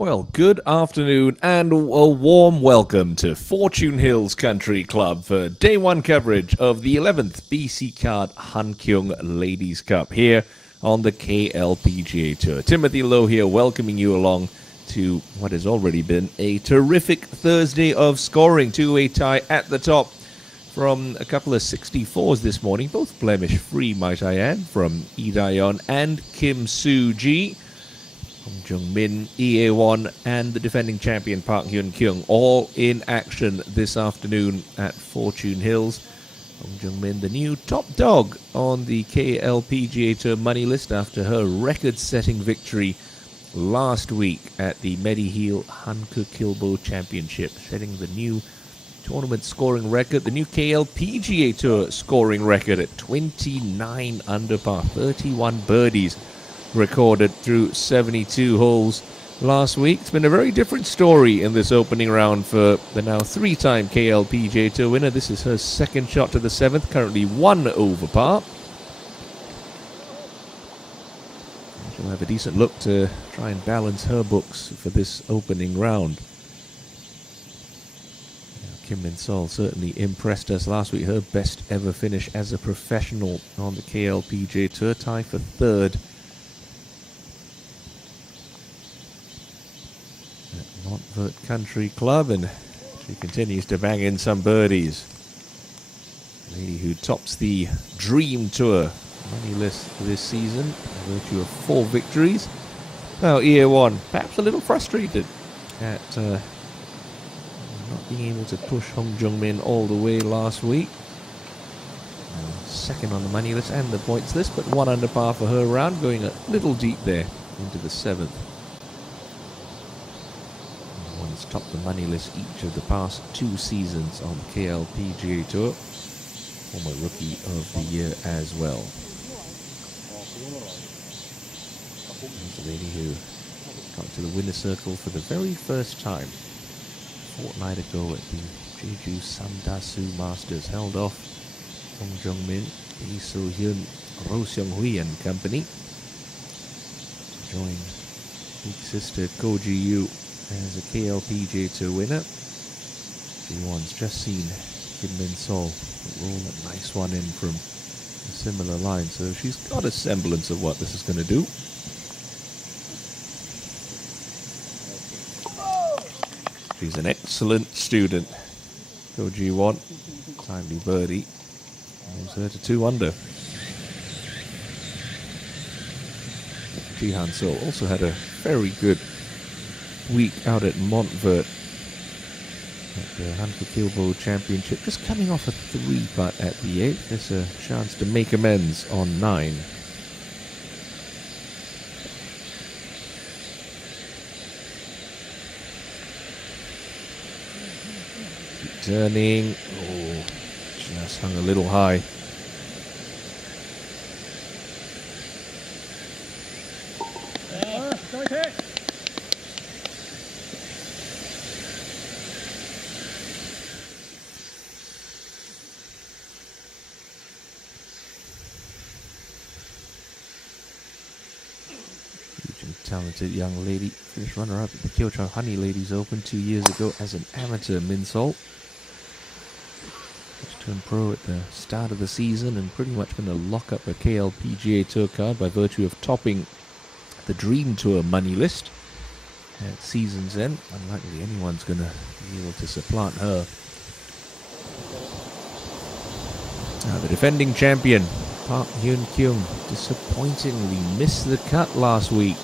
Well, good afternoon and a warm welcome to Fortune Hills Country Club for day one coverage of the 11th BC Card Hankyung Ladies Cup here on the KLPGA Tour. Timothy Lowe here welcoming you along to what has already been a terrific Thursday of scoring. Two-way tie at the top from a couple of 64s this morning, both blemish-free, might I add, from Lee Daeon and Kim Soo-ji. Hong Jung-min, EA1 and the defending champion Park Hankyung all in action this afternoon at Fortune Hills. Hong Jung-min, the new top dog on the KLPGA Tour money list after her record-setting victory last week at the Mediheal Hankook Kilbo Championship, setting the new tournament scoring record, the new KLPGA Tour scoring record at 29 under par, 31 birdies recorded through 72 holes last week. It's been a very different story in this opening round for the now three-time KLPGA Tour winner. This is her second shot to the seventh, currently 1 over par. She'll have a decent look to try and balance her books for this opening round. Kim Min-sol certainly impressed us last week. Her best ever finish as a professional on the KLPGA Tour, tie for third Montvert Country Club, and she continues to bang in some birdies. The lady who tops the Dream Tour money list this season by virtue of 4 victories. Now EA1 perhaps a little frustrated at not being able to push Hong Jung-min all the way last week. Second on the money list and the points list, but 1 under par for her round, going a little deep there into the 7th. Topped the money list each of the past 2 seasons on the KLPGA Tour. Former Rookie of the Year as well. Here's a lady who got to the winner's circle for the very first time a fortnight ago at the Jeju Samdasu Masters. Held off Hong Jung-min, Lee So-hyun, Ro Seung-hui and company. Join big sister Ko Ji-yu as a KLPGA Tour winner. G1's just seen Kim Min-sol roll a nice one in from a similar line, so she's got a semblance of what this is going to do. She's an excellent student. Go G1, timely birdie, moves her to 2 under. Ji Han-sol also had a very good week out at Montvert at the Hankook Kilbo Championship, just coming off a 3-putt at the 8th. There's a chance to make amends on 9. Keep turning. Oh, just hung a little high. Talented young lady, finished runner-up at the Kyoto Honey Ladies Open 2 years ago as an amateur. Min-sol just turned pro at the start of the season and pretty much going to lock up a KLPGA Tour card by virtue of topping the Dream Tour money list at season's end. Unlikely anyone's going to be able to supplant her. Now the defending champion Park Hankyung disappointingly missed the cut last week.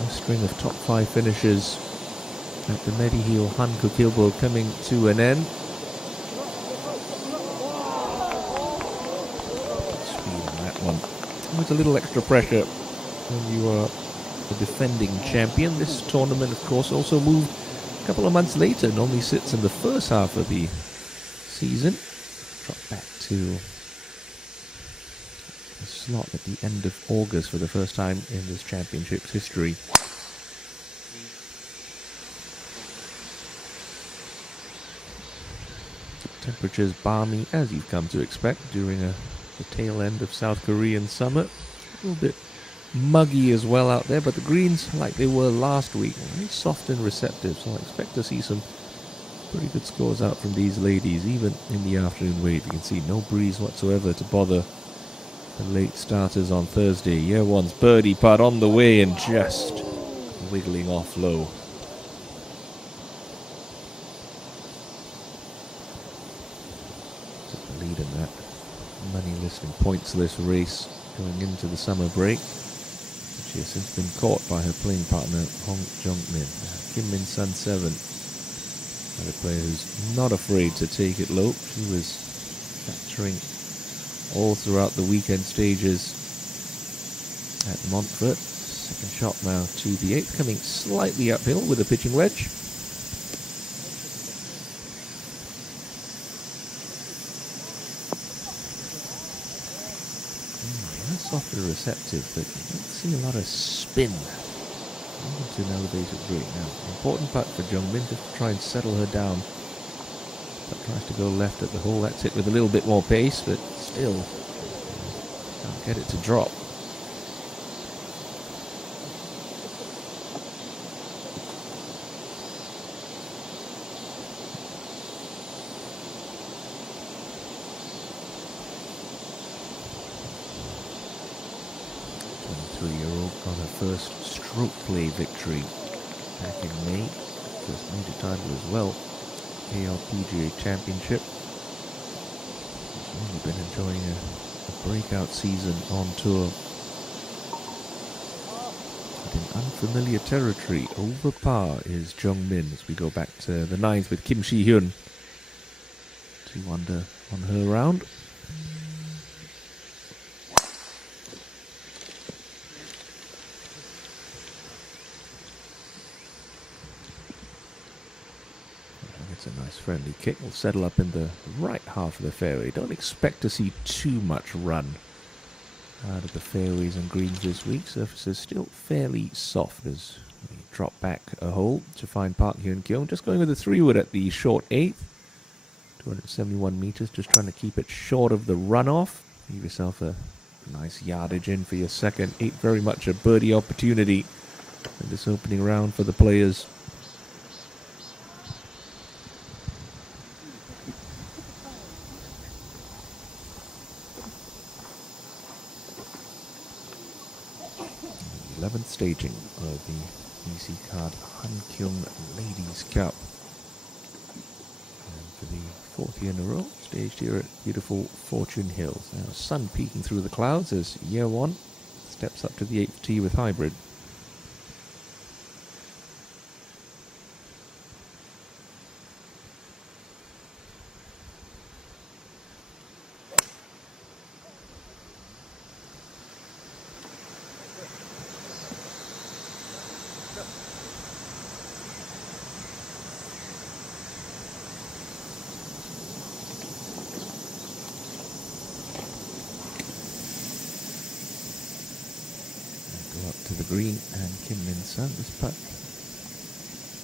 A string of top 5 finishes at the Mediheal Hankook Kilbo coming to an end. Speed on that one. With a little extra pressure when you are the defending champion. This tournament, of course, also moved a couple of months later. Normally sits in the first half of the season. Drop back to a slot at the end of August for the first time in this championship's history. Temperatures balmy, as you've come to expect during the tail end of South Korean summer. A little bit muggy as well out there, but the greens, like they were last week, are very soft and receptive, so I expect to see some pretty good scores out from these ladies, even in the afternoon wave. You can see no breeze whatsoever to bother the late starters on Thursday. Year one's birdie putt on the way and just wiggling off low. Took the lead in that money listing points list race going into the summer break. She has since been caught by her playing partner Hankyung Min. Kim Min Sun 7. Another player who's not afraid to take it low. She was capturing all throughout the weekend stages at Montfort. Second shot now to the 8th, coming slightly uphill with a pitching wedge. Soft and receptive, but you don't see a lot of spin into an elevated break. Now, important putt for Jung Min, just to try and settle her down. But tries to go left at the hole. That's it with a little bit more pace, but still can't get it to drop. Got her first stroke play victory back in May. First major title as well. KLPGA Championship. She's really been enjoying a breakout season on tour. But in unfamiliar territory, over par is Jung Min as we go back to the 9th with Kim Si-hyun. 2 under on her round. It's a nice friendly kick. Will settle up in the right half of the fairway. Don't expect to see too much run out of the fairways and greens this week. Surfaces still fairly soft as we drop back a hole to find Park Hankyung. Just going with a 3-wood at the short 8th. 271 meters. Just trying to keep it short of the runoff. Give yourself a nice yardage in for your second 8. Very much a birdie opportunity in this opening round for the players. The 11th staging of the BC Card Hankyung Ladies Cup. And for the 4th year in a row, staged here at beautiful Fortune Hills. Now, sun peeking through the clouds as year one steps up to the 8th tee with hybrid. Up to the green, and Kim Min Sun, this putt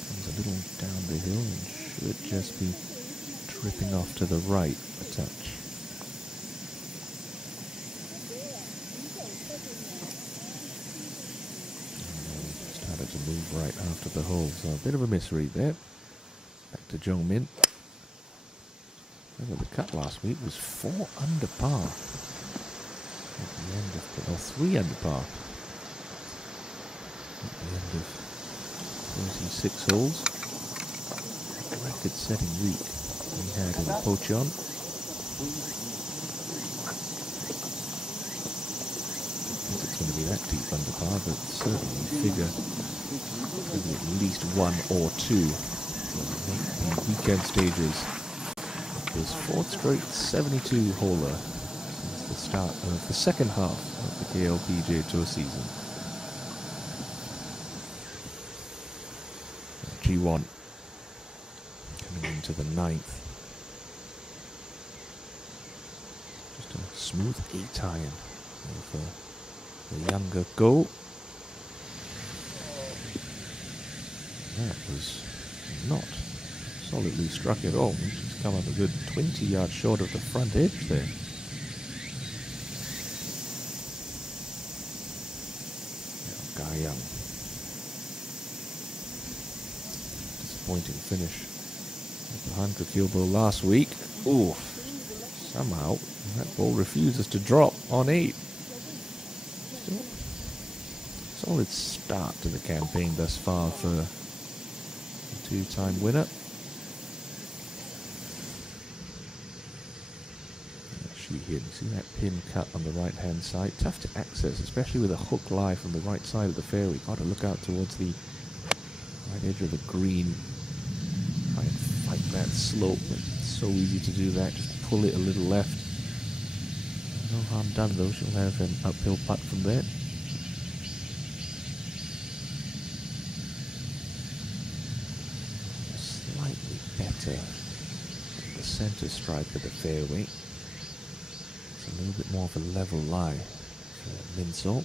comes a little down the hill and should just be tripping off to the right a touch. And just started to move right after the hole, so a bit of a misread there. Back to Jung Min. The cut last week was 4 under par at the end of, or 3 under par. At the end of 36 holes. Record-setting week we had in Pocheon. I don't think it's going to be that deep under par, but certainly figure maybe at least 1 or 2 in the weekend stages. His 4th straight 72-holer since the start of the second half of the KLPGA Tour season. G1 coming into the 9th. Just a smooth 8-iron for the younger Go. That was not solidly struck at all. She's come up a good 20 yards short of the front edge there. Young. Disappointing finish at the Hankyung Kilbo last week. Ooh, somehow that ball refuses to drop on 8. Still solid start to the campaign thus far for the 2-time winner. Here, you see that pin cut on the right hand side, tough to access, especially with a hook lie from the right side of the fairway. Got to look out towards the right edge of the green, try and fight that slope. It's so easy to do that, just pull it a little left. No harm done though, she'll have an uphill putt from there. Slightly better at the center stripe of the fairway. A little bit more of a level lie for Minsol.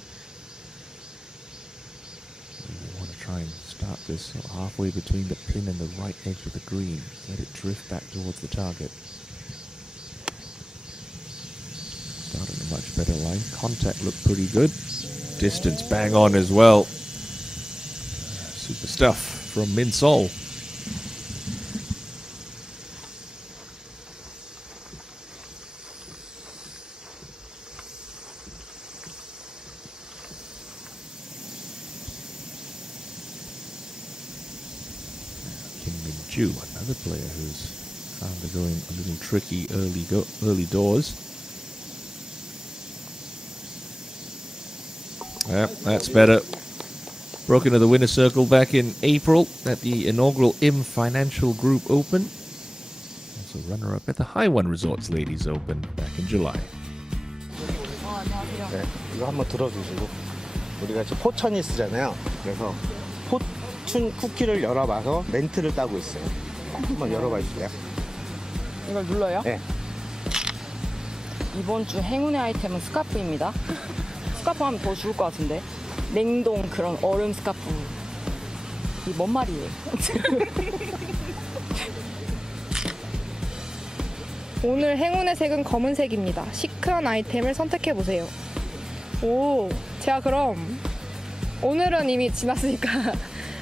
We want to try and start this halfway between the pin and the right edge of the green. Let it drift back towards the target. Started a much better line. Contact looked pretty good. Distance bang on as well. Super stuff from Minsol. Another player who's found they're going a little tricky early doors. Yeah, that's better. Broke into the winner's circle back in April at the inaugural IM Financial Group Open. Also runner-up at the High One Resorts Ladies Open back in July. 네, 이거 한번 들어주시고 우리가 지금 포천이 쓰잖아요. 그래서 포춘 쿠키를 열어봐서 멘트를 따고 있어요. 한번 열어봐 주세요. 이걸 눌러요? 네. 이번 주 행운의 아이템은 스카프입니다. 스카프 하면 더 좋을 것 같은데. 냉동 그런 얼음 스카프. 이게 뭔 말이에요? 오늘 행운의 색은 검은색입니다. 시크한 아이템을 선택해보세요. 오, 제가 그럼 오늘은 이미 지났으니까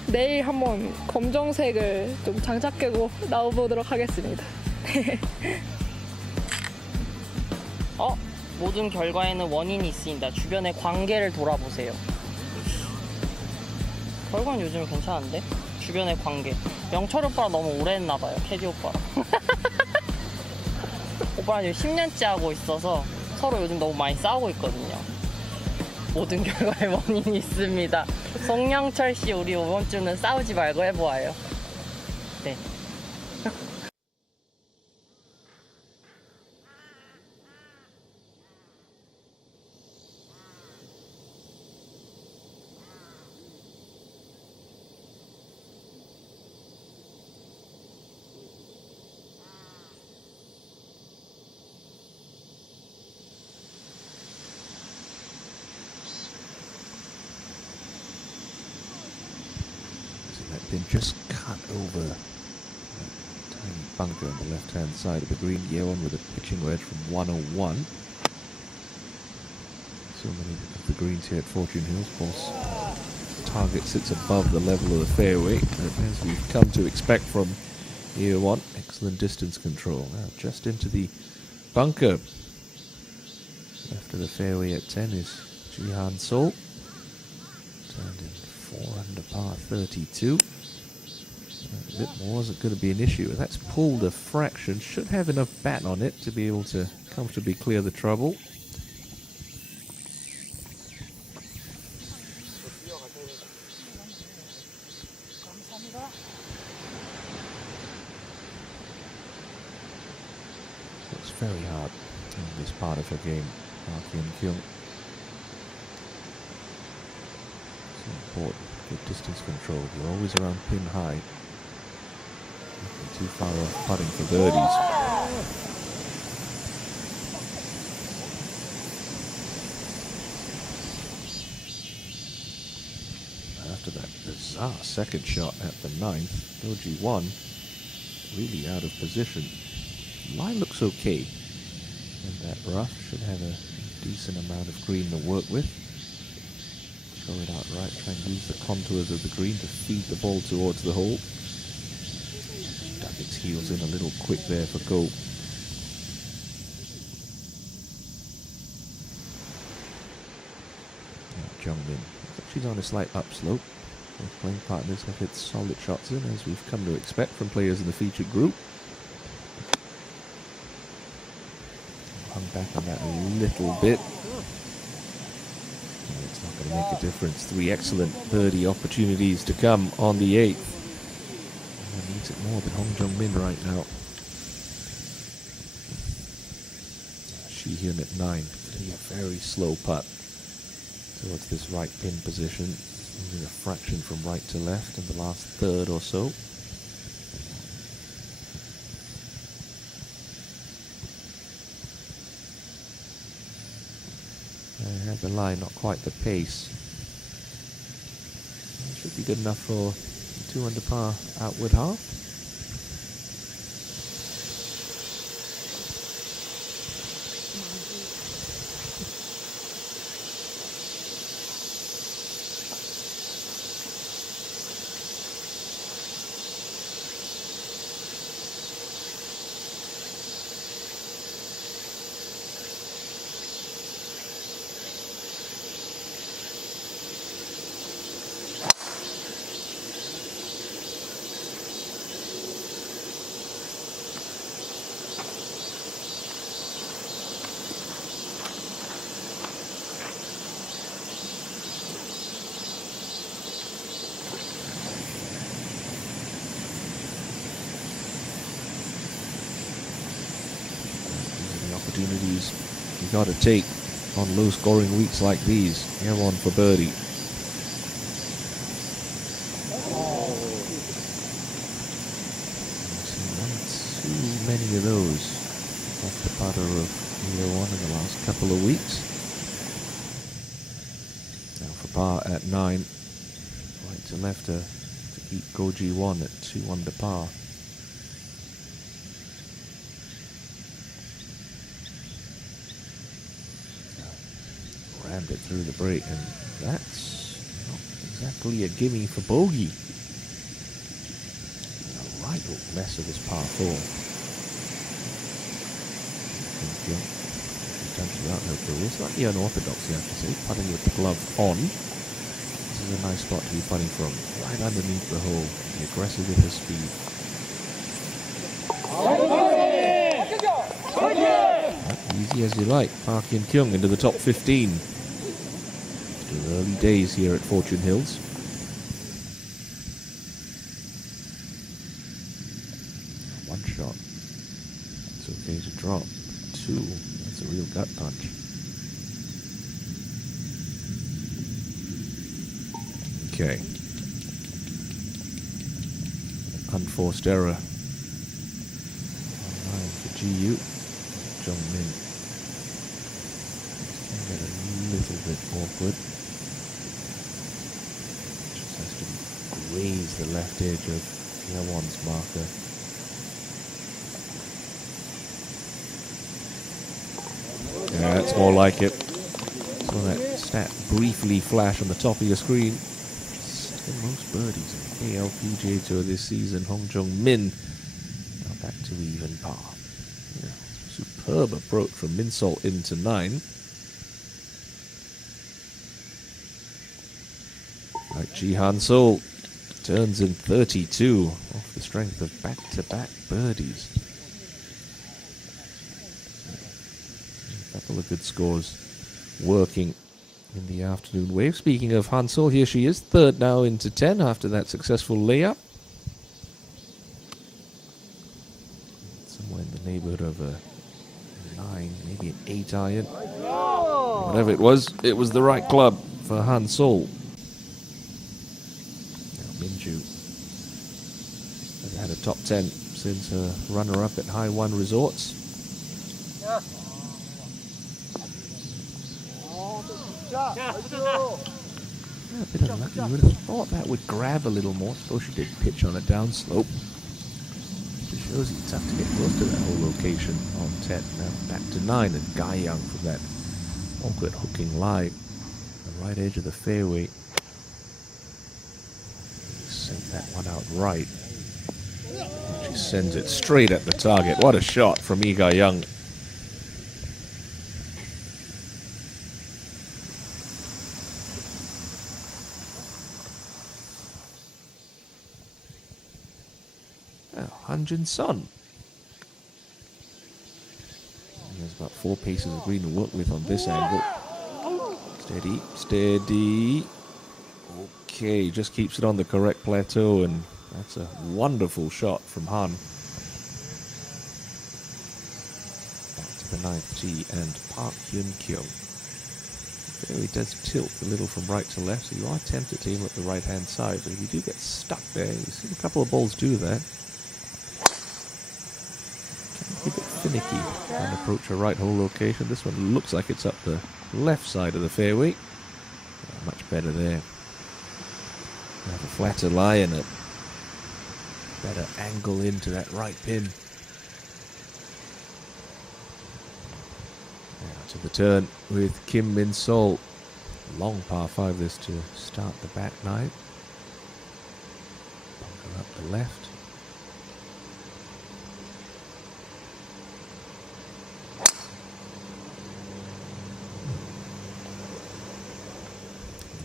내일 한번 검정색을 좀 장착하고 나와보도록 하겠습니다. 모든 결과에는 원인이 있습니다. 주변의 관계를 돌아보세요. 결과는 요즘 괜찮은데? 주변의 관계. 영철 오빠랑 너무 오래 했나봐요. 캐디 오빠랑. 오빠랑 지금 10년째 하고 있어서 서로 요즘 너무 많이 싸우고 있거든요. 모든 결과에 원인이 있습니다. 송영철 씨, 우리 이번 주는 싸우지 말고 해보아요. 네. Been just cut over that tiny bunker on the left hand side of the green. Yeon with a pitching wedge from 101. So many of the greens here at Fortune Hills. Course target sits above the level of the fairway, as we've come to expect from Yeon. Excellent distance control. Now just into the bunker. Left of the fairway at 10 is Jihan Sol. Turned in 4 under par 32. A bit more isn't going to be an issue. That's pulled a fraction. Should have enough bat on it to be able to comfortably clear the trouble. Looks very hard in this part of her game, Hankyung. It's important. Good distance control. You're always around pin high. Not too far off putting for birdies. After that bizarre second shot at the 9th, Doji 1 really out of position. Line looks okay. And that rough should have a decent amount of green to work with. Throw it out right. Try and use the contours of the green to feed the ball towards the hole. Dug its heels in a little quick there for Go. Jungmin. She's on a slight upslope. Both playing partners have hit solid shots in, as we've come to expect from players in the featured group. Hung back on that a little bit. It's not going to make a difference. 3 excellent birdie opportunities to come on the 8th. And needs it more than Hong Jung-min right now. Shi-hyun at 9. Going to be a very slow putt towards this right pin position. Moving a fraction from right to left in the last third or so. Had the line, not quite the pace. Should be good enough for 2 under par outward half. Opportunities you got to take on low-scoring weeks like these. Here on for birdie. Too many of those off the putter of year 1 in the last couple of weeks. Now for par at 9, right to left to keep Goji 1 at 2 under par. Rammed it through the break, and that's not exactly a gimme for bogey. A right hook mess of this par 4. Jumps throughout her career. Slightly unorthodox, you have to say, putting with the glove on. This is a nice spot to be putting from, right underneath the hole. Be aggressive with her speed. Easy as you like. Park Hankyung into the top 15. Still early days here at Fortune Hills. One shot. It's okay to drop. 2. That's a real gut punch. Okay. Unforced error. 9 for GU. Jung-min. Can get a little bit awkward. Just has to graze the left edge of Yawan's marker. Yeah, that's more like it. Saw that stat briefly flash on the top of your screen. Second most birdies in the KLPGA Tour this season. Hong Jung-min now back to even par. Yeah, superb approach from Minsol into 9. Like Ji-Han Sol turns in 32 off the strength of back-to-back birdies. A couple of good scores working in the afternoon wave. Speaking of Hansel, here she is, third now into 10 after that successful layup. Somewhere in the neighborhood of a 9, maybe an 8 iron. Whatever it was the right club for Hansel. Now Minju has had a top 10 since her runner-up at High One Resorts. Yeah, a bit unlucky. You would have thought that would grab a little more. Suppose she did pitch on a downslope. It shows you tough to get close to that whole location on 10. Now back to 9 and Hankyung from that awkward hooking lie. The right edge of the fairway. Sent that one out right. She sends it straight at the target. What a shot from Young. Now, Hanjin Son. There's about 4 paces of green to work with on this angle. Steady, steady. Okay, just keeps it on the correct plateau, and that's a wonderful shot from Han. Back to the 9th tee and Park Hankyung. Fairway does tilt a little from right to left, so you are tempted to aim at the right-hand side, but if you do get stuck there, you see a couple of balls do that. Can be a bit finicky and approach a right hole location. This one looks like it's up the left side of the fairway. Much better there. Have a flatter lie and a better angle into that right pin. Now to the turn with Kim Min Sol. Long par 5 this to start the back 9. Bunker up the left.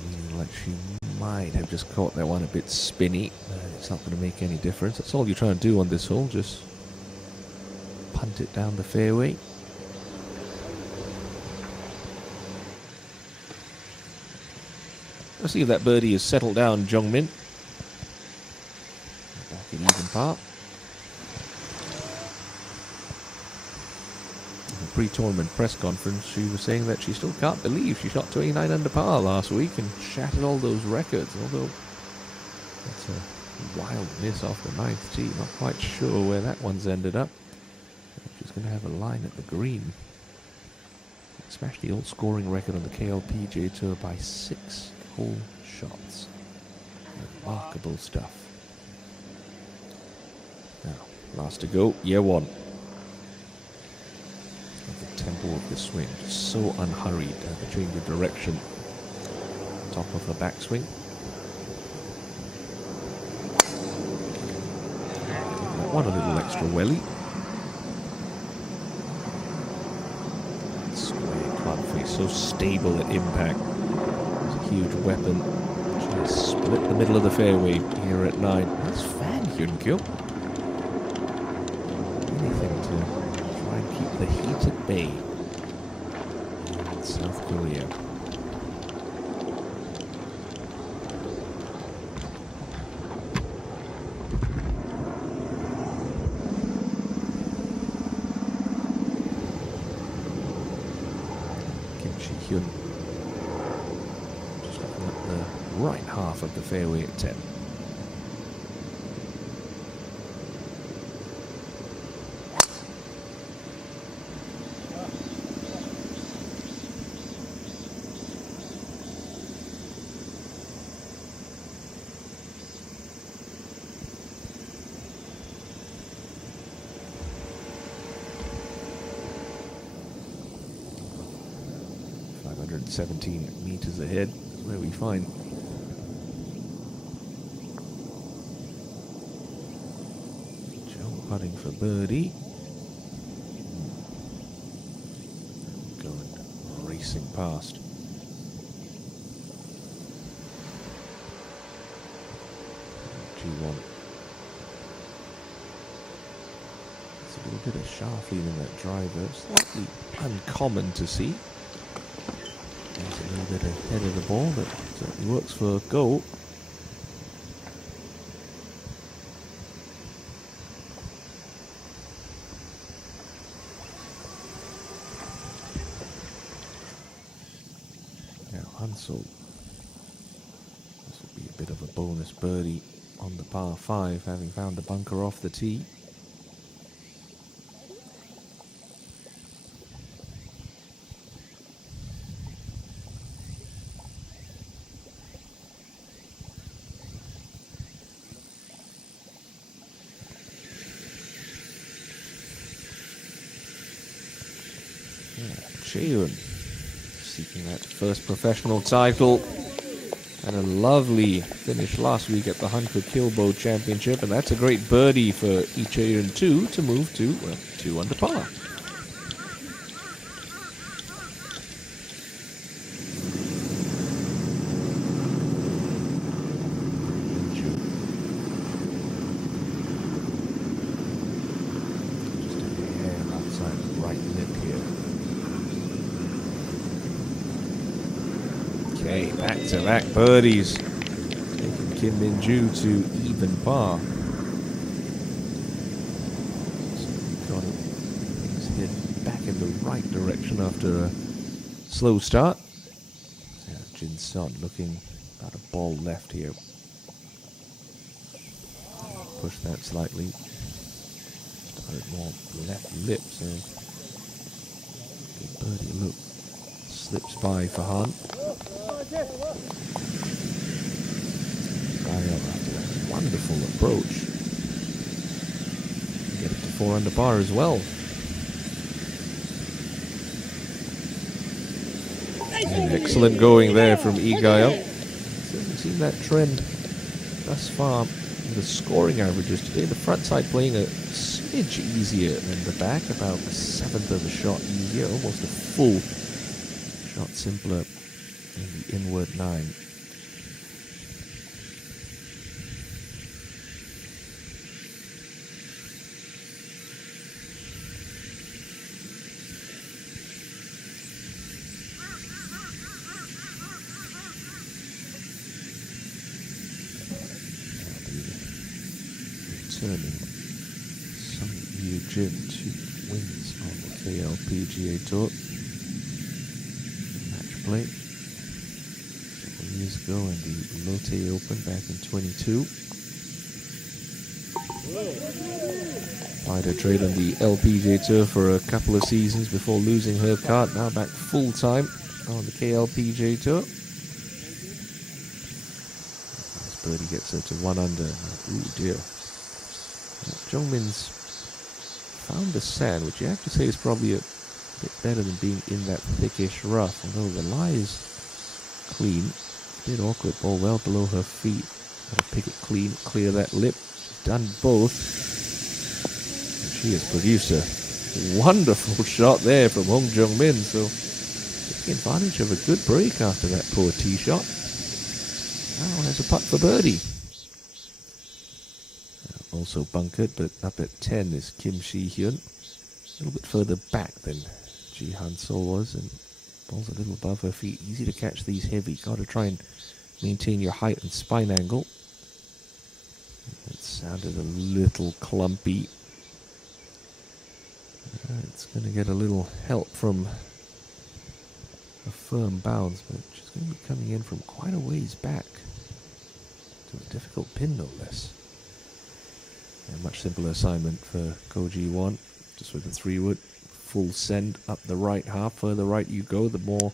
Leaning like she might have just caught that one a bit spinny. It's not going to make any difference. That's all you're trying to do on this hole. Just punt it down the fairway. Let's see if that birdie has settled down, Jungmin. Back in even par. In the pre-tournament press conference, she was saying that she still can't believe she shot 29 under par last week and shattered all those records, although that's a wild miss off the 9th tee. Not quite sure where that one's ended up. She's going to have a line at the green. Smashed the old scoring record on the KLPGA Tour by 6 whole shots. Remarkable stuff. Now, last to go, year 1. The tempo of the swing, just so unhurried. The change of direction. Top of the backswing. That one a little extra welly. Square club face, so stable at impact. It's a huge weapon. Just split the middle of the fairway here at 9. That's Fan Hyun-kyo. Anything to try and keep the heat at bay in South Korea. Hyun. Just looking at the right half of the fairway at 10. And 17 meters ahead is where we find Joe putting for birdie. Going racing past. G1. It's a little bit of sharply in that driver. Slightly uncommon to see. It's a little bit ahead of the ball, but certainly works for goal. Now Hansel. This would be a bit of a bonus birdie on the par 5, having found a bunker off the tee. Cheun seeking that first professional title. And a lovely finish last week at the Hunker Kilbo Championship, and that's a great birdie for Icheon 2 to move to, well, 2 under par. Okay, back-to-back birdies, taking Kim Min-ju to even par. So got things head back in the right direction after a slow start. Yeah, Jin Sun looking about a ball left here. Push that slightly. Started more left lip, so good birdie look. Slips by for Han. After that wonderful approach. Get it to 4 under par as well. And excellent going there from Igael. Certainly seen that trend thus far in the scoring averages. Today the front side playing a smidge easier than the back, about a 1/7 of a shot easier, almost a full shot simpler in the inward 9. Returning Sung Yoo Jin, 2 wins on the KLPGA Tour. Match play several years ago in the Lotte Open back in 22. Played a trade on the LPGA Tour for a couple of seasons before losing her card. Now back full time on the KLPGA Tour. As birdie gets her to 1 under. Ooh dear. Jungmin's found the sand, which you have to say is probably a bit better than being in that thickish rough, although the lie is clean. A bit awkward, ball well below her feet. Gotta pick it clean, clear that lip. Done both. And she has produced a wonderful shot there from Hong Jung-min, so taking advantage of a good break after that poor tee shot. Now has a putt for birdie. Also bunkered, but up at 10 is Kim Shi-hyun. A little bit further back than Ji Han-sol was, and ball's a little above her feet. Easy to catch these heavy. Got to try and maintain your height and spine angle. It sounded a little clumpy. It's going to get a little help from a firm bounce, but she's going to be coming in from quite a ways back to a difficult pin, no less. A much simpler assignment for Ko Ji-won, just with a 3-wood, full send up the right half. Further right you go, the more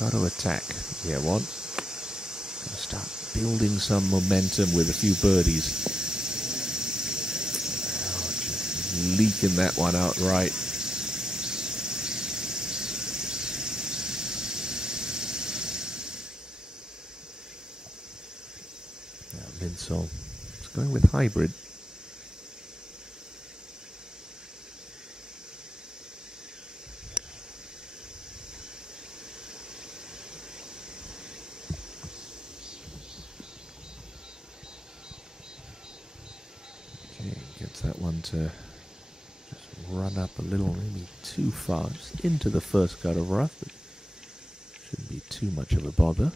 got to attack here, one. Start building some momentum with a few birdies. Oh, just leaking that one out right. Now Min-sol is going with hybrid. That one to just run up a little, maybe too far, just into the first cut of rough, but shouldn't be too much of a bother.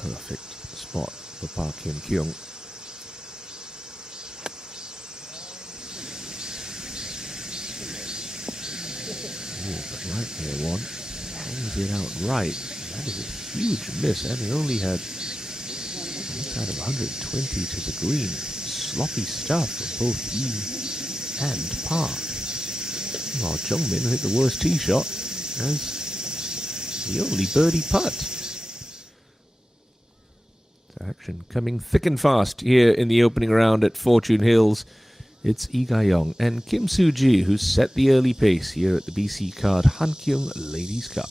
Perfect spot for Park Hankyung. right here, one. Hangs it out right. That is a huge miss, and he only had outside of 120 to the green. Sloppy stuff for both E and par. While Jungmin hit the worst tee shot as the only birdie putt. Action coming thick and fast here in the opening round at Fortune Hills. It's Lee Ga-young and Kim Soo-ji who set the early pace here at the BC Card Hankyung Ladies Cup.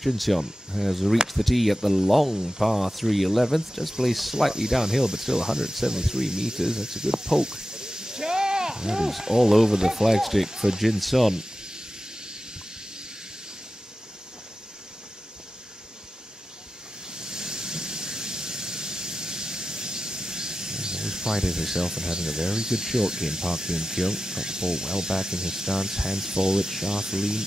Jinseon has reached the tee at the long par 3 11th. Just plays slightly downhill, but still 173 meters. That's a good poke. That is all over the flagstick for Jinseon. Always prided herself on having a very good short game, Park Hyun-kyung. Got the ball well back in his stance, hands forward, sharp lean.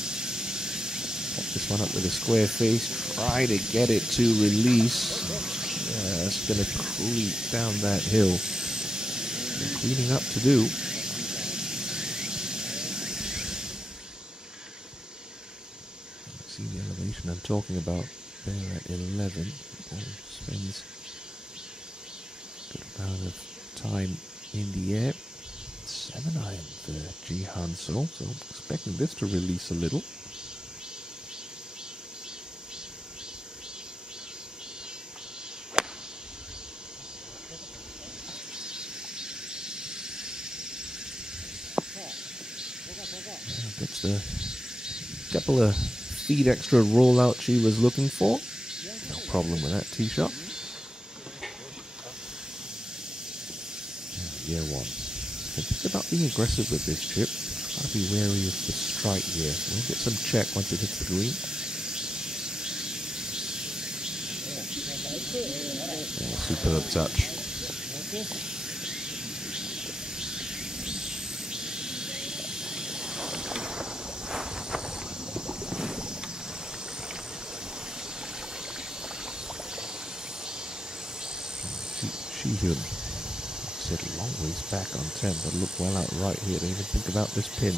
Pop this one up with a square face, try to get it to release. Just going to creep down that hill. Cleaning up to do. See the elevation I'm talking about there at 11. Spends a good amount of time in the air. 7-iron for Ji Han-sol, so expecting this to release a little. Gets the couple of feet extra rollout she was looking for. No problem with that tee shot. Year one. It's about being aggressive with this chip. Gotta be wary of the strike here. We'll get some check once it hits the green. Yeah, superb touch. Sheehan said a long ways back on 10, but look well out right here. Don't even think about this pin.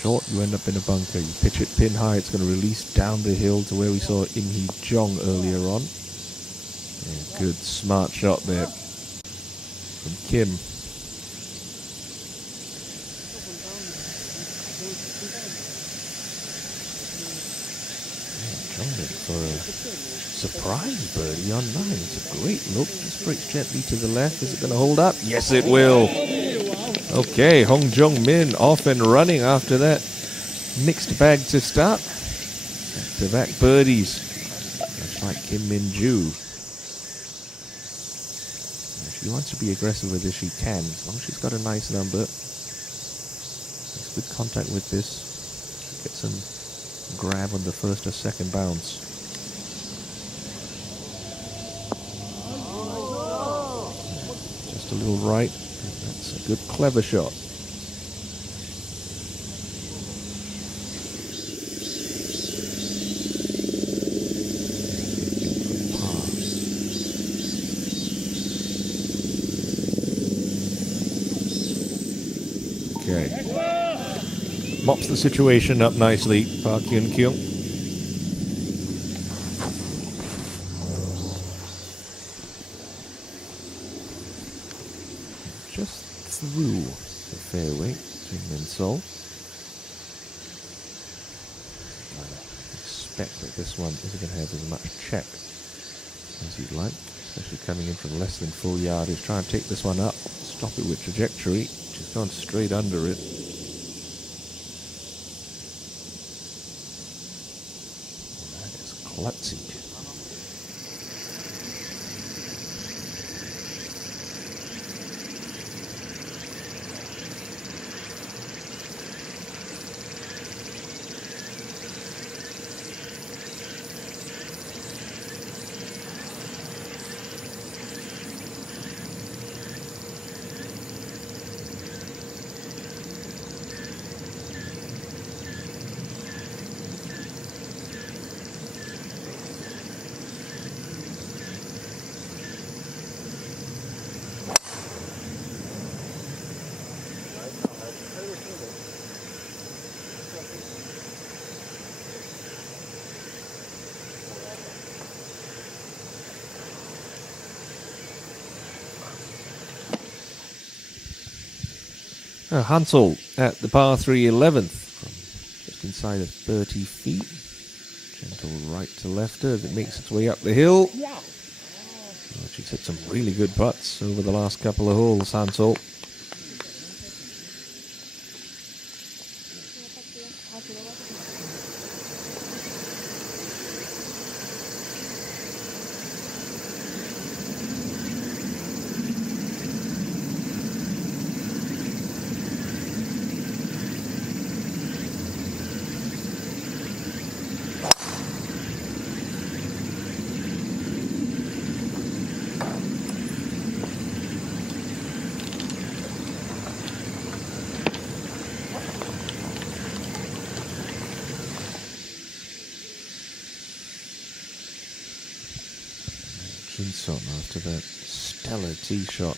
Short, you end up in a bunker. You pitch it pin high, it's going to release down the hill to where we saw In-hee Jong earlier on. Yeah, good, smart shot there from Kim. Yeah, Jong in for a surprise birdie on 9. It's a great look. Just breaks gently to the left. Is it going to hold up? Yes, it will. Okay, Hong Jung Min off and running after that mixed bag to start. Back-to-back birdies. Much like Kim Min Joo. If she wants to be aggressive with this, she can. As long as she's got a nice number. Makes good contact with this. Get some grab on the first or second bounce. A little right. That's a good, clever shot. Okay. Mops the situation up nicely, Park Hankyung. Through the fairway between Min Sol. I expect that this one isn't going to have as much check as you'd like, especially coming in from less than full yardage. Try and take this one up, stop it with trajectory. She's gone straight under it. That is klutzy. Hansel at the par 3 11th from just inside of 30 feet. Gentle right to lefter as it makes its way up the hill. Oh, she's hit some really good putts over the last couple of holes, Hansel. After that stellar tee shot.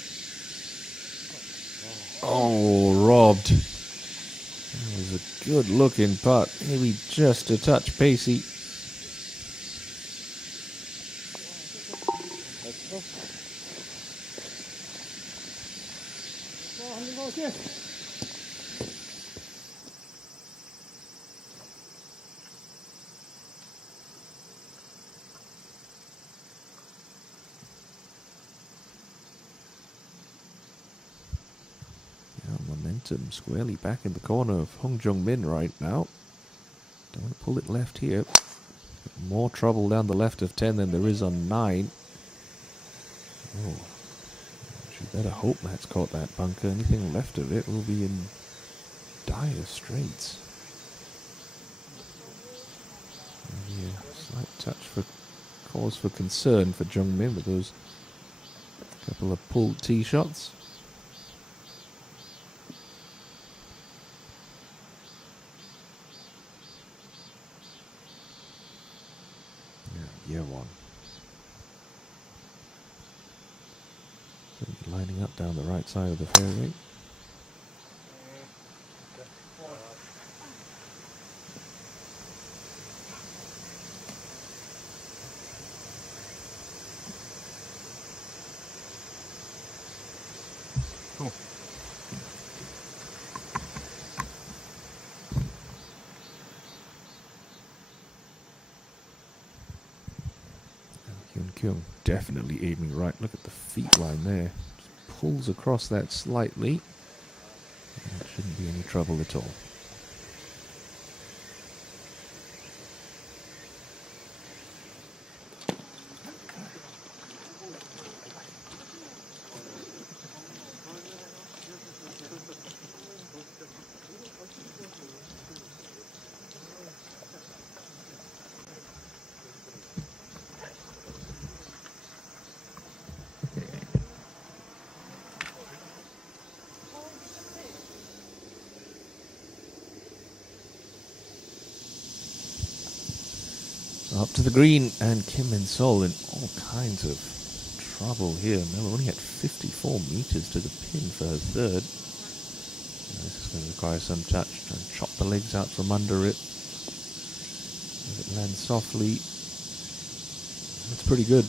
Oh, robbed. That was a good looking putt. Maybe just a touch pacey. momentum squarely back in the corner of Hong Jung-min right now. Don't want to pull it left here. More trouble down the left of 10 than there is on 9. Oh, she better hope Matt's caught that bunker. Anything left of it will be in dire straits. Maybe a slight touch for cause for concern for Jung-min with those couple of pulled tee shots. Yeah, one. Lining up down the right side of the fairway. Hankyung definitely aiming right. Look at the feet line there. Just pulls across that slightly. And it shouldn't be any trouble at all. Up to the green, and Kim Min-sol in all kinds of trouble here. Mel only had 54 meters to the pin for her third. This is going to require some touch. Try and chop the legs out from under it. Let it land softly. That's pretty good.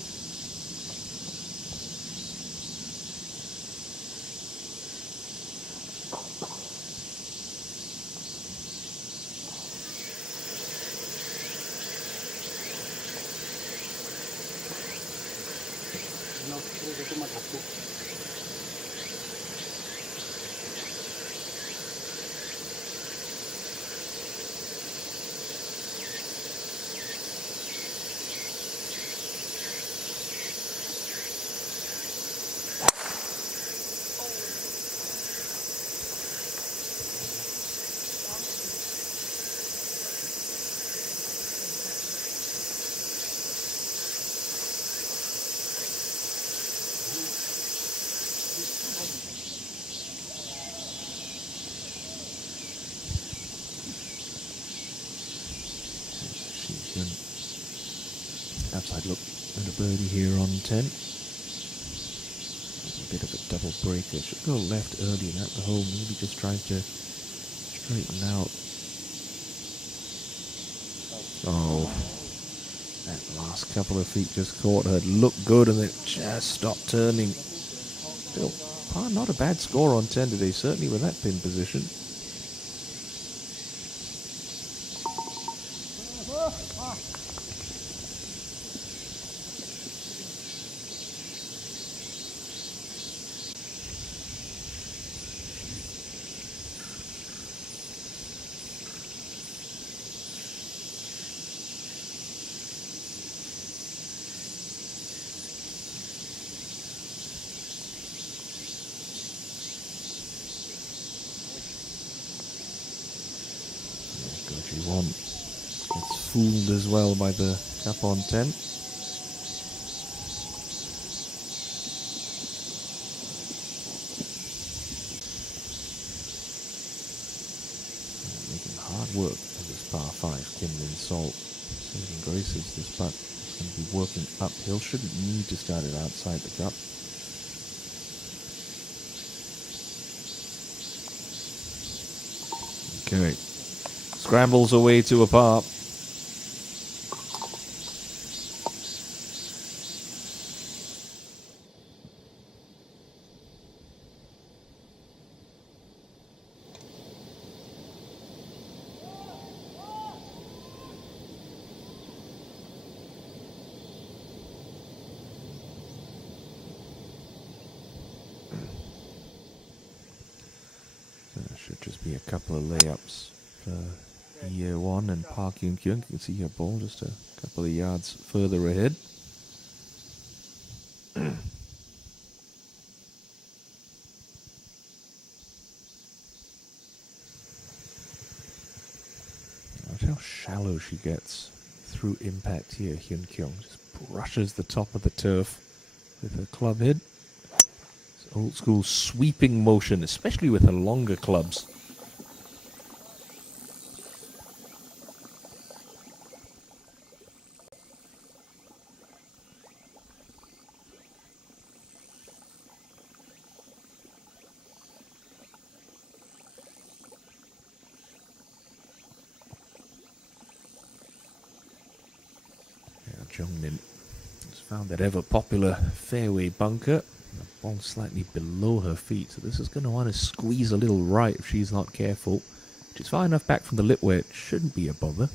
Outside look and a birdie here on 10. A bit of a double breaker. Should go left early and out the hole. Maybe just tries to straighten out. Oh, that last couple of feet just caught her. It looked good and then just stopped turning. Still, not a bad score on 10 today, certainly with that pin position. One gets fooled as well by the cup on 10. Making hard work of this par 5. Kim Min-sol saving graces. This putt is going to be working uphill. Shouldn't need to start it outside the cup. Okay. Scrambles away to a par. Just be a couple of layups for year one and Park Hankyung. You can see her ball just a couple of yards further ahead. Watch how shallow she gets through impact here. Hankyung just brushes the top of the turf with her club head. It's old school sweeping motion, especially with her longer clubs. Jungmin has found that ever popular fairway bunker. The ball slightly below her feet, so this is going to want to squeeze a little right if she's not careful. She's far enough back from the lip where it shouldn't be a bother.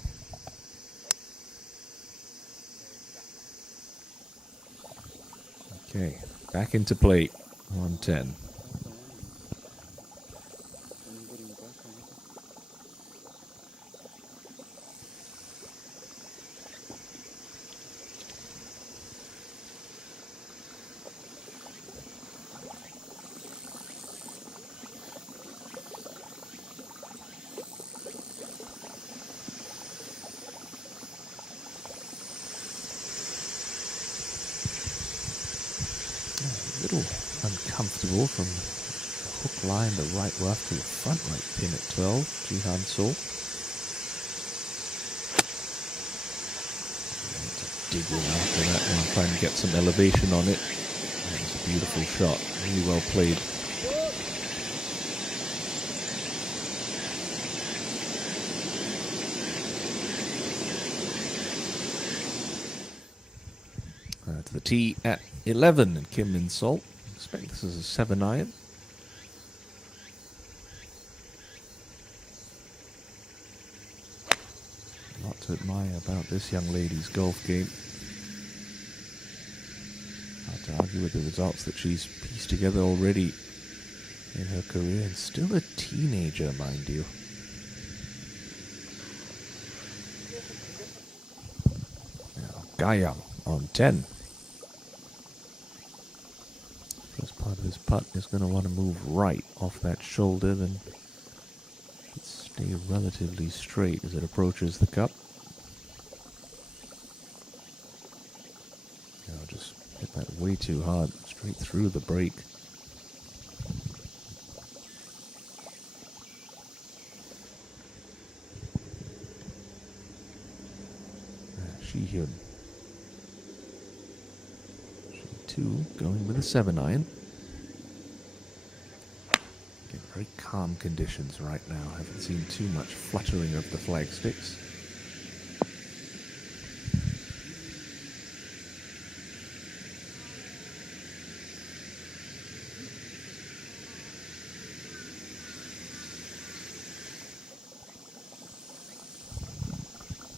Okay, back into play on 10. A little uncomfortable from the hook line, the right rough to the front right pin at 12. Jihan So. Dig in after that one, try and get some elevation on it. That was a beautiful shot, really well played. To the tee at 11 and Kim Min Sol. Expect this is a 7-iron. A lot to admire about this young lady's golf game. Hard to argue with the results that she's pieced together already in her career, and still a teenager, mind you. Now, Gayam on 10. First part of this putt is going to want to move right off that shoulder, then should stay relatively straight as it approaches the cup. I'll just hit that way too hard, straight through the break. Shihyun. Two going with a 7-iron. Again, very calm conditions right now. Haven't seen too much fluttering of the flag sticks.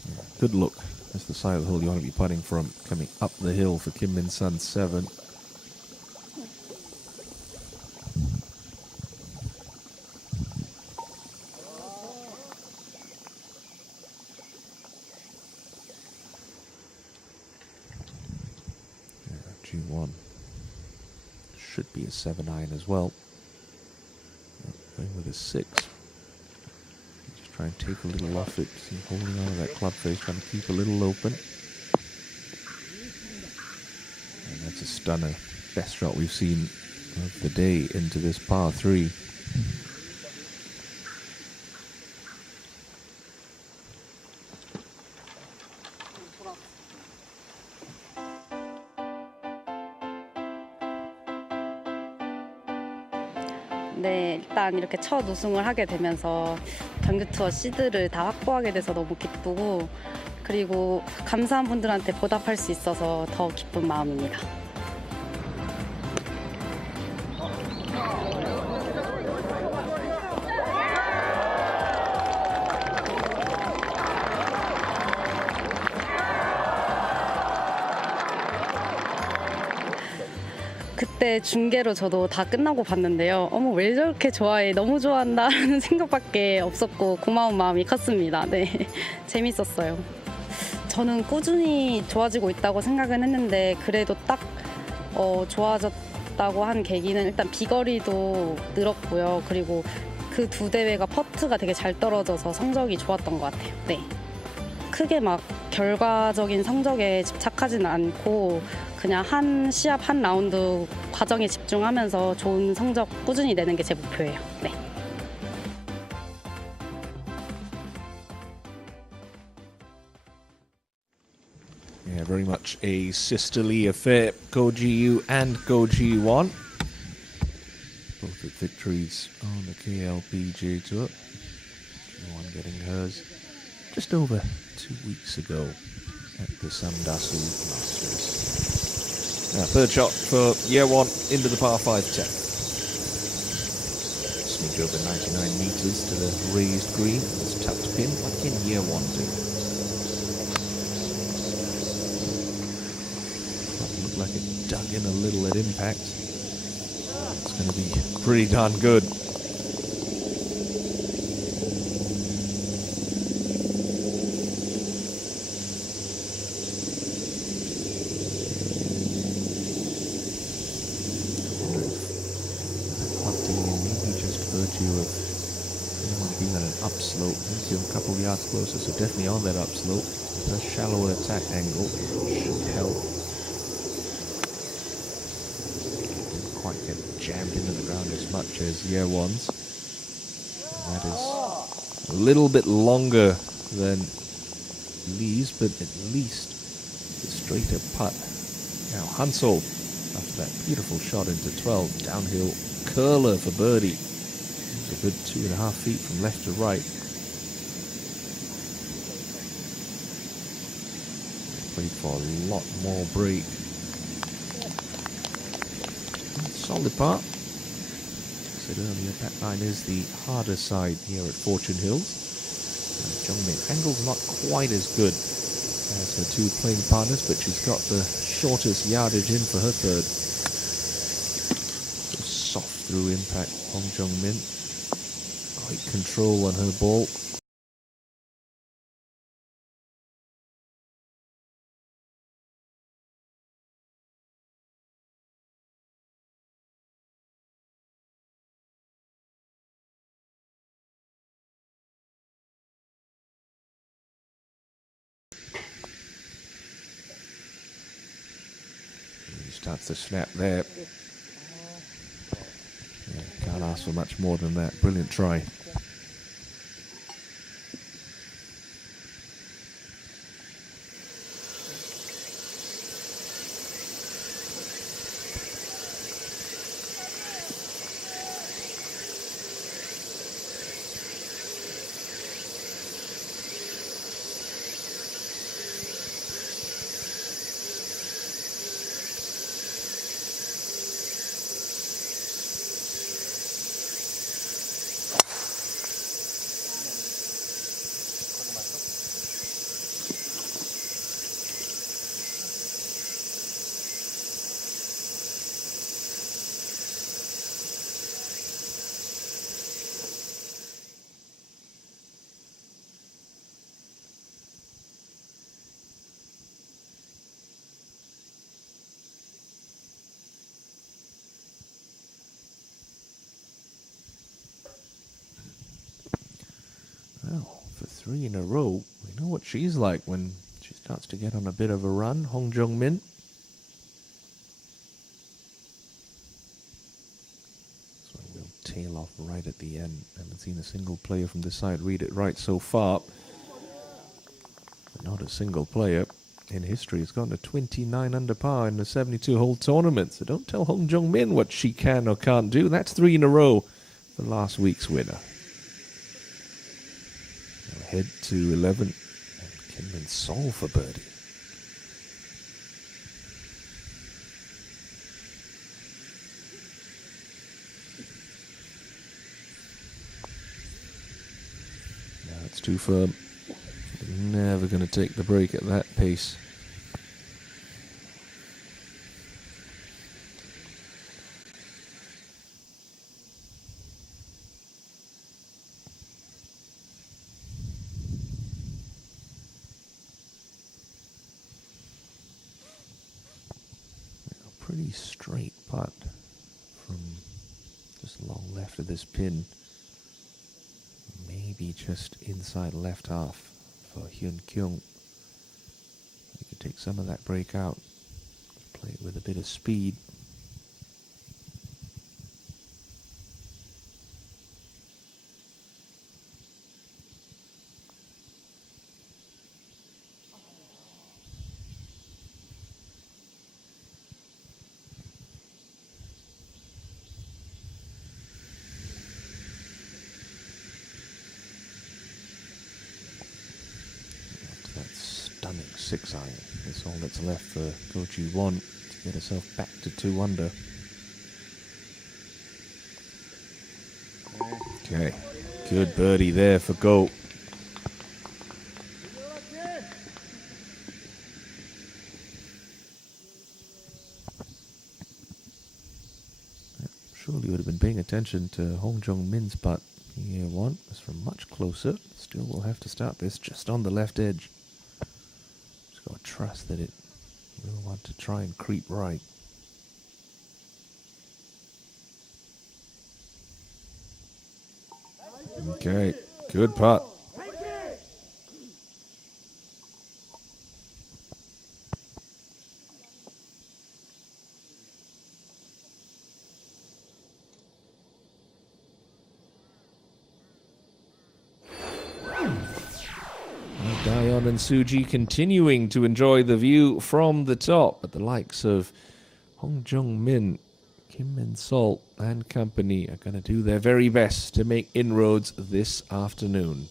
Yeah, good look. That's the side of the hole you want to be putting from, coming up the hill for Kim Min Sun 7. Yeah, G1 should be a 7-iron as well. Going with a 6. Try and take a little off it, see, holding on to that club face, trying to keep a little open. And that's a stunner. Best shot we've seen of the day into this par 3. 네, 일단 이렇게 첫 우승을 하게 되면서 정규 투어 시드를 다 확보하게 돼서 너무 기쁘고, 그리고 감사한 분들한테 보답할 수 있어서 더 기쁜 마음입니다. 그때 중계로 저도 다 끝나고 봤는데요. 어머 왜 저렇게 좋아해? 너무 좋아한다라는 생각밖에 없었고 고마운 마음이 컸습니다. 네, 재밌었어요. 저는 꾸준히 좋아지고 있다고 생각은 했는데 그래도 딱 좋아졌다고 한 계기는 일단 비거리도 늘었고요. 그리고 그 두 대회가 퍼트가 되게 잘 떨어져서 성적이 좋았던 것 같아요. 네. 크게 막 결과적인 성적에 집착하지는 않고 그냥 한 시합 한 라운드 과정에 집중하면서 좋은 성적 꾸준히 내는 게 제 목표예요. 네. Yeah, very much a sisterly affair. Goji and Goji1. Both with victories on the KLPGA Tour. One getting hers just over 2 weeks ago at the Samdasu Masters. Now, third shot for year one into the par 5 10. Smidge over 99 metres to the raised green. It's tucked pin. What can year one do? Looked like it dug in a little at impact. It's going to be pretty darn good. Of being on an upslope, you're a couple of yards closer, so definitely on that upslope. A shallower attack angle should help. Didn't quite get jammed into the ground as much as year ones. And that is a little bit longer than Lee's, but at least a straighter putt. Now Hansel, after that beautiful shot into 12, downhill curler for birdie. A good 2.5 feet from left to right. Played for a lot more break. Solid par. Said earlier, that line is the harder side here at Fortune Hills. Jungmin angle's not quite as good as her two playing partners, but she's got the shortest yardage in for her third. So soft through impact, Hong Jung-min. Great control on her ball. He starts to snap there. Yeah, can't ask for much more than that. Brilliant try. Well, for 3 in a row, we know what she's like when she starts to get on a bit of a run. Hong Jung-min. This one will tail off right at the end. Haven't seen a single player from this side read it right so far. But not a single player in history has gotten to 29 under par in a 72-hole tournament. So don't tell Hong Jung-min what she can or can't do. That's 3 in a row for last week's winner. Head to 11 and Kinman Sol for birdie. Now it's too firm. Never going to take the break at that pace. pretty straight putt from just long left of this pin. Maybe just inside left half for Hankyung. He could take some of that break out. Play it with a bit of speed. Stunning 6-iron. That's all that's left for Goju Won to get herself back to 2 under. Okay, good birdie there for Go. Surely would have been paying attention to Hong Jong Min's putt. Year 1 is from much closer. Still will have to start this just on the left edge. Got to trust that it will want to try and creep right. Okay, good putt. Dayon and Suji continuing to enjoy the view from the top, but the likes of Hong Jong Min, Kim Min Sol and company are going to do their very best to make inroads this afternoon.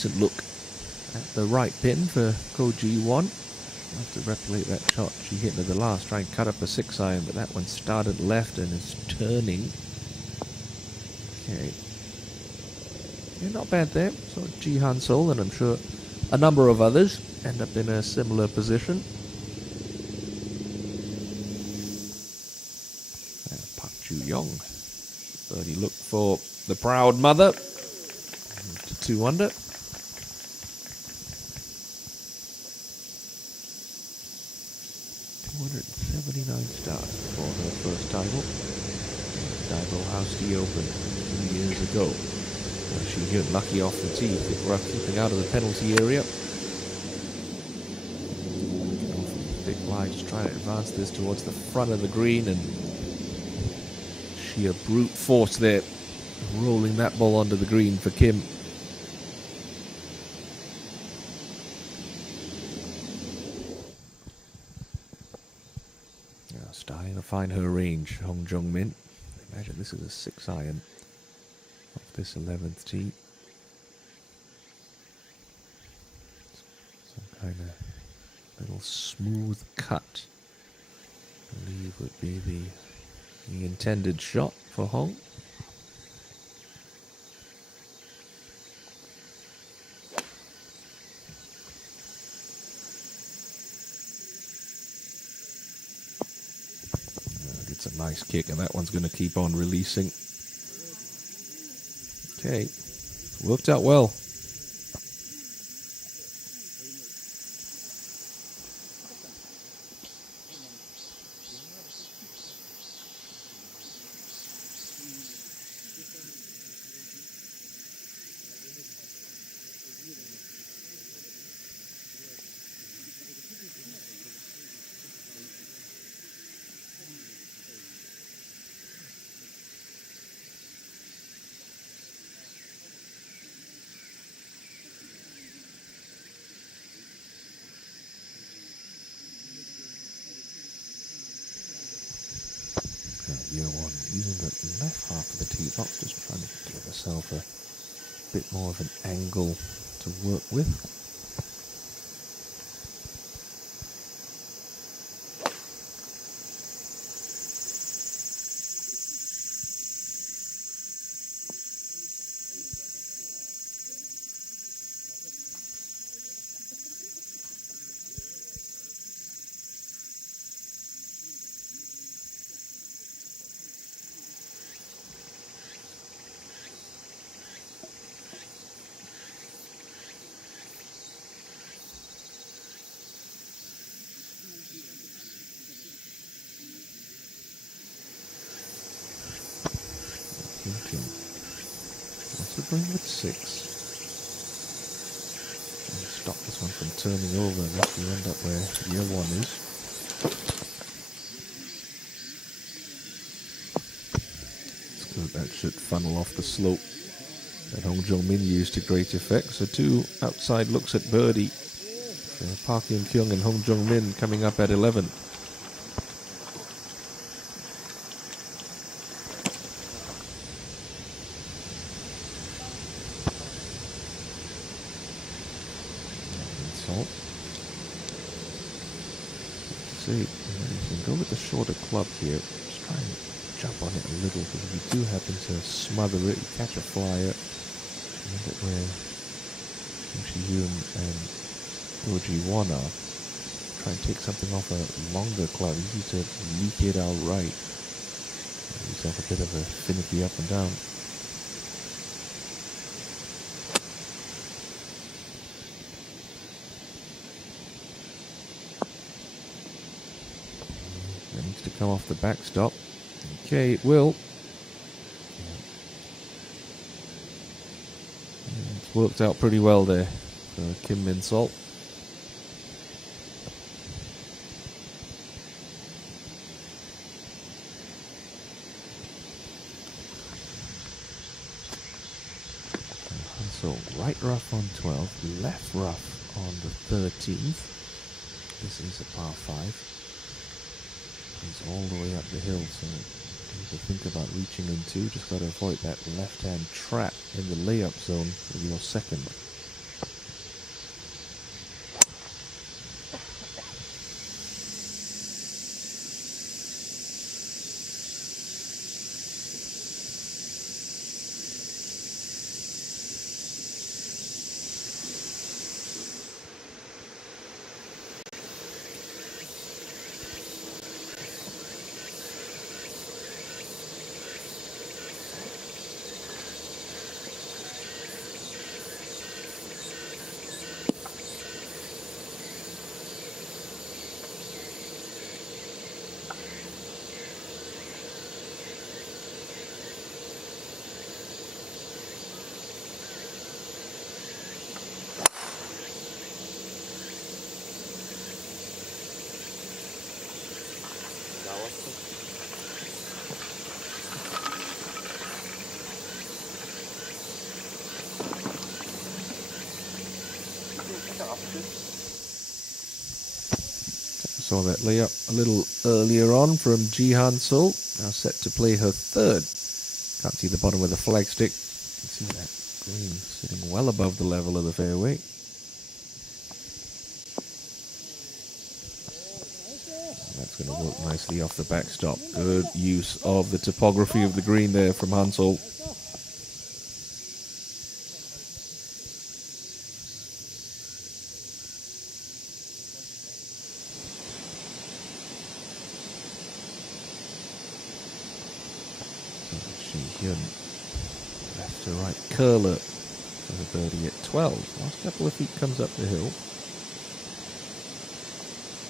decent look at the right pin for Ko-Ji-won. I'll have to replicate that shot she hit into the last, try and cut up a 6-iron, but that one started left and is turning. Okay. Yeah, not bad there. So Ji Han-sol, and I'm sure a number of others end up in a similar position. Park Ju-young. Birdie look for the proud mother. To 2 under. 279 starts for her first title. Daigo House the Open 2 years ago. She hit lucky off the tee, bit rough keeping out of the penalty area. Big line, just trying to advance this towards the front of the green, and sheer brute force there, rolling that ball onto the green for Kim. Starting to find her range, Hong Jung-min. Imagine this is a 6-iron off this 11th tee. Some kind of little smooth cut, I believe would be the intended shot for Hong. It's a nice kick, and that one's going to keep on releasing. Okay, worked out well. Using the left half of the tee box, just trying to give herself a bit more of an angle to work with. What's the bring with 6? And stop this one from turning over unless we end up where the other one is. It's good, that should funnel off the slope that Hong Jung-min used to great effect. So 2 outside looks at birdie. So Park Hankyung and Hong Jung-min coming up at 11. See, you can go with the shorter club here. Just try and jump on it a little, because if you do happen to smother it, you catch a flyer. And end up where Hyun and Ko-Ji-won are. Try and take something off a longer club. Easy to leak it out right. Give yourself a bit of a finicky up and down. To come off the backstop. Okay, it will. It's worked out pretty well there for Kim Min-sol. So right rough on 12, left rough on the 13th. This is a par 5. He's all the way up the hill, so you need to think about reaching in 2. Just got to avoid that left-hand trap in the layup zone with your second. Saw that layup a little earlier on from Ji Han-sul. Now set to play her third. Can't see the bottom with the flagstick. You can see that green sitting well above the level of the fairway. That's going to work nicely off the backstop. Good use of the topography of the green there from Han-sul. Left to right curler for the birdie at 12. Last couple of feet comes up the hill.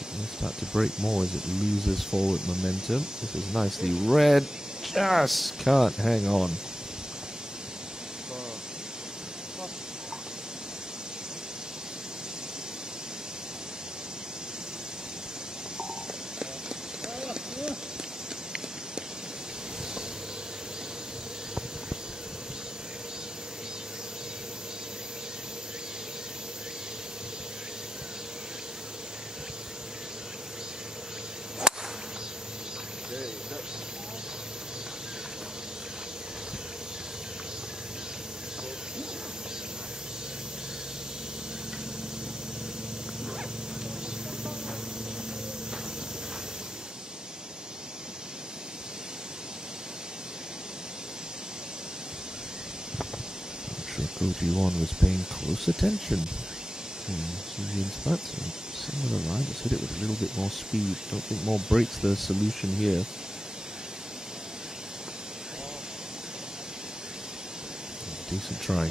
It will start to break more as it loses forward momentum. This is nicely read. Just can't hang on. One was paying close attention to Suzian's putts. Similar line, just hit it with a little bit more speed. Don't think more breaks the solution here. Decent try.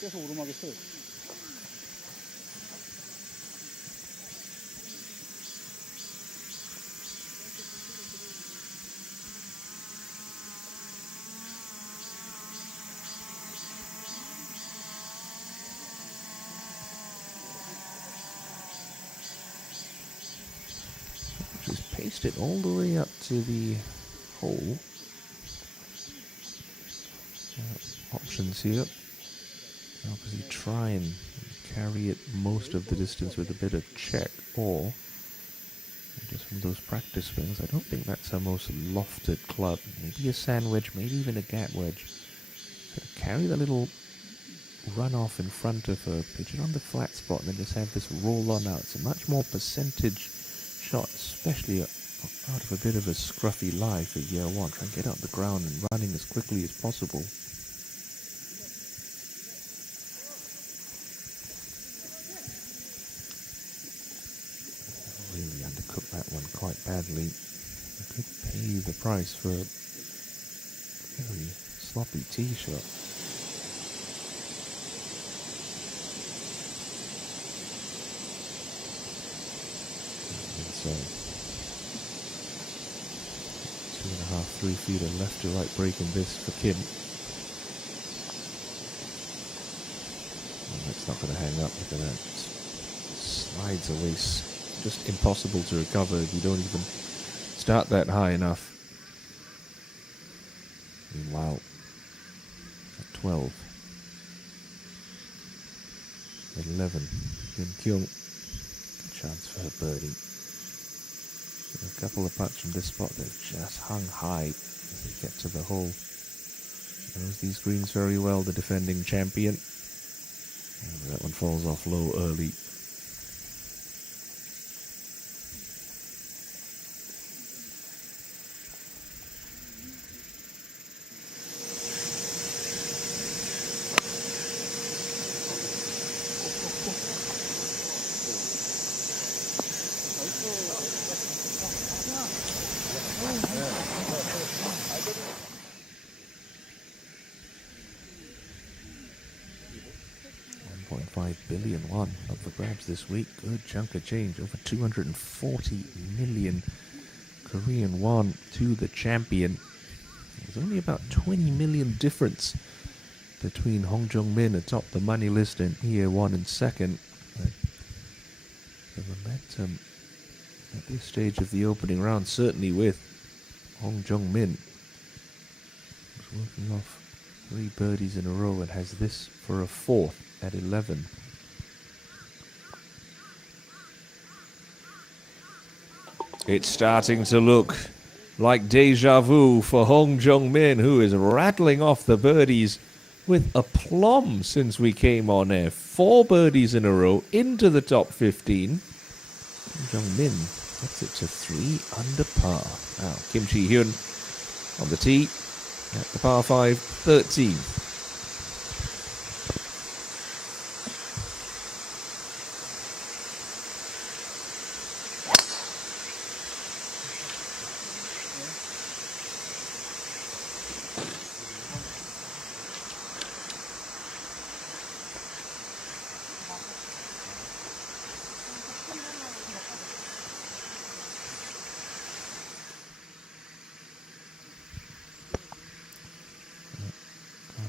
계속 오르막에 서. Just paste it all the way up to the hole. Options here. Obviously try and carry it most of the distance with a bit of check, or just from those practice swings. I don't think that's her most lofted club. Maybe a sand wedge, maybe even a gap wedge. So carry the little runoff in front of her, pitch it on the flat spot, and then just have this roll on out. It's a much more percentage shot, especially out of a bit of a scruffy lie for year one. Try and get out the ground and running as quickly as possible. Undercooked that one quite badly. I could pay the price for a very sloppy tee shot. And so 2.5, 3 feet of left to right break in this for Kim. Well, that's not going to hang up. Look at that. Just slides away. Just impossible to recover if you don't even start that high enough. Meanwhile, at 12, 11, Hankyung, good chance for her birdie. So a couple of putts from this spot that just hung high as they get to the hole. She knows these greens very well, the defending champion. And that one falls off low early. $1.5 billion up for grabs this week. Good chunk of change. Over 240 million Korean won to the champion. There's only about 20 million difference between Hong Jung-min atop the money list and EA1 in second. But the momentum at this stage of the opening round, certainly with Hong Jung-min, who's working off 3 birdies in a row and has this for a 4th at 11. It's starting to look like deja vu for Hong Jung-min, who is rattling off the birdies with aplomb since we came on air. 4 birdies in a row into the top 15. Hong Jung-min gets it to 3 under par. Now, Kim Chi-hyun on the tee at the par 5, 13th.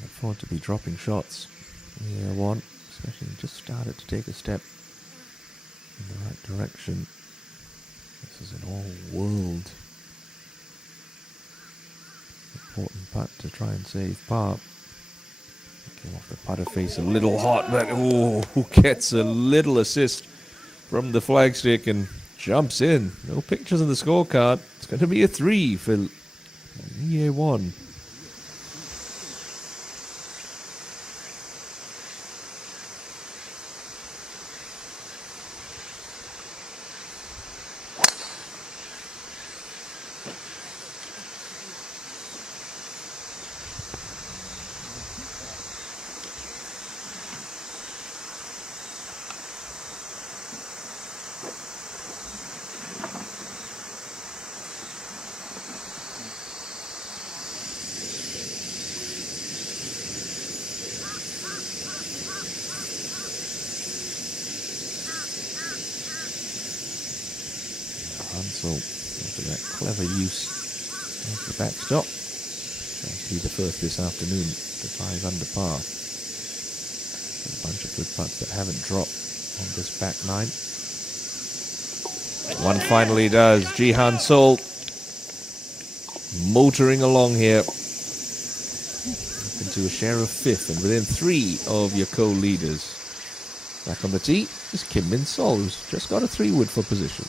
Afford to be dropping shots. Yeah, one, especially just started to take a step in the right direction. This is an all-world important putt to try and save par. Came off the putter face a little hot, but who gets a little assist from the flagstick and jumps in. No pictures on the scorecard. It's going to be a 3 for EA1. So after that clever use of the backstop, trying to be the first this afternoon to 5 under par. A bunch of good putts that haven't dropped on this back 9. One finally does. Jihan Sol motoring along here into a share of 5th and within 3 of your co-leaders. Back on the tee is Kim Min Sol, who's just got a 3-wood for position.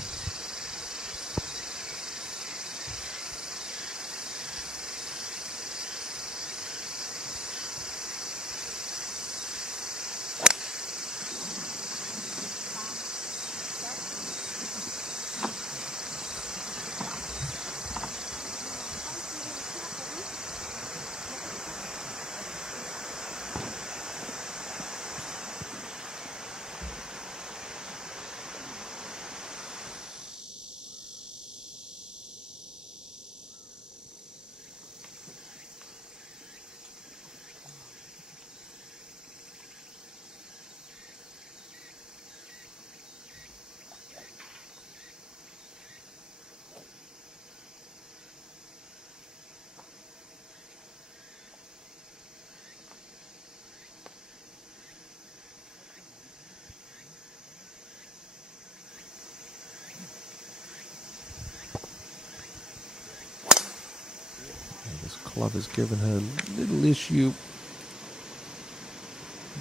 Club has given her a little issue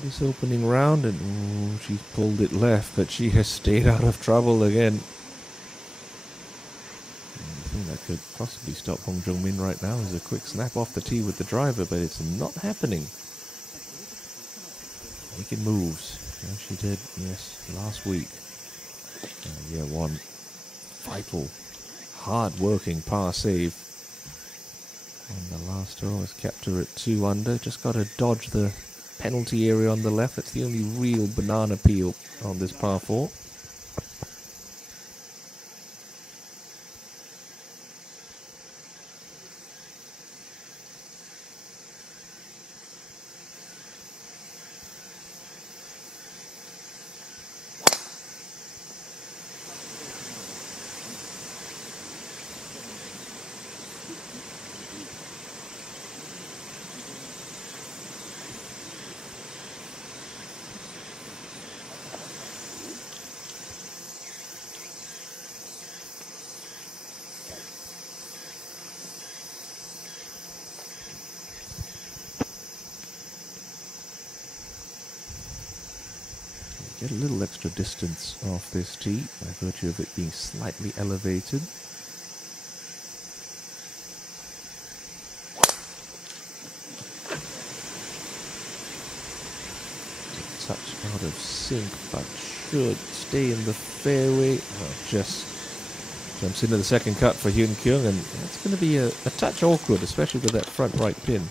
this opening round, and she pulled it left, but she has stayed out of trouble again. The thing that could possibly stop Hong Jung-min right now is a quick snap off the tee with the driver, but it's not happening. Making moves, as she did, yes, last week. Yeah, one vital, hard-working par save. And the last hole has kept her at 2 under. Just got to dodge the penalty area on the left. That's the only real banana peel on this par 4. get a little extra distance off this tee by virtue of it being slightly elevated. A touch out of sync, but should stay in the fairway. Just jumps into the second cut for Hankyung, and that's going to be a touch awkward, especially with that front right pin.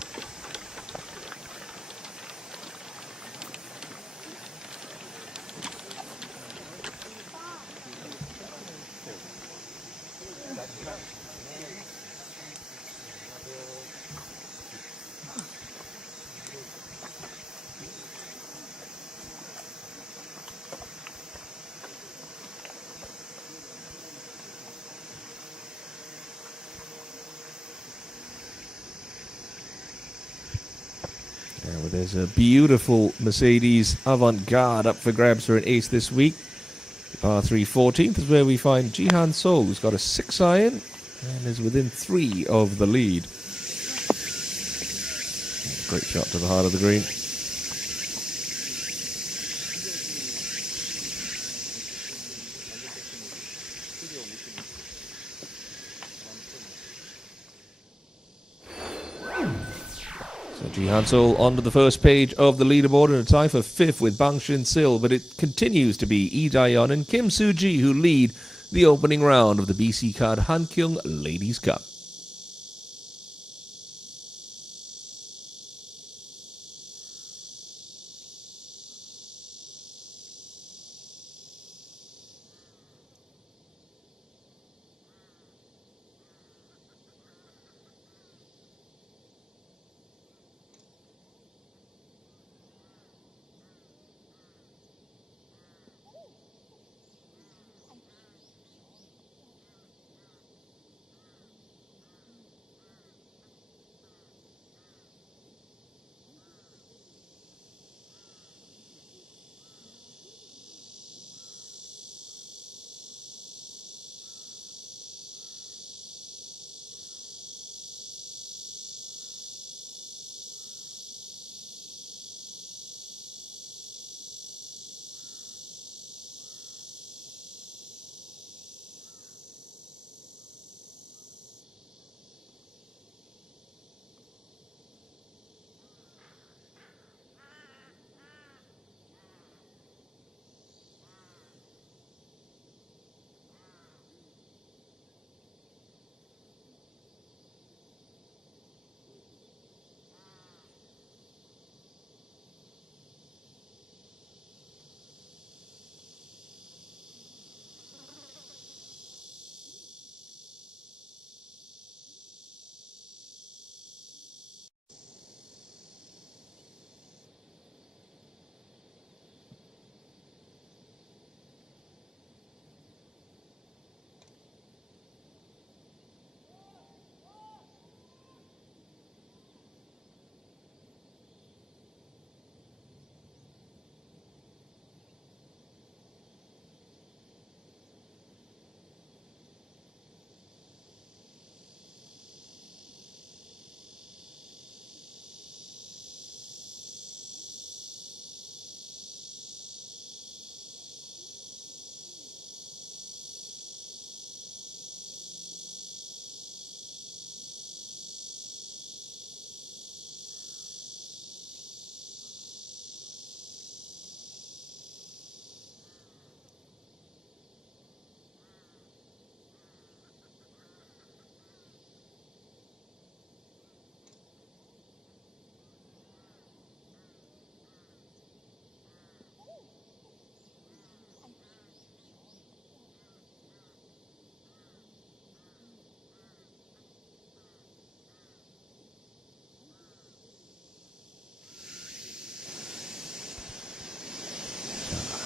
There's a beautiful Mercedes Avant-Garde up for grabs for an ace this week. Par 3 14th is where we find Jihan Sol, who's got a 6-iron and is within 3 of the lead. Great shot to the heart of the green. Jihan Sol onto the first page of the leaderboard in a tie for 5th with Bang Shin Sil, but it continues to be Lee Daeyeon and Kim Soo-ji who lead the opening round of the BC Card Hankyung Ladies Cup.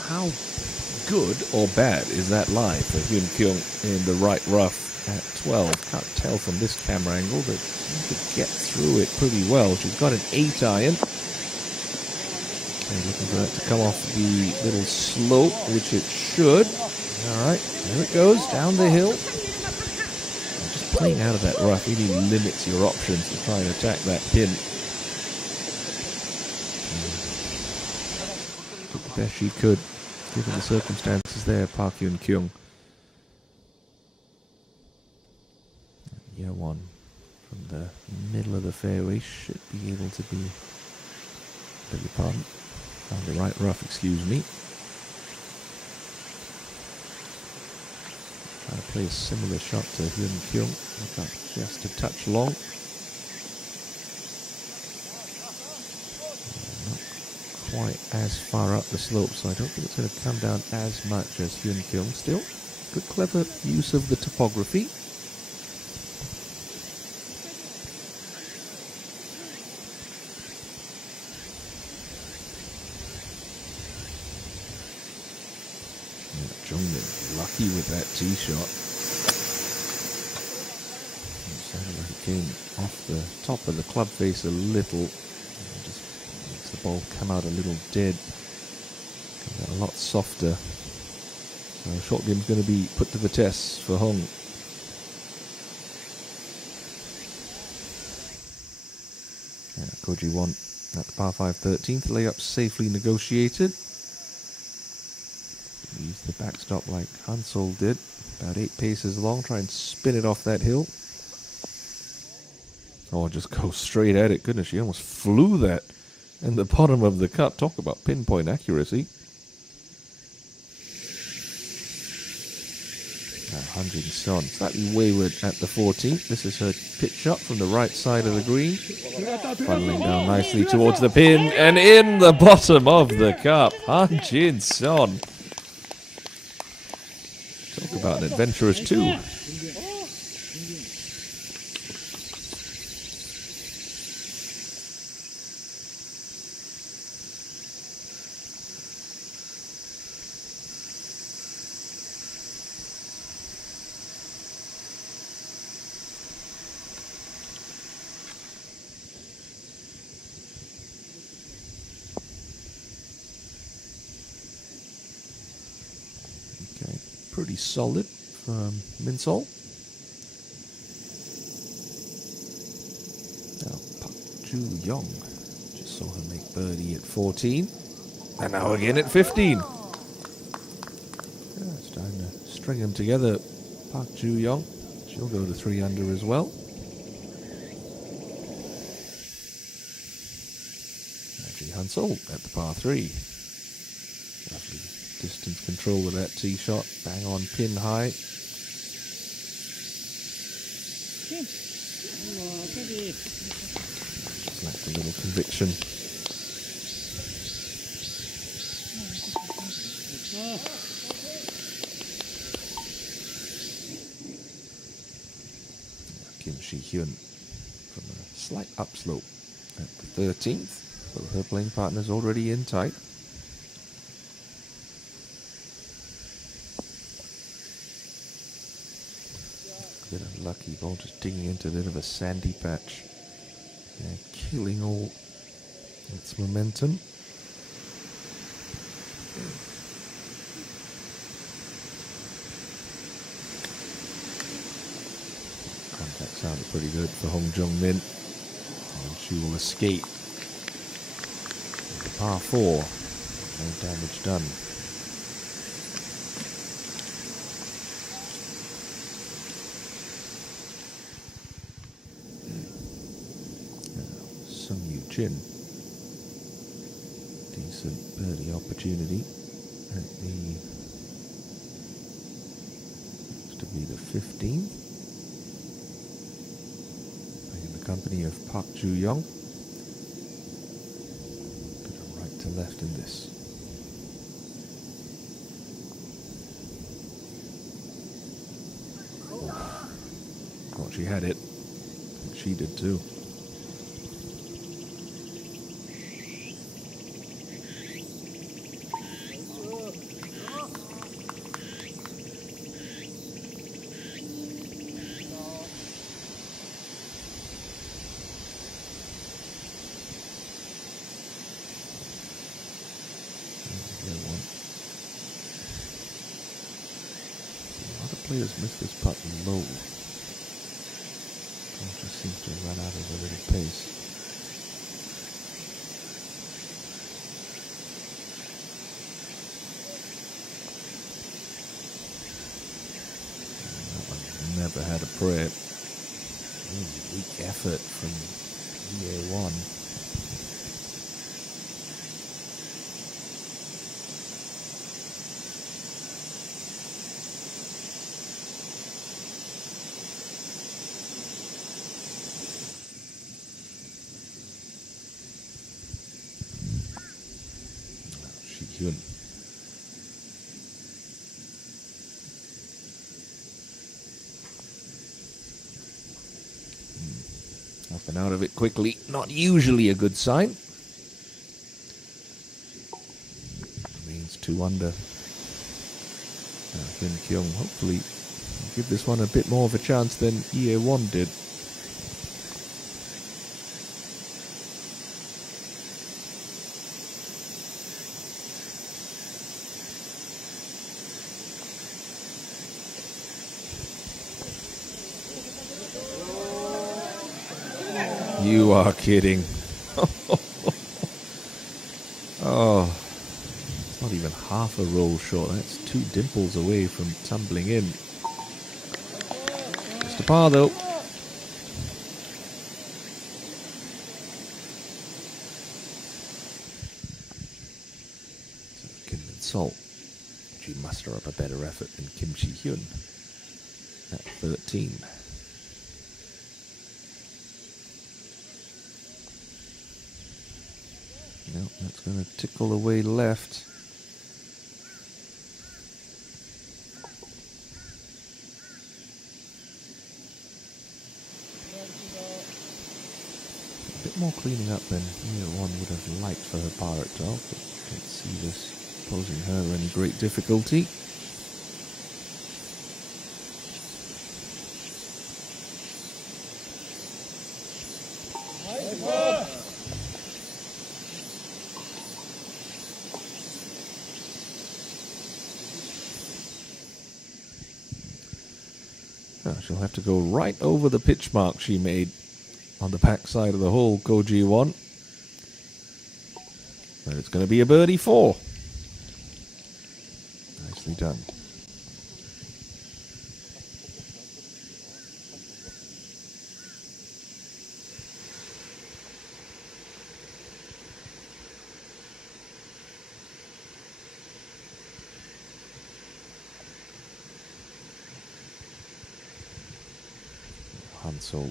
How good or bad is that lie for Hankyung in the right rough at 12? Can't tell from this camera angle, but she could get through it pretty well. She's got an 8-iron. And looking for that to come off the little slope, which it should. All right, there it goes, down the hill. And just playing out of that rough really limits your options to try and attack that pin. Did the best she could given the circumstances there, Park Hankyung. Year one from the middle of the fairway should be able to be, beg your pardon, found the right rough, excuse me. Trying to play a similar shot to Hankyung, got just a touch long. Not quite as far up the slope, so I don't think it's going to come down as much as Hankyung. Still, good clever use of the topography. Lucky with that tee shot. It sounded like it came off the top of the club face a little. Just makes the ball come out a little dead. A lot softer. So short game's going to be put to the test for Hong. Koji won at the par 5 13th. Layup safely negotiated. Use the backstop like Hansol did. About 8 paces long. Try and spin it off that hill. Oh, just go straight at it. Goodness, she almost flew that in the bottom of the cut. Talk about pinpoint accuracy. 100 son. Slightly wayward at the 14th. This is her pitch shot from the right side of the green. Funneling down nicely towards the pin. And in the bottom of the cup. Han Jin Son. Talk about an adventurous two. Pretty solid from Minsol. Now Park Ju-young. Just saw her make birdie at 14. And now again at 15. Yeah, it's time to string them together. Park Ju-young. She'll go to 3 under as well. Najee Hansol at the par 3. Lovely distance control with that tee shot, bang on pin high. Just lacked a little conviction. Kim Shi-hyun from a slight upslope at the 13th. Both her playing partners already in tight. Lucky ball just digging into a bit of a sandy patch. Yeah, killing all its momentum. Contact sounded pretty good for Hong Jung-min. And she will escape. The par 4. No damage done. Chin. Decent birdie opportunity at the looks to be the 15th. In the company of Park Ju-young. Bit of right to left in this. Oh. Thought she had it. She did too. Players miss this putt low. Ball just seems to run out of a little pace. never had a prayer. Weak effort from EA1. Hankyung. Up and out of it quickly. Not usually a good sign. Remains 2 under. Hankyung hopefully give this one a bit more of a chance than EA1 did. You are kidding. Oh, it's not even half a roll short. That's 2 dimples away from tumbling in. Mr. Par though. Kim and Sol. She muster up a better effort than Kim Chi-hyun at 13. No, that's going to tickle away left. A bit more cleaning up than one would have liked for her par at 12, but don't see this posing her any great difficulty. She'll have to go right over the pitch mark she made on the back side of the hole, Koji 1. But it's going to be a birdie 4. Nicely done. So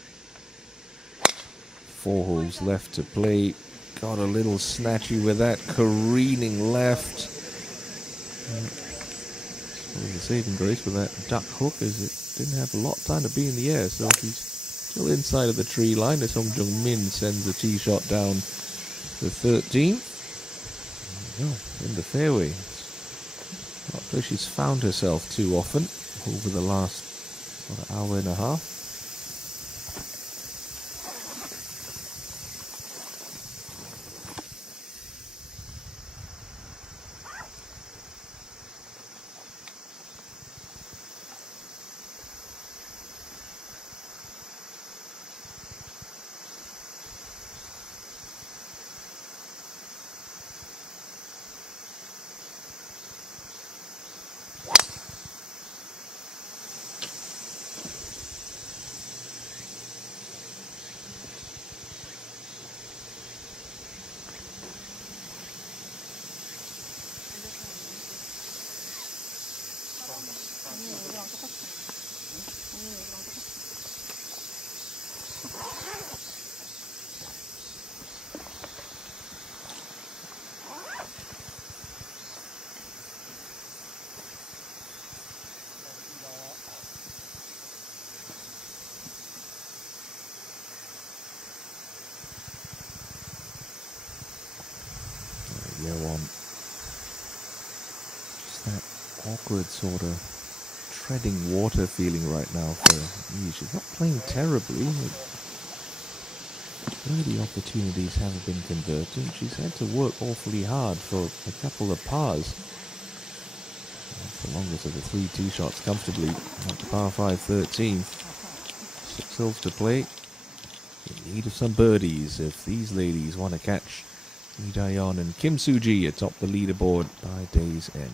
4 holes left to play. Got a little snatchy with that, careening left. The saving grace with that duck hook is it didn't have a lot of time to be in the air, so she's still inside of the tree line as Hong Jung Min sends a tee shot down to 13. In the fairway. Not where she's found herself too often over the last hour and a half. Just that awkward sort of treading water feeling right now for me. She's not playing terribly. Birdie opportunities haven't been converted. She's had to work awfully hard for a couple of pars. That's the longest of the 3 tee shots comfortably at the par 5 13. 6 holes to play. In need of some birdies if these ladies want to catch Lee Daeyeon and Kim Soo-ji atop the leaderboard by day's end.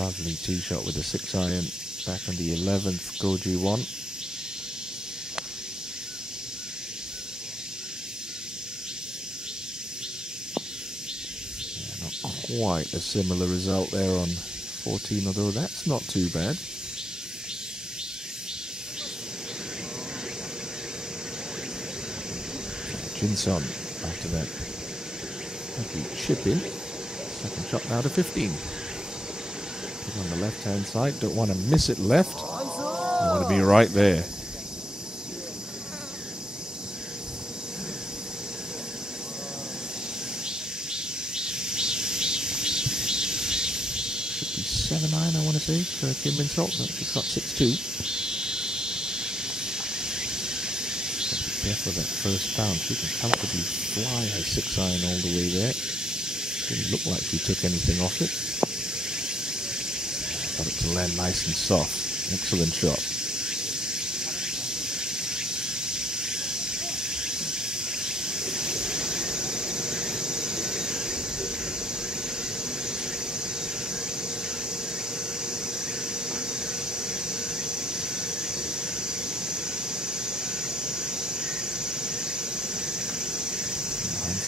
Lovely tee shot with a 6-iron back on the 11th Goji one. Yeah, not quite a similar result there on 14, although that's not too bad. Jinson after that lucky chip in. Second shot now to 15. Put on the left-hand side. Don't want to miss it left. You want to be right there. Should be 7-iron, I want to say, for Kim Min-sol. No, she's got 6-2. Careful of that first bounce. She can comfortably fly her 6-iron all the way there. Didn't look like she took anything off it. Got it to land nice and soft. Excellent shot.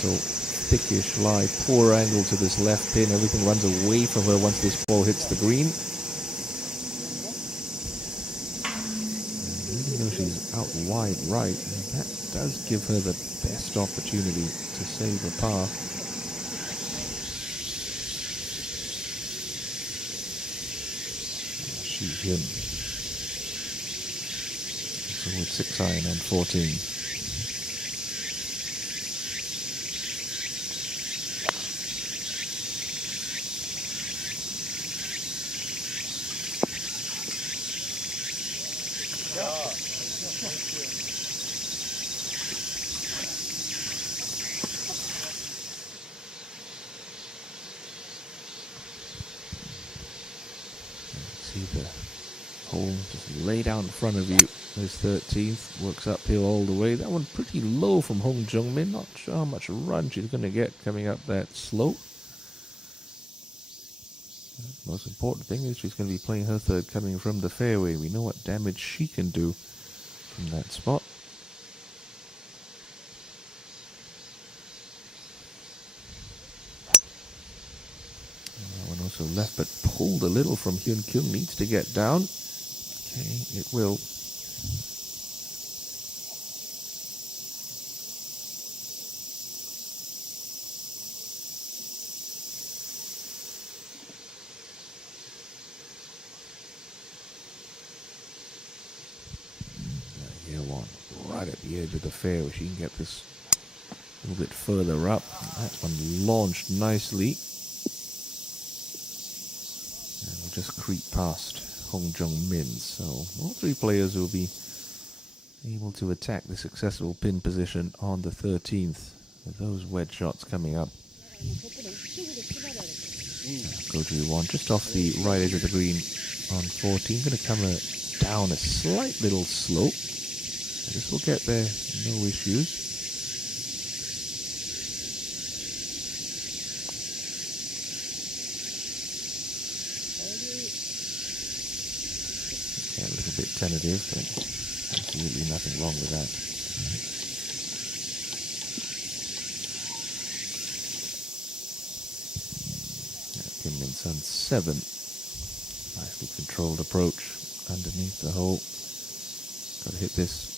So thickish lie, poor angle to this left pin. Everything runs away from her once this ball hits the green. And even though she's out wide right, that does give her the best opportunity to save a par. Hyun. So with 6-iron on 14. See the hole just laid out in front of you. This 13th works uphill all the way. That one pretty low from Hong Jung-min. Not sure how much run she's going to get coming up that slope. The most important thing is she's going to be playing her third coming from the fairway. We know what damage she can do from that spot. That one also left but pulled a little from Hankyung. Needs to get down. Okay, it will. Right at the edge of the fairway. She can get this a little bit further up. That one launched nicely. And we'll just creep past Hong Jung-min. So all three players will be able to attack the successful pin position on the 13th with those wedge shots coming up. Go to one just off the right edge of the green on 14. Going to come down a slight little slope. This will get there, no issues. Okay, a little bit tentative, but absolutely nothing wrong with that. Kim Min-sun 7. Nicely controlled approach underneath the hole. Got to hit this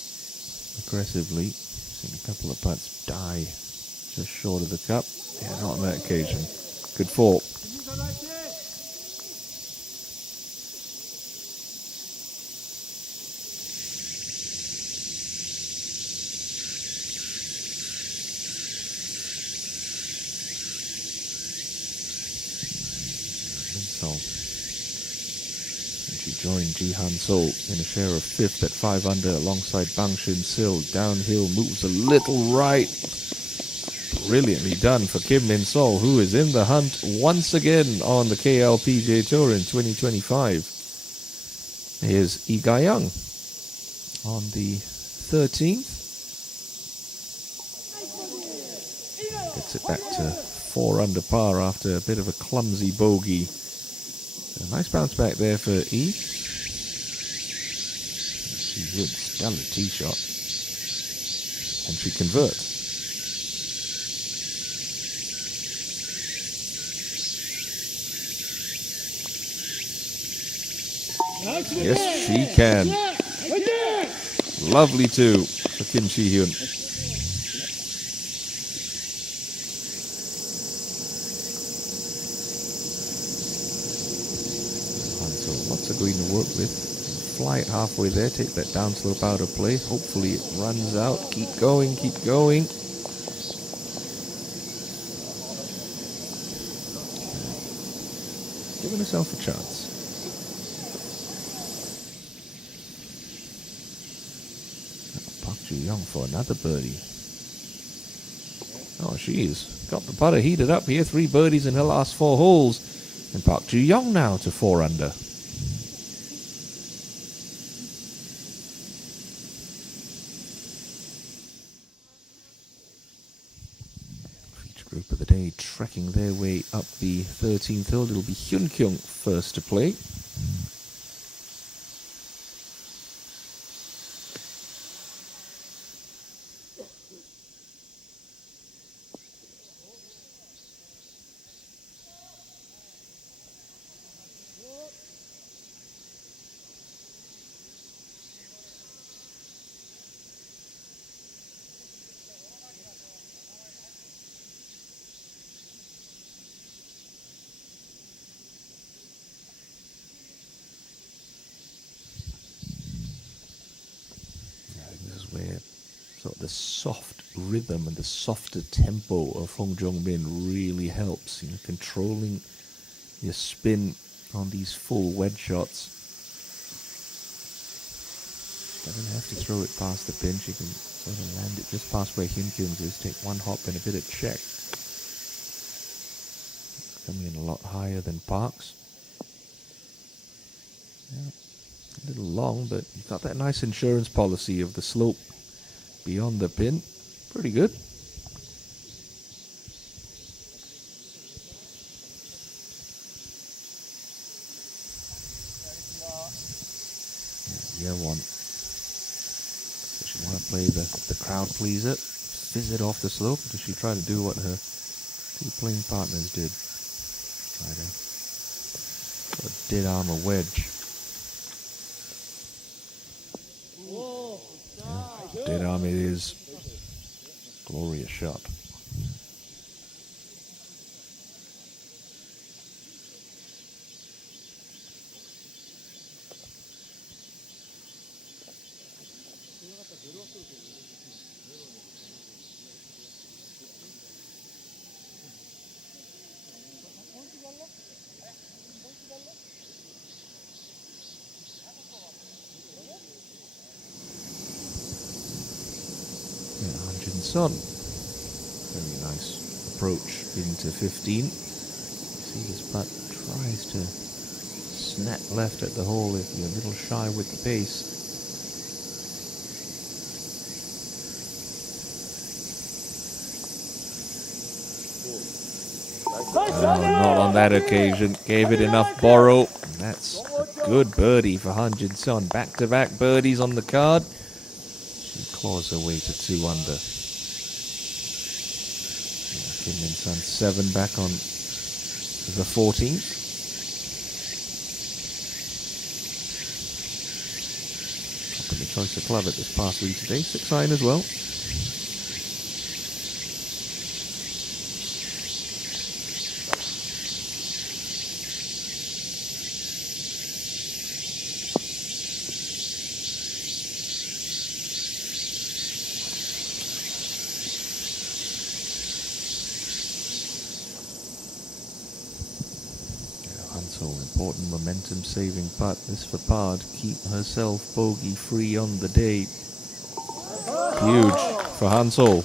aggressively. Seen a couple of putts die just short of the cup. Yeah, not on that occasion. Good fall. She joined Jihan Seol in a share of 5th at 5 under alongside Bang Shin-sil. Downhill moves a little right. Brilliantly done for Kim Min-sol, who is in the hunt once again on the KLPGA Tour in 2025. Here's Lee Ga-young on the 13th. Gets it back to 4 under par after a bit of a clumsy bogey A nice bounce back there for E. She would stellar tee shot. And she converts. Yes, she can. Lovely too for Kim Chi-hyun. So lots of green to work with. Fly it halfway there, take that downslope out of play. Hopefully it runs out. Keep going, keep going. Giving herself a chance. Young for another birdie. Oh, she's got the putter heated up here. 3 birdies in her last 4 holes. And Park Ju-young now to 4 under. Feature group of the day trekking their way up the 13th hole. It'll be Hankyung first to play. Where sort of the soft rhythm and the softer tempo of Hong Jong-min really helps, you know, controlling your spin on these full wedge shots. Doesn't have to throw it past the pin. She can sort of land it just past where Hankyung's is, take one hop and a bit of check. It's coming in a lot higher than Park's. Yeah. A little long, but you've got that nice insurance policy of the slope beyond the pin. Pretty good. Yeah, one. Does she want to play the crowd pleaser? Fizz it off the slope? Does she try to do what her 2 playing partners did? Try to sort of dead arm a wedge. Dead arm it is. Glorious shot. Son. Very nice approach into 15. See this putt tries to snap left at the hole if you're a little shy with the pace. Not on that occasion. Gave it enough borrow. And that's a good birdie for Han Jin-sun. Back-to-back birdies on the card. She claws her way to 2 under. Kim Min-sun 7 back on the 14th. Up in the choice of club at this par 3 today. 6 iron as well. Important momentum-saving putt. This for par to keep herself bogey-free on the day. Huge for Hansol.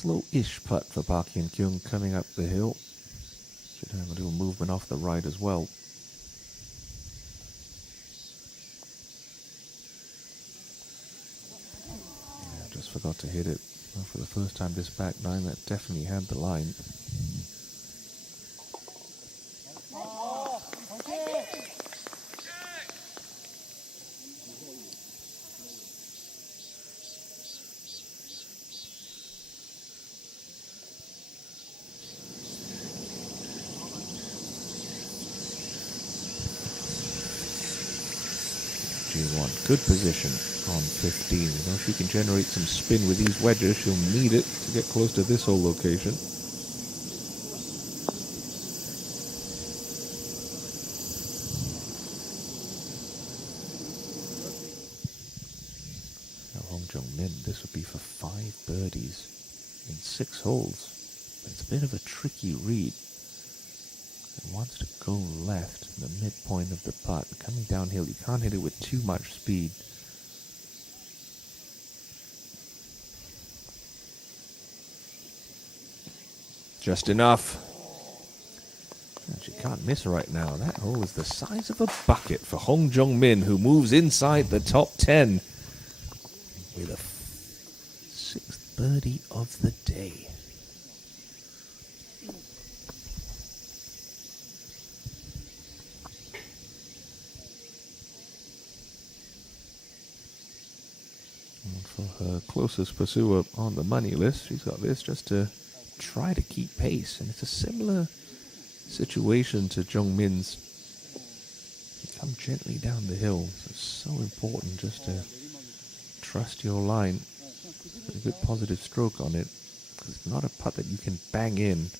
slow-ish putt for Park Hankyung coming up the hill. Should have a little movement off the right as well. Yeah, just forgot to hit it. Well, for the first time this back nine, that definitely had the line. G1, good position on 15. You know, if she can generate some spin with these wedges, she'll need it to get close to this hole location. Now Hong Jung-min, this would be for 5 birdies in 6 holes. It's a bit of a tricky read. It wants to go left in the midpoint of the putt. Coming downhill, you can't hit it with too much speed. Just enough. And she can't miss right now. That hole is the size of a bucket for Hong Jung-min, who moves inside the top 10 with a 6th birdie of the day. And for her closest pursuer on the money list, she's got this just to try to keep pace, and it's a similar situation to Jung-min's. You come gently down the hill, so it's so important just to trust your line, put a good positive stroke on it, because it's not a putt that you can bang in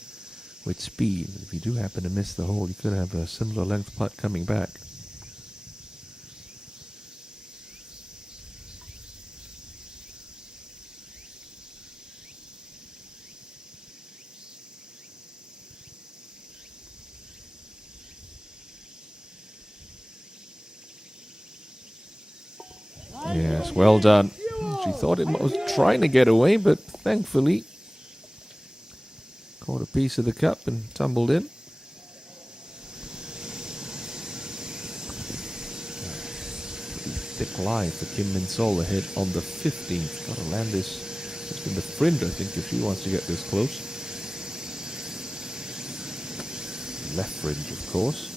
with speed. If you do happen to miss the hole, you could have a similar length putt coming back. Yes, well done. She thought it was trying to get away, but thankfully caught a piece of the cup and tumbled in. Pretty thick lie for Kim Min-sol ahead on the 15th. Got to land this just in the fringe, I think, if she wants to get this close. Left fringe, of course.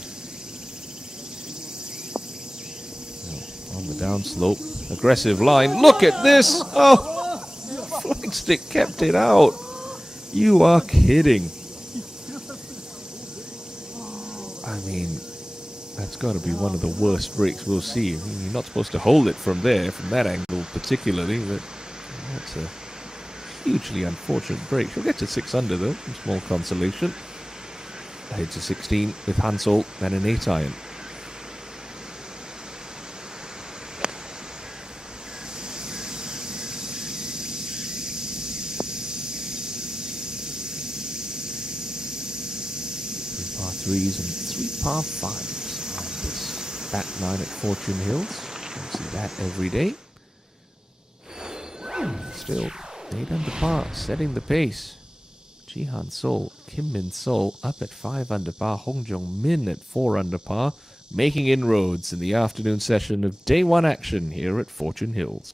On the downslope. Aggressive line. Look at this! Oh! Flag stick kept it out. You are kidding. I mean, that's got to be one of the worst breaks we'll see. I mean, you're not supposed to hold it from there, from that angle particularly, but that's a hugely unfortunate break. She'll get to 6 under though, some small consolation. Ahead to 16 with Hansel and an 8 iron. Threes and 3 par 5s on this back 9 at Fortune Hills. You see that every day. Still 8 under par, setting the pace. Ji Han Sol, Kim Min Sol up at 5 under par. Hong Jung-min at 4 under par, making inroads in the afternoon session of day 1 action here at Fortune Hills.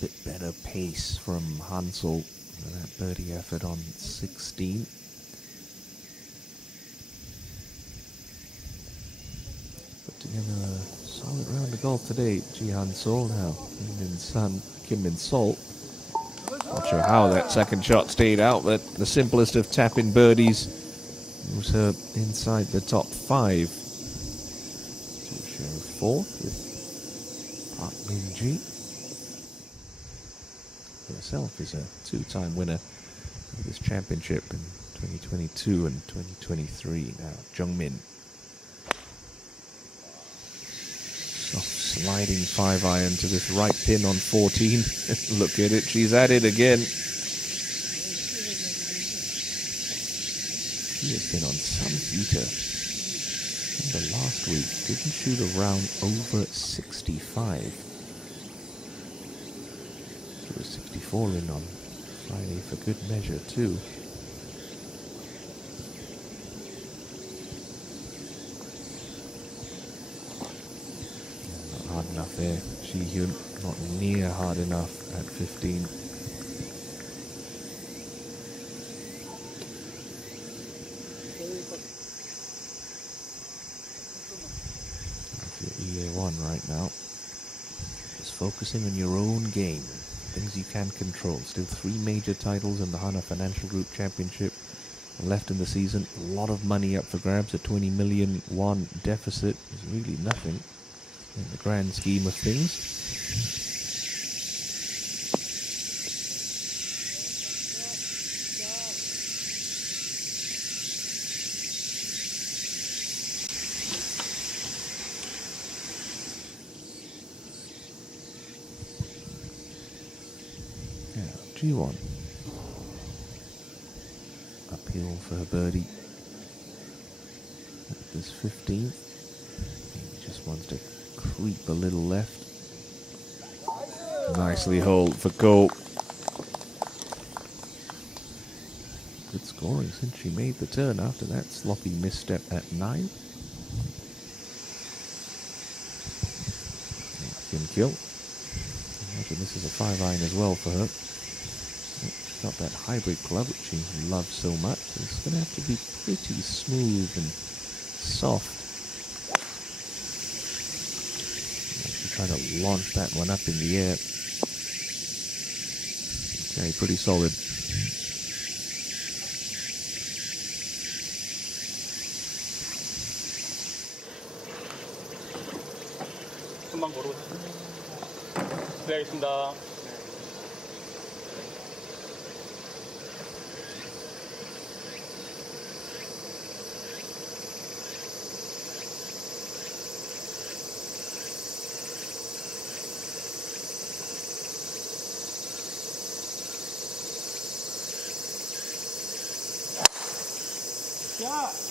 bit better pace from Hansel for that birdie effort on 16. Put together a solid round of golf today, Ji Hansel. Now, Kim Min Sol. Not sure how that second shot stayed out, but the simplest of tap-in birdies was her inside the top 5. So share of 4th with Park Min-ji. Herself is a 2-time winner of this championship in 2022 and 2023. Now, Jung-min. Soft sliding 5-iron to this right pin on 14. Look at it, she's at it again. She has been on some heater. Remember last week, didn't shoot a round over 65. She was 64 in on Friday for good measure too. Not hard enough there. Ji-hyun not near hard enough at 15. EA1 right now. Just focusing on your own game, things you can control. Still 3 major titles in the Hana Financial Group Championship left in the season. A lot of money up for grabs. A 20 million won deficit is really nothing in the grand scheme of things. G1. Uphill for her birdie. At this 15th. He just wants to creep a little left. Nicely holed for Ko. Good scoring since she made the turn after that sloppy misstep at 9. Hankyung. Imagine this is a 5-iron as well for her. Got that hybrid club which she loves so much. It's going to have to be pretty smooth and soft. She's trying to launch that one up in the air. Okay, pretty solid. 금방 걸어. 네, 알겠습니다.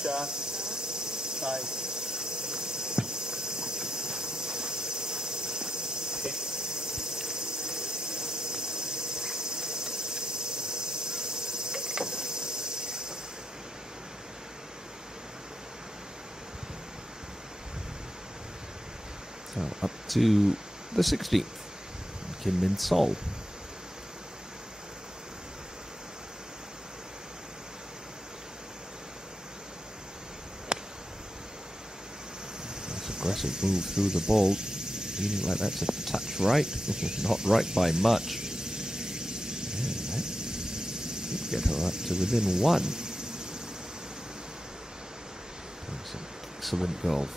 자, 나이스. So up to the 16th. Kim Min Sol. Aggressive move through the ball, feeling like that's a touch right, not right by much. And that could get her up to within 1. Some excellent golf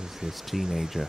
with this teenager.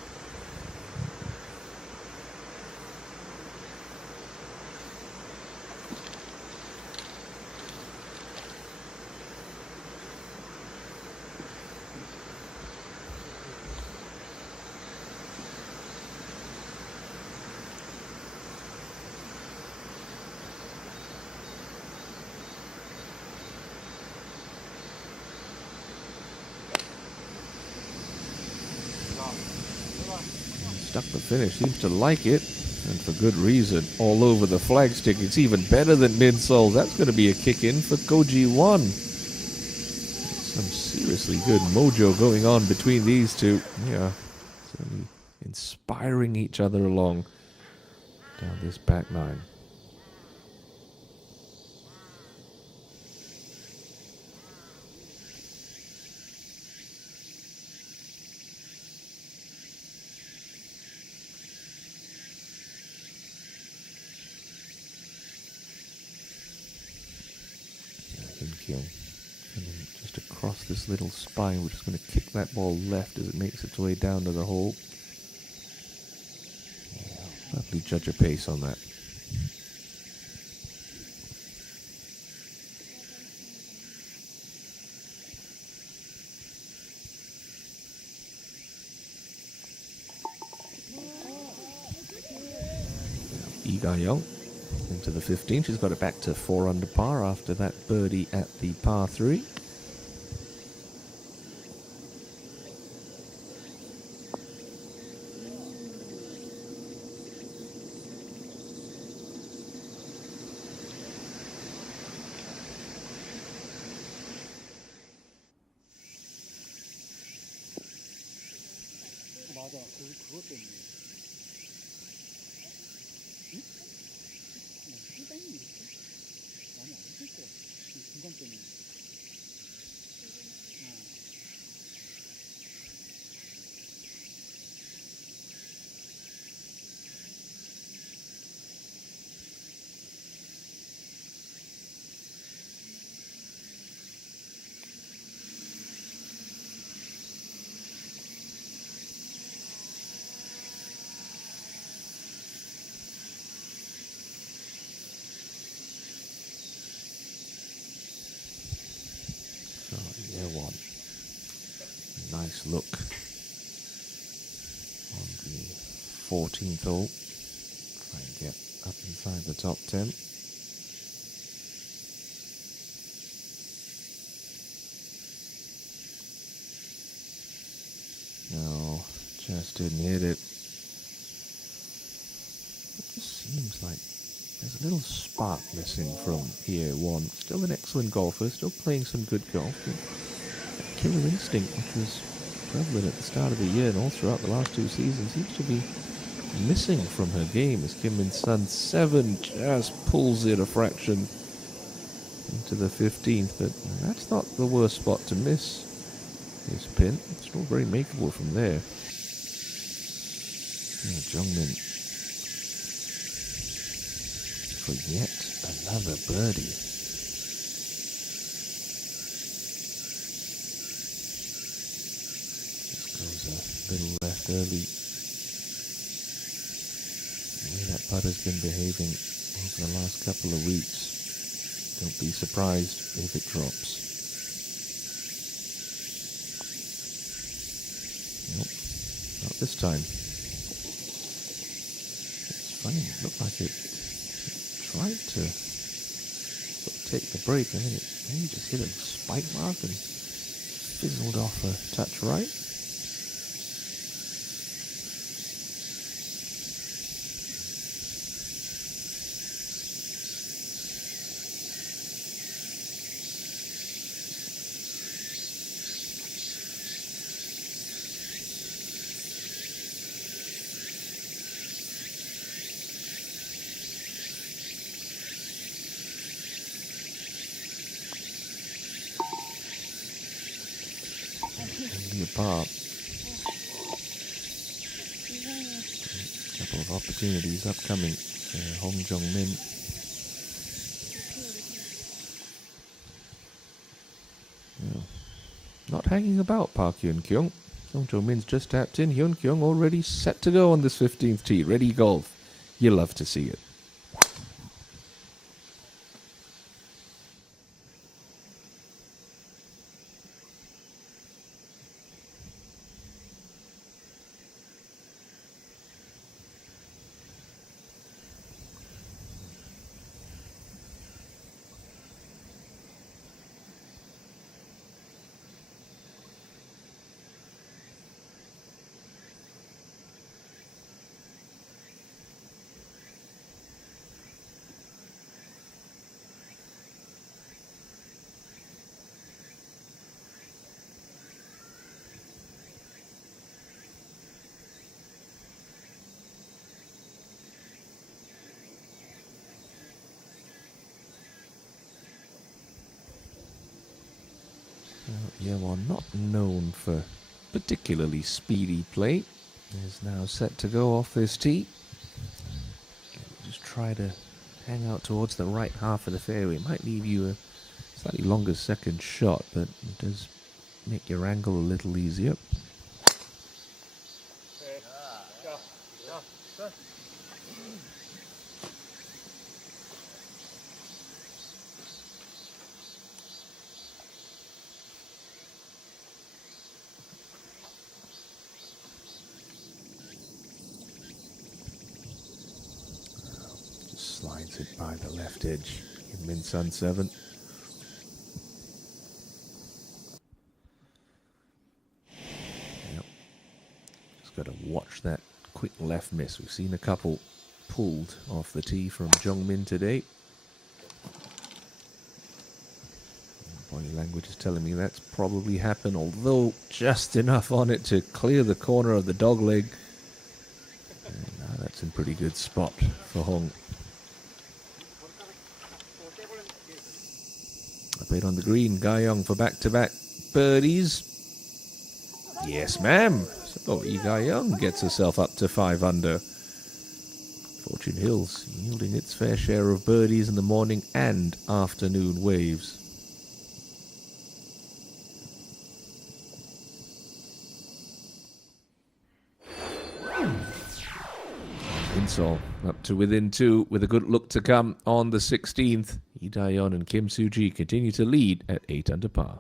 Stuck the finish, seems to like it, and for good reason. All over the flagstick, it's even better than Min-Sol. That's going to be a kick in for Koji-won. Some seriously good mojo going on between these two. Yeah, certainly inspiring each other along down this back nine. Hankyung coming just across this little spine. We're just going to kick that ball left as it makes its way down to the hole. Yeah, lovely judge of pace on that. Young into the 15. She's got it back to 4 under par after that birdie at the par 3. 맞아. 그것 때문에. 상당히 이렇게 많이 안 쓸 거야. 이 중간 때문에. One. Nice look on the 14th hole. Try and get up inside the top 10. No, just didn't hit it. It just seems like there's a little spark missing from here. One. Still an excellent golfer, still playing some good golf. Killer instinct, which was prevalent at the start of the year and all throughout the last 2 seasons, seems to be missing from her game as Kim Min-sun 7 just pulls it a fraction into the 15th. But that's not the worst spot to miss this pin. It's still very makeable from there. Yeah, Jungmin for yet another birdie. A little left early. The way that putter's been behaving over the last couple of weeks, don't be surprised if it drops. Nope, not this time. It's funny, it looked like it tried to sort of take the break and then it maybe just hit a spike mark and fizzled off a touch right. Apart. A couple of opportunities upcoming for Hong Jong-min. Well, not hanging about Park Hyun-kyung. Hong Jong-min's just tapped in. Hyun-kyung already set to go on this 15th tee. Ready golf. You love to see it. yeah, well, not known for particularly speedy play, is now set to go off this tee. Just try to hang out towards the right half of the fairway. Might leave you a slightly longer second shot, but it does make your angle a little easier. Slides it by the left edge in Min Sun 7. Yep. Just got to watch that quick left miss. We've seen a couple pulled off the tee from Jung Min today. Body language is telling me that's probably happened, although just enough on it to clear the corner of the dog leg. And now that's in pretty good spot for Hong. I played on the green, Guyong for back-to-back birdies. Yes, ma'am. So Guyong gets herself up to 5 under. Fortune Hills yielding its fair share of birdies in the morning and afternoon waves. Insol up to within 2 with a good look to come on the 16th. Lee Dae-yeon and Kim Soo-ji continue to lead at 8 under par.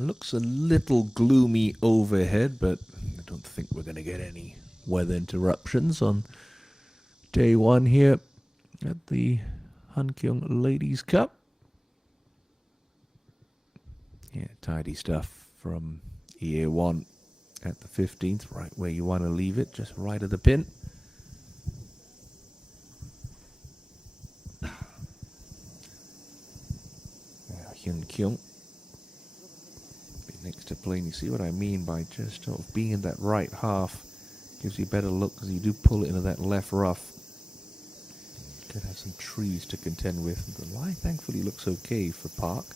Looks a little gloomy overhead, but I don't don't think we're going to get any weather interruptions on day one here at the Hankyung Ladies Cup. Yeah, tidy stuff from EA1 at the 15th, right where you want to leave it, just right of the pin. Hankyung next to plane. You see what I mean by just sort of being in that right half. Gives you a better look because you do pull it into that left rough. Could have some trees to contend with. The lie thankfully looks okay for Park.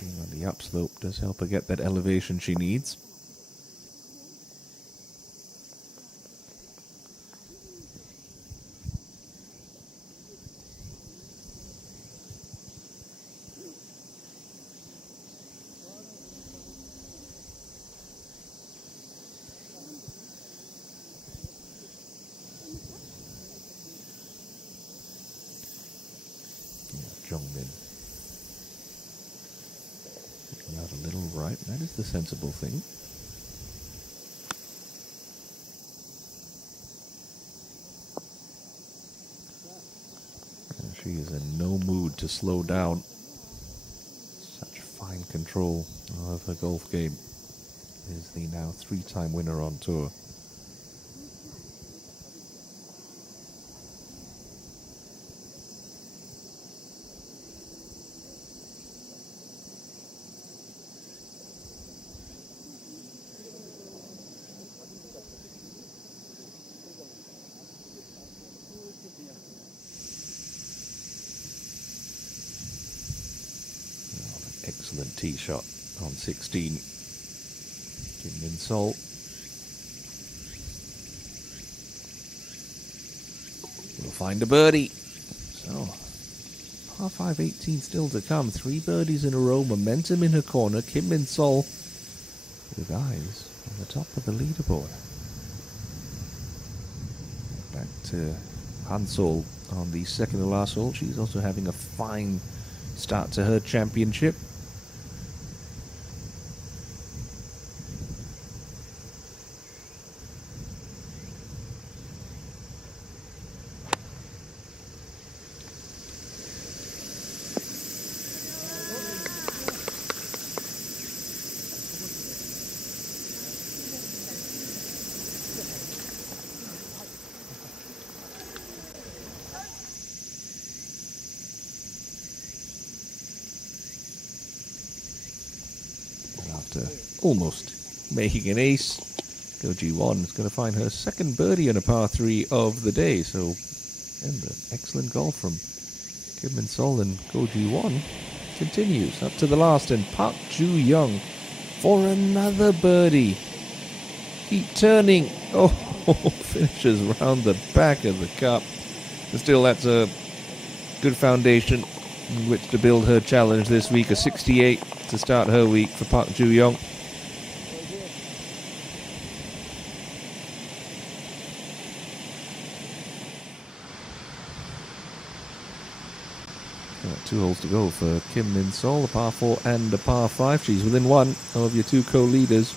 Being on the upslope does help her get that elevation she needs. Jongmin. Looking out a little right. That is the sensible thing. And she is in no mood to slow down. Such fine control of her golf game. Is the now 3-time winner on tour. Excellent tee shot on 16. Kim Min Sol. We'll find a birdie. So, par 5, 18 still to come. 3 birdies in a row. Momentum in her corner. Kim Min Sol with eyes on the top of the leaderboard. Back to Han Sol on the second to last hole. She's also having a fine start to her championship. After almost making an ace, Go G1 is going to find her second birdie on a par 3 of the day. So, and an excellent golf from Kim Min Sol, and Go G1 continues up to the last, and Park Ju-young for another birdie. Keep turning. Oh, finishes round the back of the cup. But still, that's a good foundation in which to build her challenge this week. A 68 to start her week for Park Ju-young. Two holes to go for Kim Min Sol, a par 4 and a par 5. She's within one of your two co-leaders.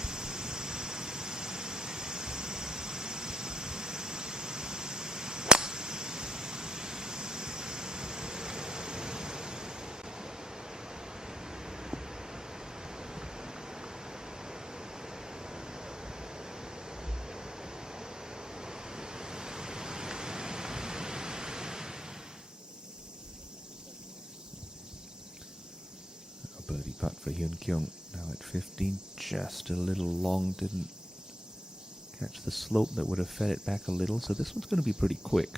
Birdie putt for Hankyung, now at 15, just a little long, didn't catch the slope that would have fed it back a little, so this one's going to be pretty quick.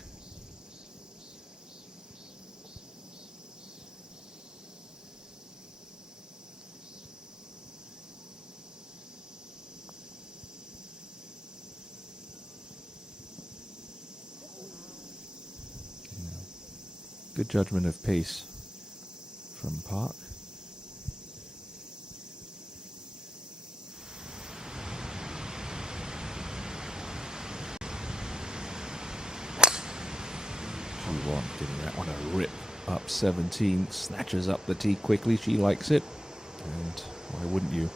Good judgment of pace from Park. Getting that one a rip up 17, snatches up the tee quickly. She likes it, and why wouldn't you?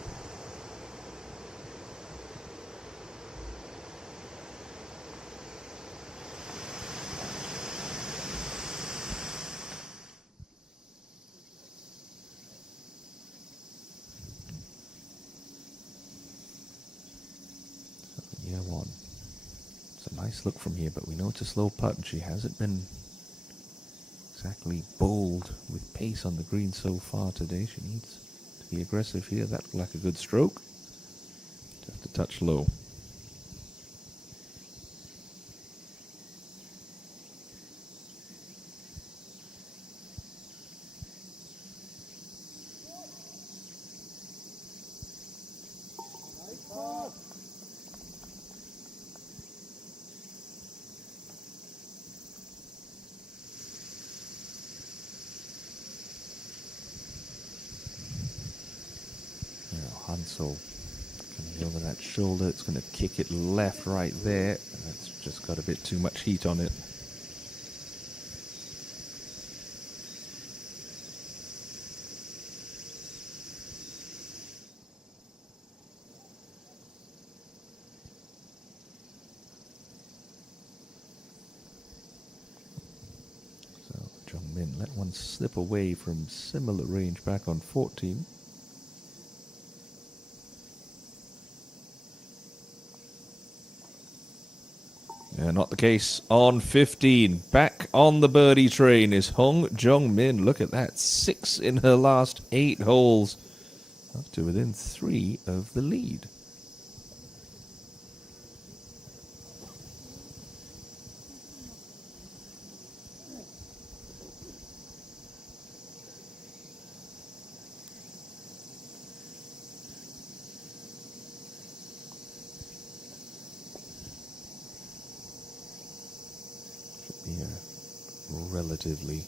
Nice look from here, but we know it's a slow putt, and she hasn't been exactly bold with pace on the green so far today. She needs to be aggressive here. That looked like a good stroke. Just a touch low. Hansel coming over that shoulder. It's going to kick it left right there. That's just got a bit too much heat on it. So Jung-min let one slip away from similar range back on 14. Not the case on 15. Back on the birdie train is Hong Jung-min. Look at that. 6 in her last 8 holes. Up to within 3 of the lead. Relatively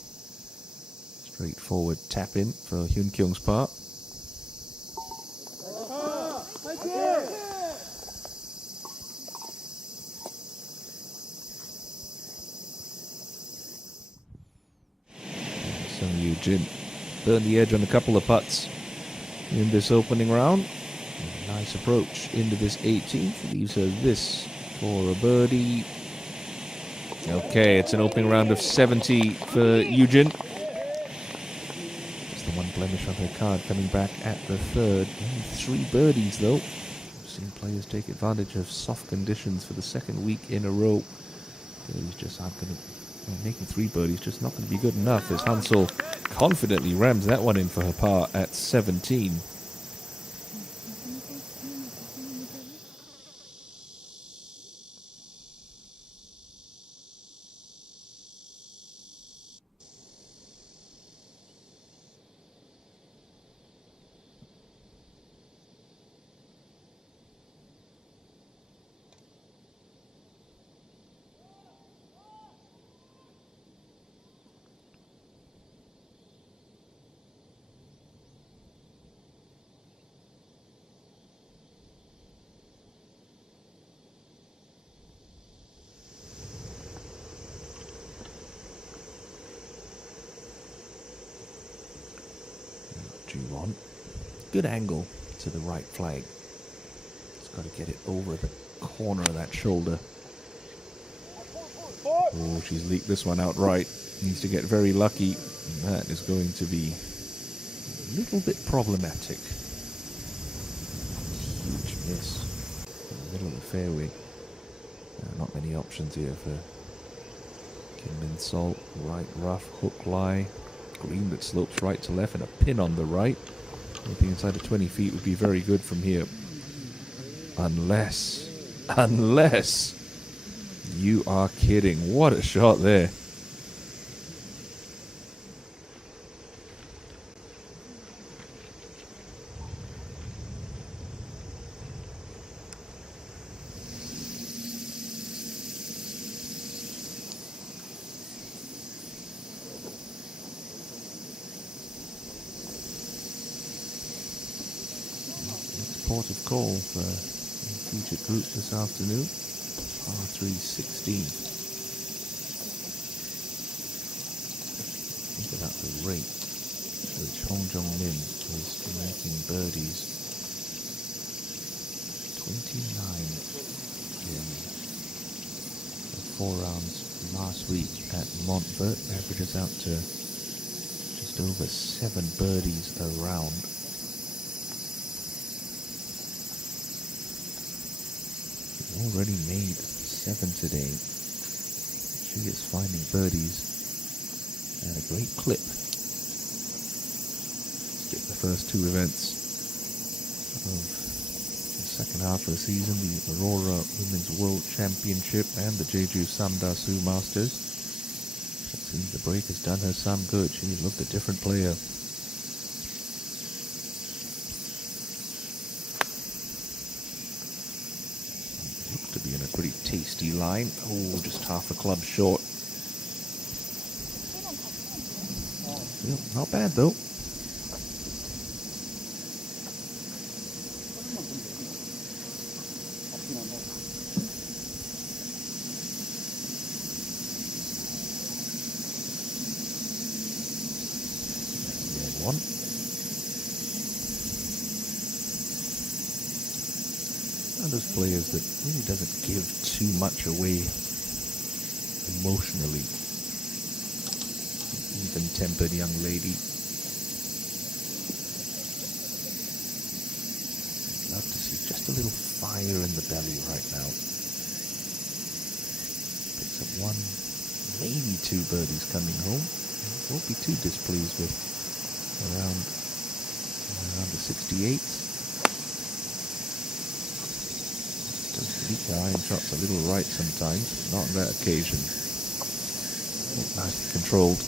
straightforward tap in for Hankyung's part. Sung Yoo-jin burned the edge on a couple of putts in this opening round. A nice approach into this 18th. Leaves her this for a birdie. Okay, it's an opening round of 70 for Yoo-jin. It's the one blemish on her card coming back at the third. Only 3 birdies though. We've seen players take advantage of soft conditions for the second week in a row. Birdies just aren't going to... making 3 birdies just not going to be good enough as Hansel confidently rams that one in for her par at 17. G1. Good angle to the right flag. It's got to get it over the corner of that shoulder. Oh, she's leaked this one out right. Needs to get very lucky. And that is going to be a little bit problematic. Huge miss in the middle of the fairway. Not many options here for Kim Min-sol. Right rough, hook lie. Green that slopes right to left and a pin on the right. Anything inside of 20 feet would be very good from here. Unless you are kidding. What a shot there. Port of call for the featured group this afternoon. Par 3 16. Think about the rate at which Hong Jung-min is making birdies. 29 in the 4 rounds last week at Montvert. Averages out to just over 7 birdies a round. Already made 7 today. She is finding birdies at a great clip. Skip the first two events of the second half of the season, the Aurora Women's World Championship and the Jeju Samdasu Masters. It seems the break has done her some good. She looked a different player. Looks to be in a pretty tasty line. Oh, just half a club short. Well, not bad though. One. One of those players that really doesn't give too much away emotionally. Even-tempered young lady. Love to see just a little fire in the belly right now. Picks up one, maybe two birdies coming home. Won't be too displeased with around the 68s. Does leak her iron shots a little right sometimes, not on that occasion. Nicely controlled.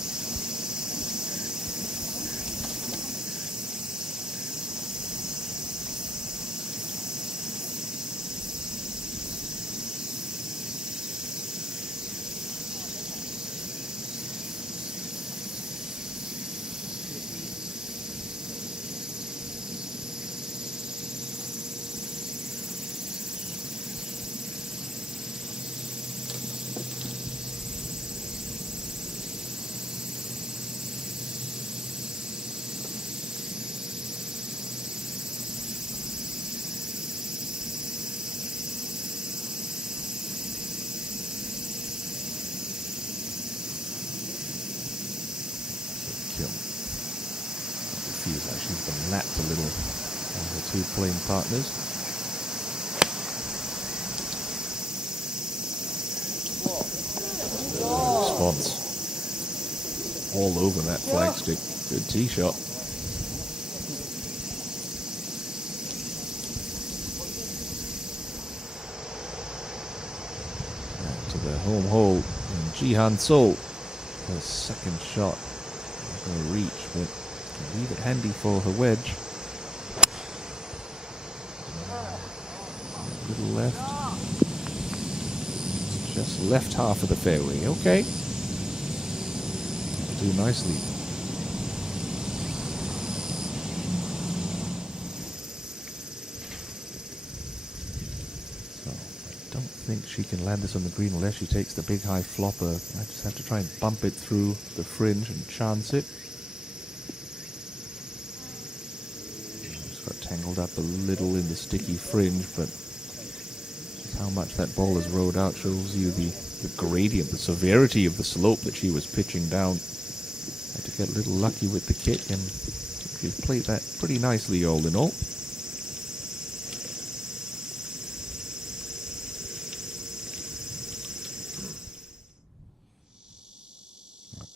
Feels like she's been lapped a little on her two playing partners. Response all over that flagstick. Good tee shot. Back to the home hole, and Jihan So, her second shot. Not going to reach, but leave it handy for her wedge. A little left. Just left half of the fairway. Okay. Do nicely. So, I don't think she can land this on the green unless she takes the big high flopper. I just have to try and bump it through the fringe and chance it. Tangled up a little in the sticky fringe, but how much that ball has rode out shows you the gradient, the severity of the slope that she was pitching down. Had to get a little lucky with the kick, and she played that pretty nicely all in all.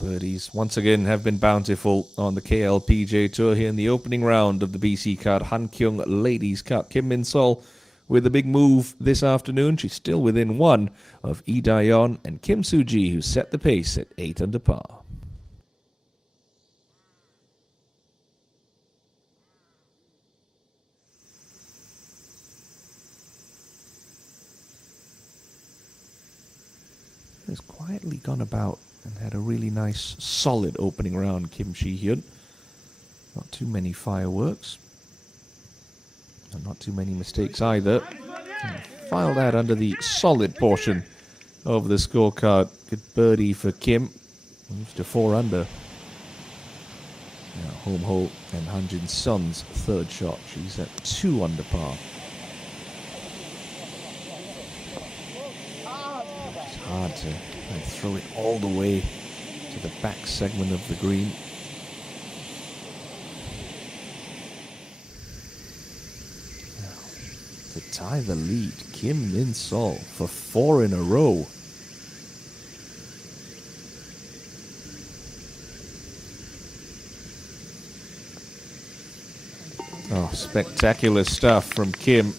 Birdies once again have been bountiful on the KLPGA Tour here in the opening round of the BC Card Hankyung Ladies Cup. Kim Min-sol with a big move this afternoon. She's still within one of Lee Daeyeon and Kim Soo-ji, who set the pace at 8 under par. Has quietly gone about and had a really nice, solid opening round, Kim Shi-hyun. Not too many fireworks. And not too many mistakes either. And filed out under the solid portion of the scorecard. Good birdie for Kim. Moves to 4 under. Now home hole and Han-jin Sun's third shot. She's at 2 under par. It's hard to throw it all the way to the back segment of the green. Now, to tie the lead. Kim Min Sol for 4 in a row. Oh, spectacular stuff from Kim.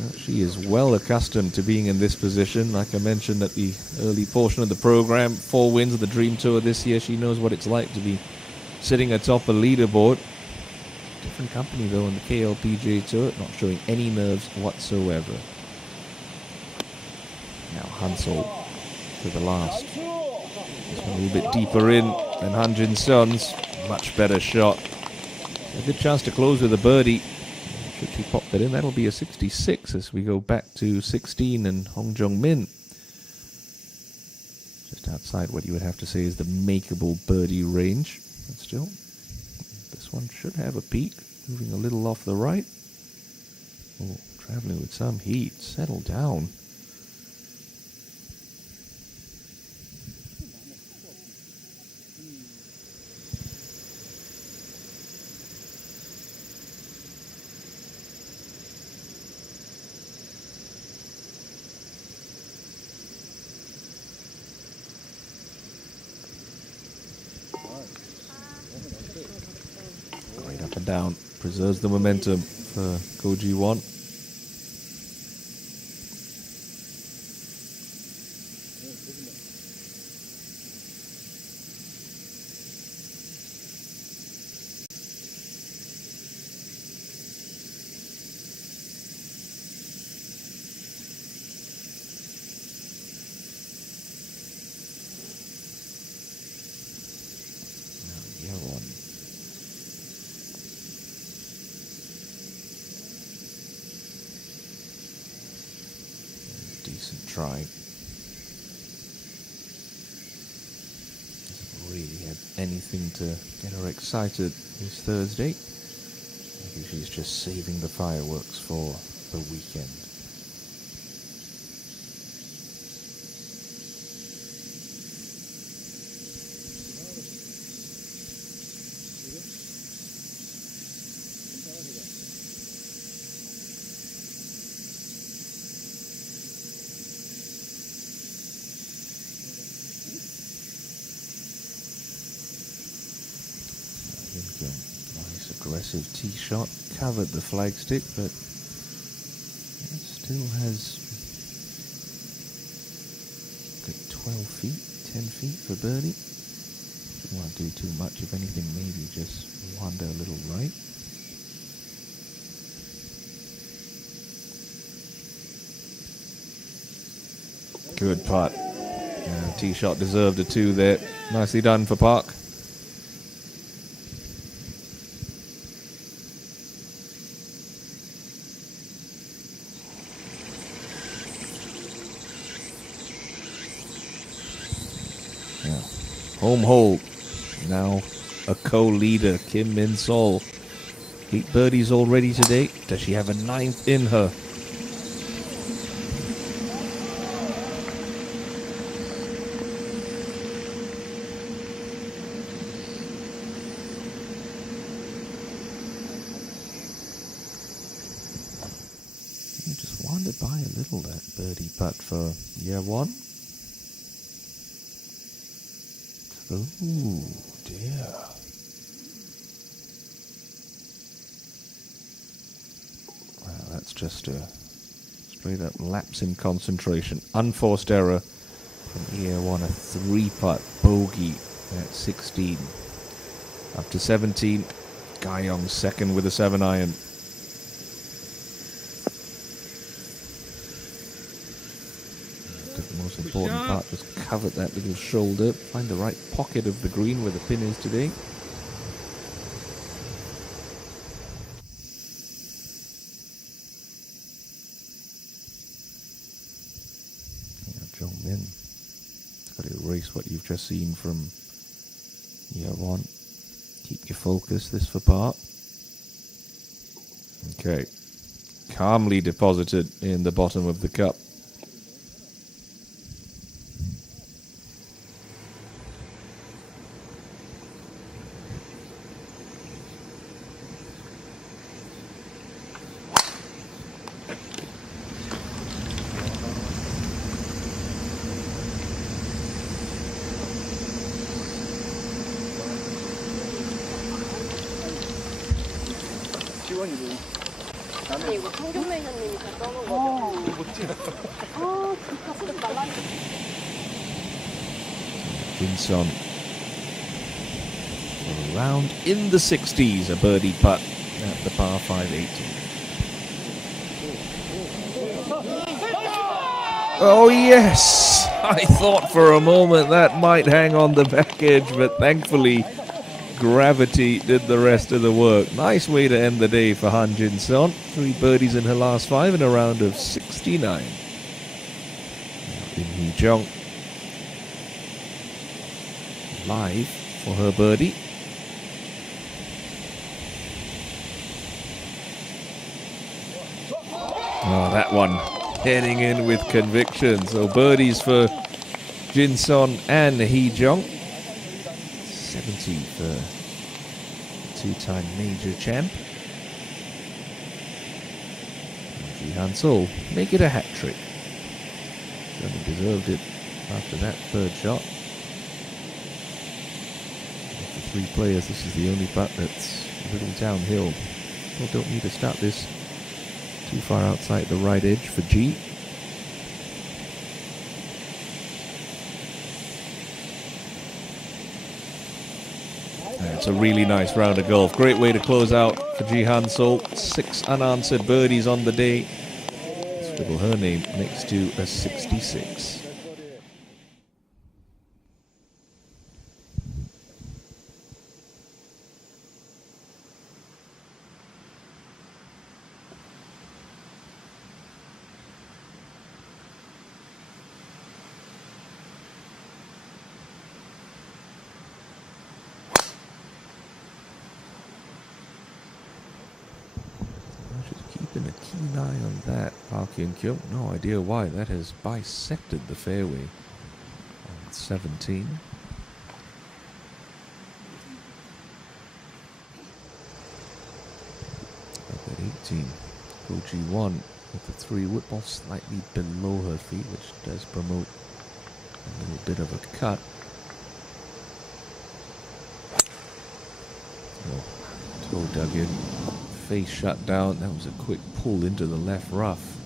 Well, she is well accustomed to being in this position. Like I mentioned at the early portion of the program, 4 wins of the Dream Tour this year. She knows what it's like to be sitting atop a leaderboard. Different company, though, on the KLPGA Tour, not showing any nerves whatsoever. Now Hansel to the last. This one a little bit deeper in than Hanjin Sun's. Much better shot. A good chance to close with a birdie. Should she pop that in, that'll be a 66 as we go back to 16 and Hong Jong Min. Just outside what you would have to say is the makeable birdie range. But still, this one should have a peak. Moving a little off the right. Oh, traveling with some heat. Settle down. Right up and down. Preserves the momentum for Koji Won. Decent try. Doesn't really have anything to get her excited this Thursday. Maybe she's just saving the fireworks for the weekend. Nice aggressive tee shot, covered the flagstick, but it still has good 12 feet, 10 feet for birdie. Don't want to do too much, if anything, maybe just wander a little right. Good putt. Tee shot deserved a 2 there. Nicely done for Park. Home hole. Now a co-leader, Kim Min Sol. 8 birdies already today. Does she have a 9th in her? Just wandered by a little, that birdie putt for year 1. Oh dear. Wow, that's just a straight up lapse in concentration. Unforced error from year 1, a 3-putt bogey at 16. Up to 17, Guyong second with a 7-iron. The most important part was cover that little shoulder, find the right pocket of the green where the pin is today. Jong Min, got to erase what you've just seen from year 1. Keep your focus, this for par. Okay, calmly deposited in the bottom of the cup. 물건이지. 근데 이거 청경매니아님이 다 써놓은 거죠? 아, 진짜 쓰지 말라니까. Jinson for a round in the 60s, a birdie putt at the par 5 18. Oh yes! I thought for a moment that might hang on the back edge, but thankfully gravity did the rest of the work. Nice way to end the day for Han Jin-son. 3 birdies in her last 5 in a round of 69. In Hee-jung live for her birdie. Oh, that one heading in with conviction. So birdies for Jin-son and Hee-jung. 70 for two-time major champ. Ji Han-sol make it a hat trick. Certainly deserved it after that third shot. Of the 3 players, this is the only putt that's a little downhill. Well, don't need to start this too far outside the right edge for G. It's a really nice round of golf. Great way to close out for Ji Han-sol. 6 unanswered birdies on the day. Scribble her name next to a 66. Keeping a keen eye on that, Hankyung. No idea why that has bisected the fairway on 17. Up at 18, Bogie 1 with the 3 wood ball slightly below her feet, which does promote a little bit of a cut. Oh, toe dug in. Face shut down. That was a quick pull into the left rough.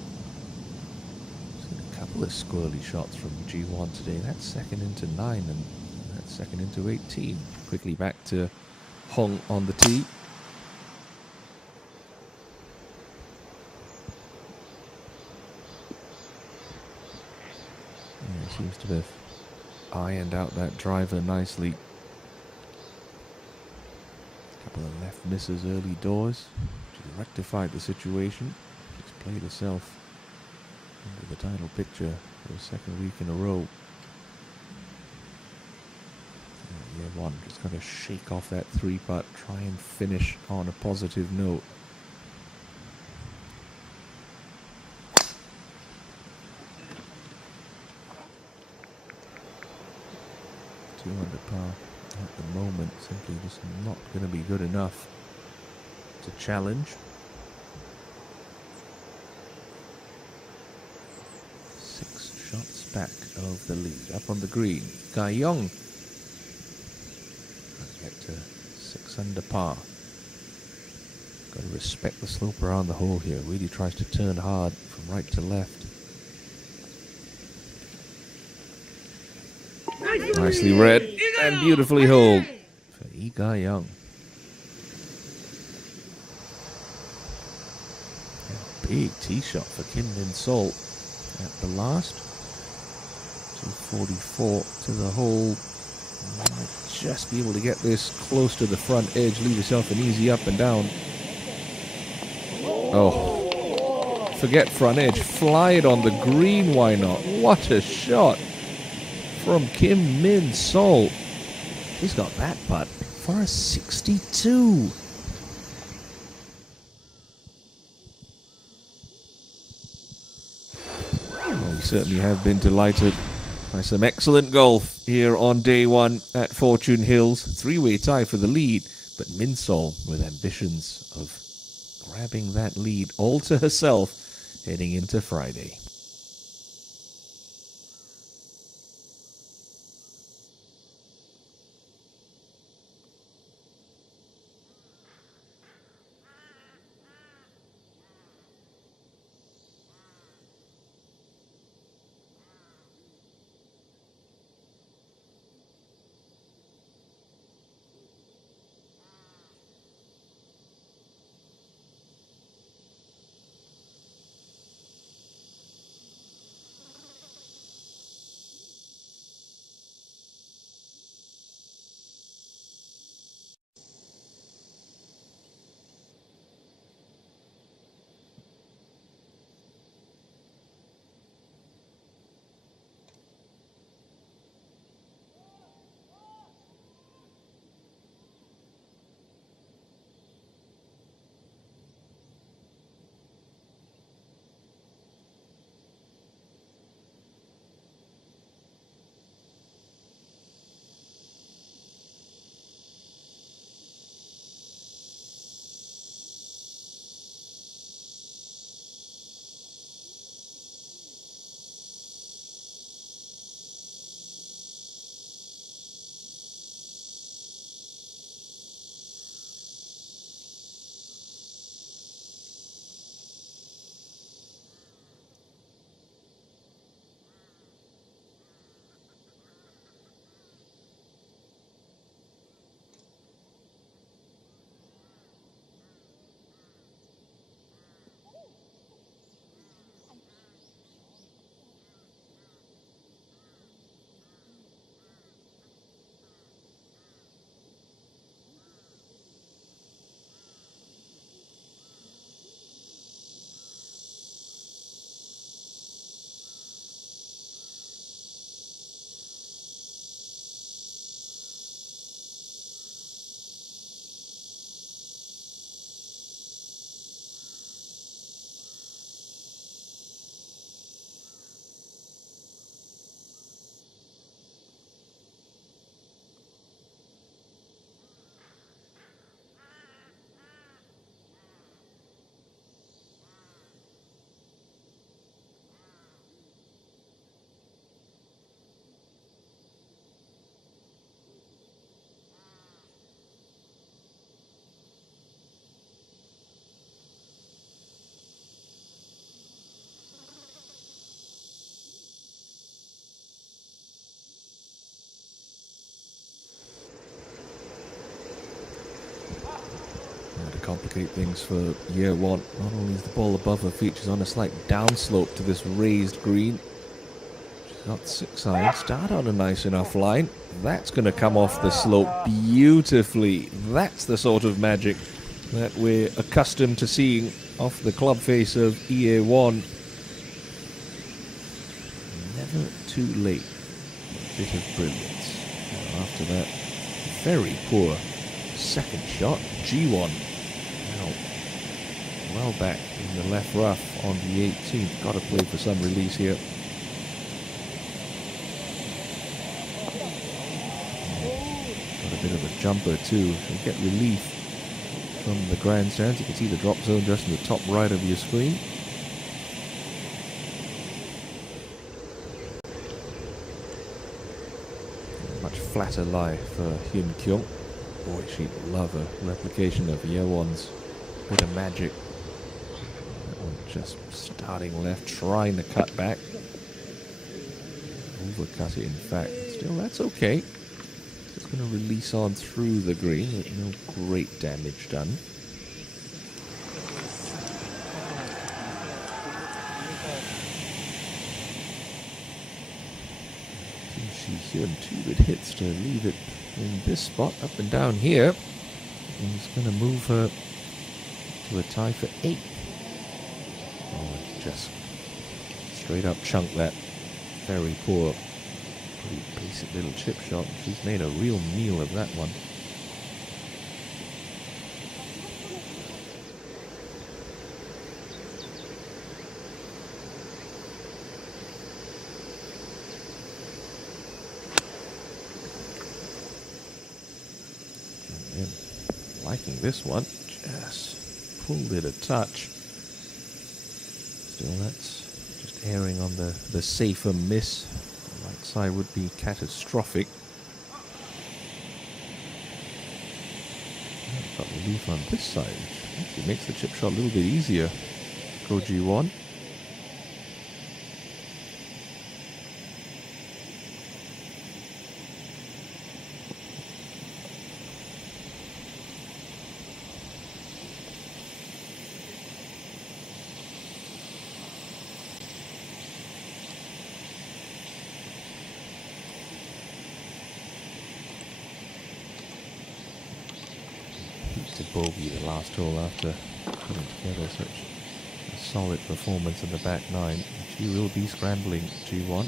Seen a couple of squirrely shots from G1 today. That's second into 9 and that's second into 18. Quickly back to Hong on the tee. Yeah, seems to have ironed out that driver nicely. Couple of left misses early doors. She's rectified the situation. She's played herself into the title picture for the 2nd week in a row. Year 1, just got to shake off that 3 putt, try and finish on a positive note. Two under par at the moment, simply just not going to be good enough to challenge. 6 shots back of the lead. Up on the green, Hankyung get to 6 under par. Got to respect the slope around the hole here. Really tries to turn hard from right to left. Nicely read and beautifully holed for Hankyung. Big tee shot for Kim Min-sol at the last. 244 to the hole. Might just be able to get this close to the front edge. Leave yourself an easy up and down. Oh, forget front edge. Fly it on the green, why not? What a shot from Kim Min-sol. He's got that putt for a 62. Well, we certainly have been delighted by some excellent golf here on day 1 at Fortune Hills. 3-way tie for the lead, but Min-sol with ambitions of grabbing that lead all to herself heading into Friday. complicate things for year one. Not only is the ball above her feet, she's on a slight downslope to this raised green. She's got 6 iron. Start on a nice enough line. That's going to come off the slope beautifully. That's the sort of magic that we're accustomed to seeing off the club face of EA1. Never too late for a bit of brilliance. Now after that, very poor second shot, G1. Now, well back in the left rough on the 18th. Got to play for some release here. Got a bit of a jumper too. She'll get relief from the grandstands. You can see the drop zone just in the top right of your screen. Much flatter lie for Hankyung. Boy, she'd love a replication of Yeon's bit of magic. That one just starting left, trying to cut back. Overcut it, in fact. Still, that's okay. It's going to release on through the green. No great damage done. She's given 2 good hits to leave it in this spot, up and down here. And he's going to move her to a tie for 8. Oh, just straight up chunk that. Very poor, pretty basic little chip shot. She's made a real meal of that one. Liking this one, just pulled it a touch. Still, that's just erring on the safer miss. The right side would be catastrophic. Got relief on this side, which actually makes the chip shot a little bit easier. Go G1. To bogey the last hole after putting together such a solid performance in the back 9. She will be scrambling G1.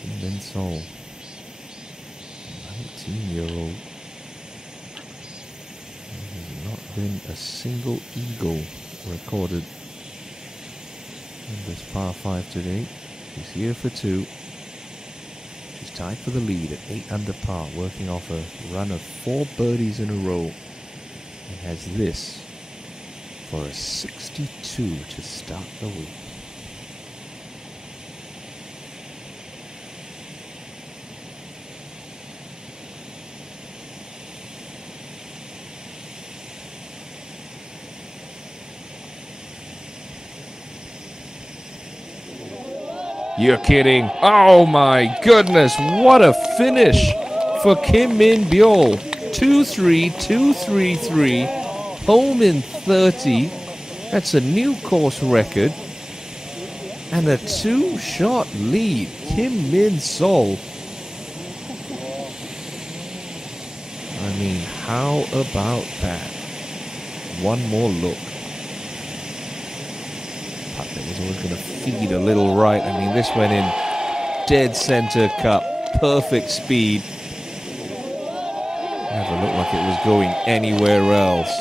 Kim Min Sol, 19-year-old. There has not been a single eagle recorded in this par 5 today. She's here for 2. She's tied for the lead at 8 under par, working off a run of 4 birdies in a row. And has this for a 62 to start the week. You're kidding. Oh my goodness, what a finish for Kim Min Byul. 2-3, 2-3-3, home in 30. That's a new course record. And a 2-shot lead. Kim Min Sol. I mean, how about that? One more look. That was always going to feed a little right. I mean, this went in dead center cup, perfect speed. Never looked like it was going anywhere else.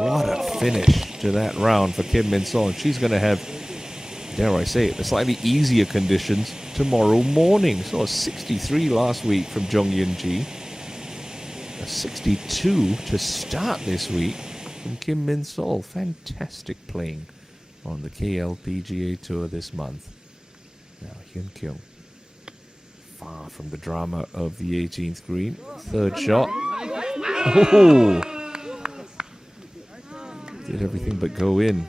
What a finish to that round for Kim Min Sol. And she's going to have, dare I say it, the slightly easier conditions tomorrow morning. So a 63 last week from Jung Yun Ji. A 62 to start this week from Kim Min Sol. Fantastic playing on the KLPGA Tour this month. Now Hankyung, far from the drama of the 18th green. Third shot. Oh! Did everything but go in.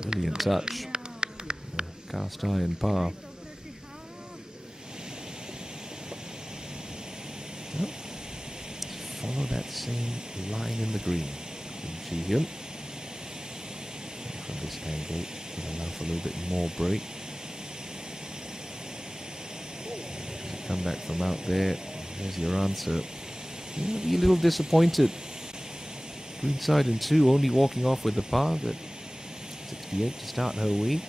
Brilliant touch. Cast iron par. follow that same line in the green. Hankyung. From this angle, will allow for a little bit more break. Come back from out there. There's your answer. You'll be a little disappointed. Greenside and 2, only walking off with the par, but 68 to start her week.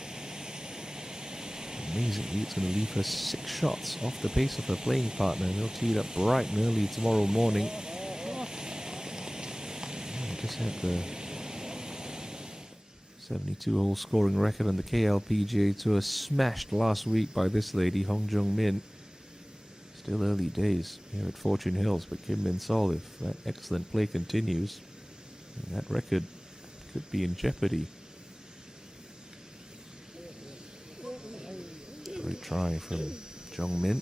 Amazingly, it's going to leave her 6 shots off the pace of her playing partner, and they'll tee it up bright and early tomorrow morning. Just had the 72-hole scoring record on the KLPGA Tour smashed last week by this lady, Hankyung Min. Still early days here at Fortune Hills, but Kim Min-sol, if that excellent play continues, that record could be in jeopardy. Great try from Jung Min.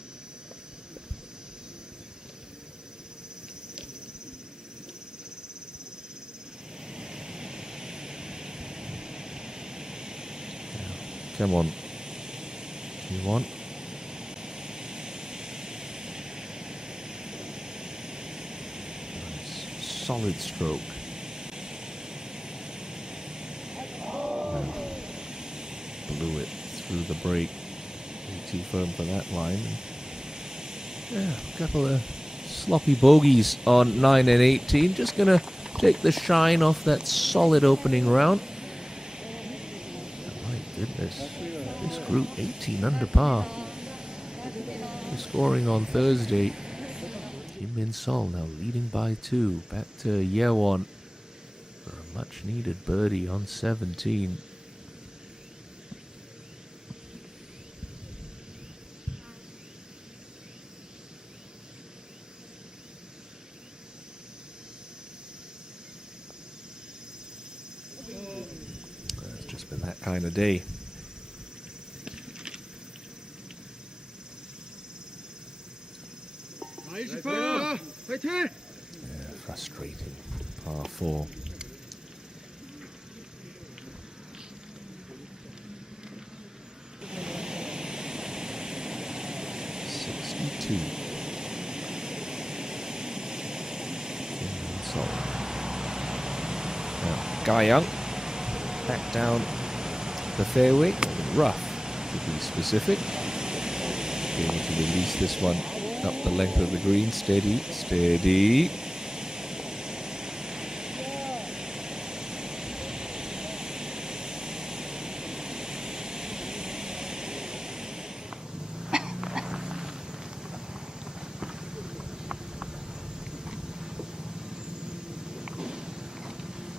Come on. You want? Nice. Solid stroke. Blew it through the break. Way too firm for that line. Yeah, a couple of sloppy bogeys on 9 and 18. Just gonna take the shine off that solid opening round. My goodness, this group 18 under par. The scoring on Thursday. Kim Min-sol now leading by 2. Back to Yewon for a much needed birdie on 17. It's just been that kind of day. Yeah, frustrating. Par 4. Now, Hankyung back down the fairway, rough to be specific. Be able to release this one up the length of the green. Steady, steady.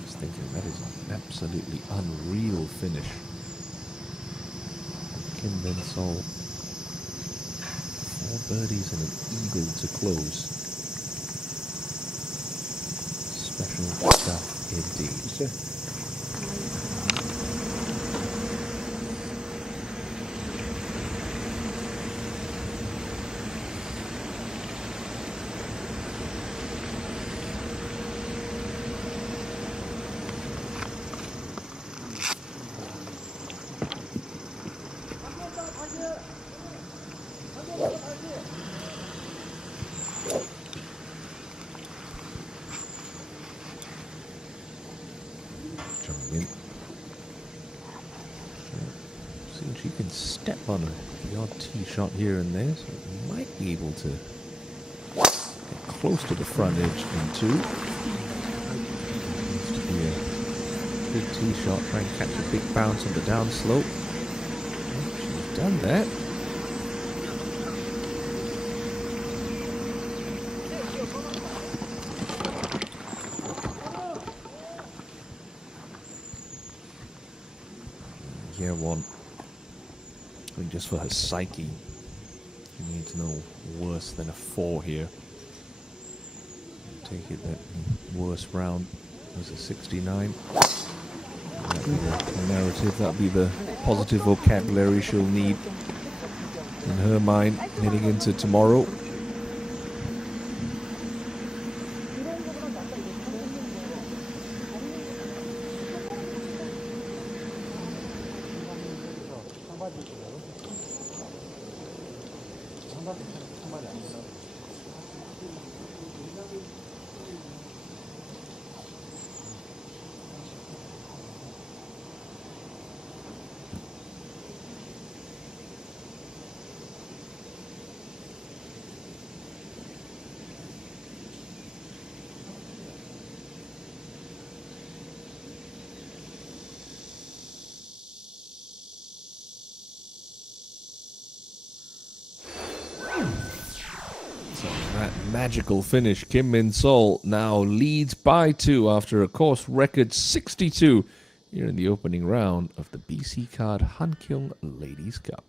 Just thinking that is an absolutely unreal finish. Kim Min-sol. 4 birdies and an eagle to close. Special stuff indeed. See if she can step on the odd tee shot here and there, so we might be able to get close to the front edge in 2. Needs to be a good tee shot, try and catch a big bounce on the downslope. She's done that. Yeah, one. I think just for her psyche, you need to know worse than a 4 here. Take it that worst round was a 69. That'd be the narrative, that'd be the positive vocabulary she'll need in her mind heading into tomorrow. That magical finish. Kim Min Sol now leads by 2 after a course record 62 here in the opening round of the BC Card Hankyung Ladies Cup.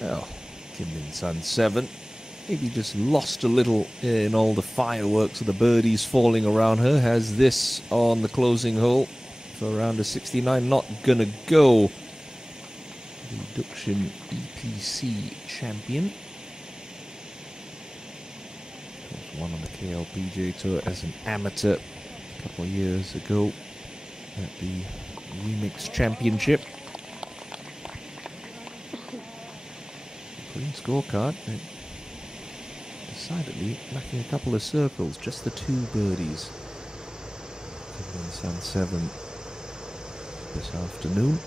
Well, Kim Min Sun 7. Maybe just lost a little in all the fireworks of the birdies falling around her. Has this on the closing hole for around a 69. Not gonna go. The Dukshin EPC champion. Won on the KLPGA Tour as an amateur a couple of years ago at the Remix Championship. Green scorecard. Decidedly lacking a couple of circles, just the 2 birdies. Sun 7 this afternoon.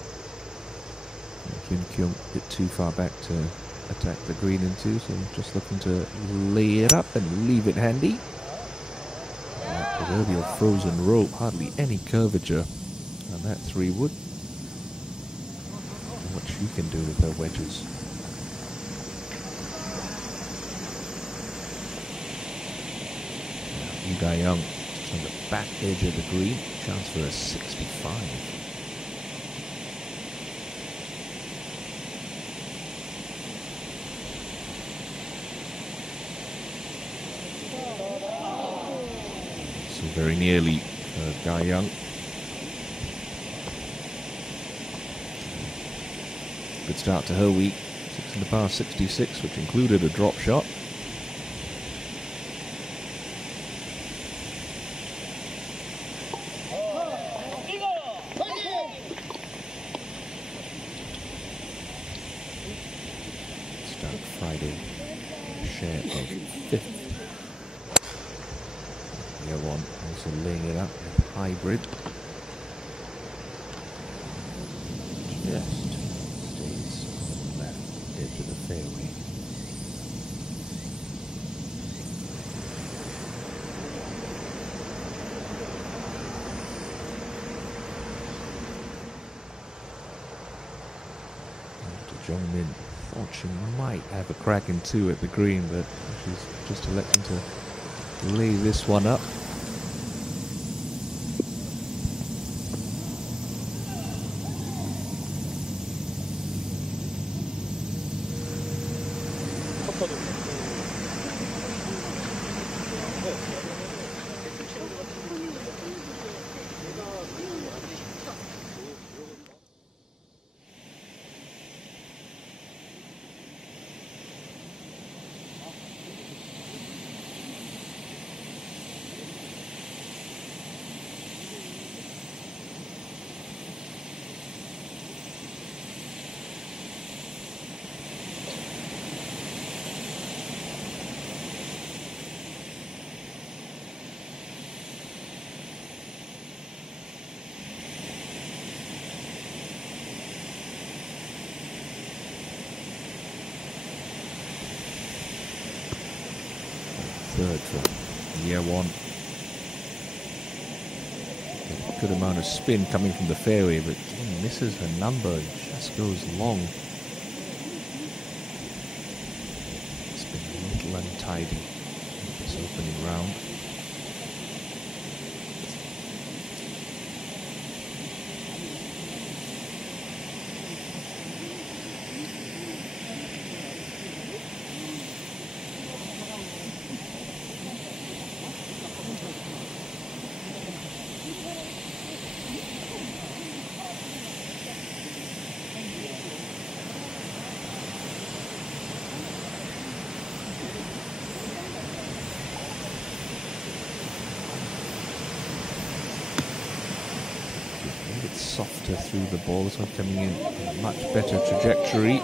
Hankyung a bit too far back to attack the green into, so just looking to lay it up and leave it handy. That proverbial frozen rope, hardly any curvature on that 3-wood. What she can do with her wedges. Young just on the back edge of the green, chance for a 65. So very nearly Guy Young. Good start to her week. 6 in the par 66, which included a drop shot. Friday, a share of 5th. The other one also laying it up with hybrid. Just stays on the left edge of the fairway. Jungmin thought she might have a crack in 2 at the green, but she's just electing to lay this one up. Third for year one. A good amount of spin coming from the fairway, but misses her number, just goes long. It's been a little untidy this opening round. Softer through the ball, this one coming in a much better trajectory and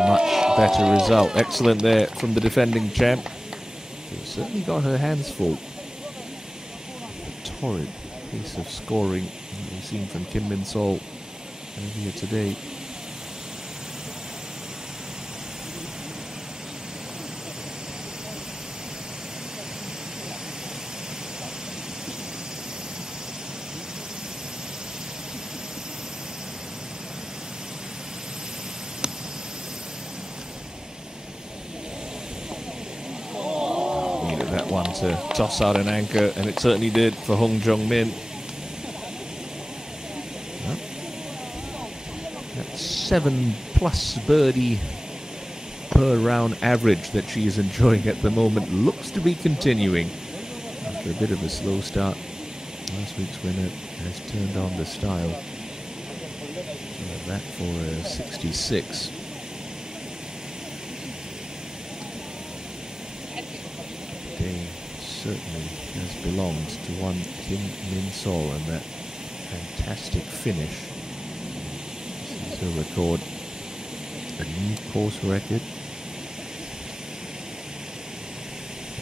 a much better result. Excellent there from the defending champ. She's certainly got her hands full. A torrid piece of scoring we've seen from Kim Min Sol earlier today. That one to toss out an anchor, and it certainly did for Hong Jung-min. That 7+ birdie per round average that she is enjoying at the moment looks to be continuing after a bit of a slow start. Last week's winner has turned on the style. So that for a 66. Certainly has belonged to one Kim Min Sol, and that fantastic finish. This is her record, a new course record.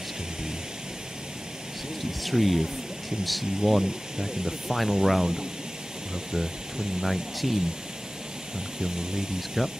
It's going to be 63 of Kim Si-won back in the final round of the 2019 Hankyung Ladies Cup.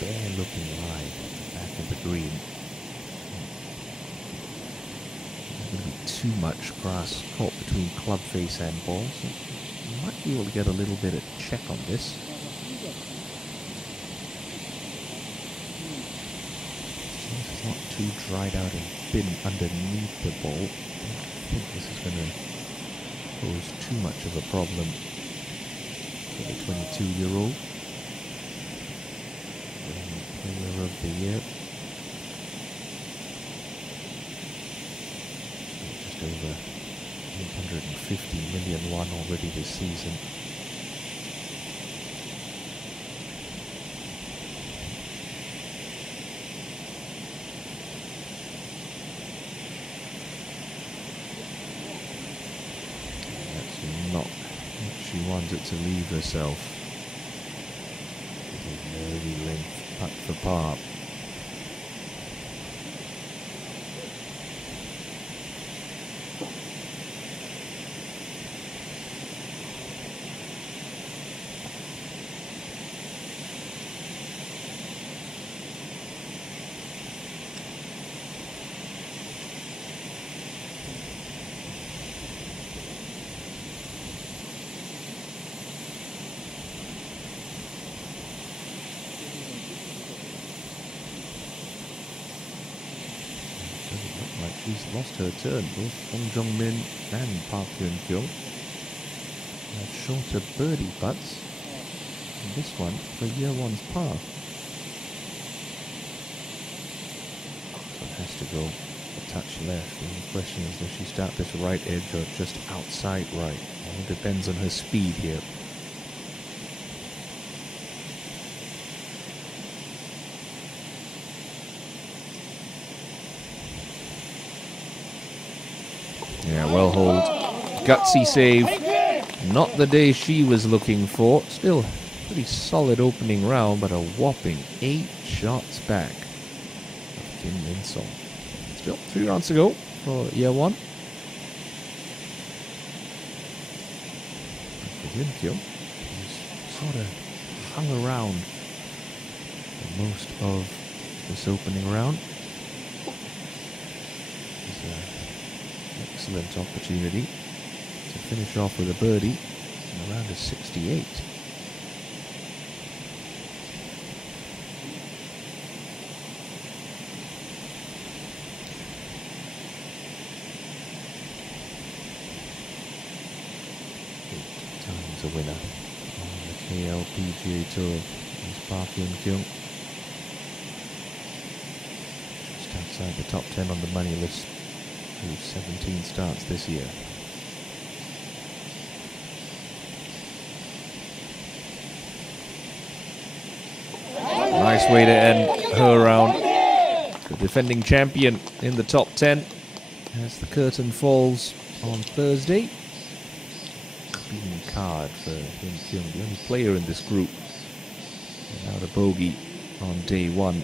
Bare looking line back of the green. There's going to be too much grass caught between club face and ball, so you might be able to get a little bit of check on this. It's not too dried out and thin underneath the ball. I don't think this is going to pose too much of a problem for the 22-year-old. Player of the year. Just over 850 million won already this season. it to leave herself. With a nervy length putt for par. Like she's lost her turn. Both Hong Jong-min and Park Hyun-kyung have shorter birdie putts. And this one for year one's par. So it has to go a touch left. The only question is, does she start this right edge or just outside right? All depends on her speed here. Yeah, well hold. Gutsy save. Not the day she was looking for. Still pretty solid opening round, but a whopping 8 shots back of Kim Min-sung. Still 3 rounds to go for year one. For Hyun-kyung, who's sort of hung around for most of this opening round. Excellent opportunity to finish off with a birdie in around a 68. Eight times a winner on the KLPGA Tour is Park Hyun-kyung. Just outside the top 10 on the money list. 17 starts this year. Nice way to end her round. The defending champion in the top 10 as the curtain falls on Thursday. Clean card for Hankyung, the only player in this group without a bogey on day one.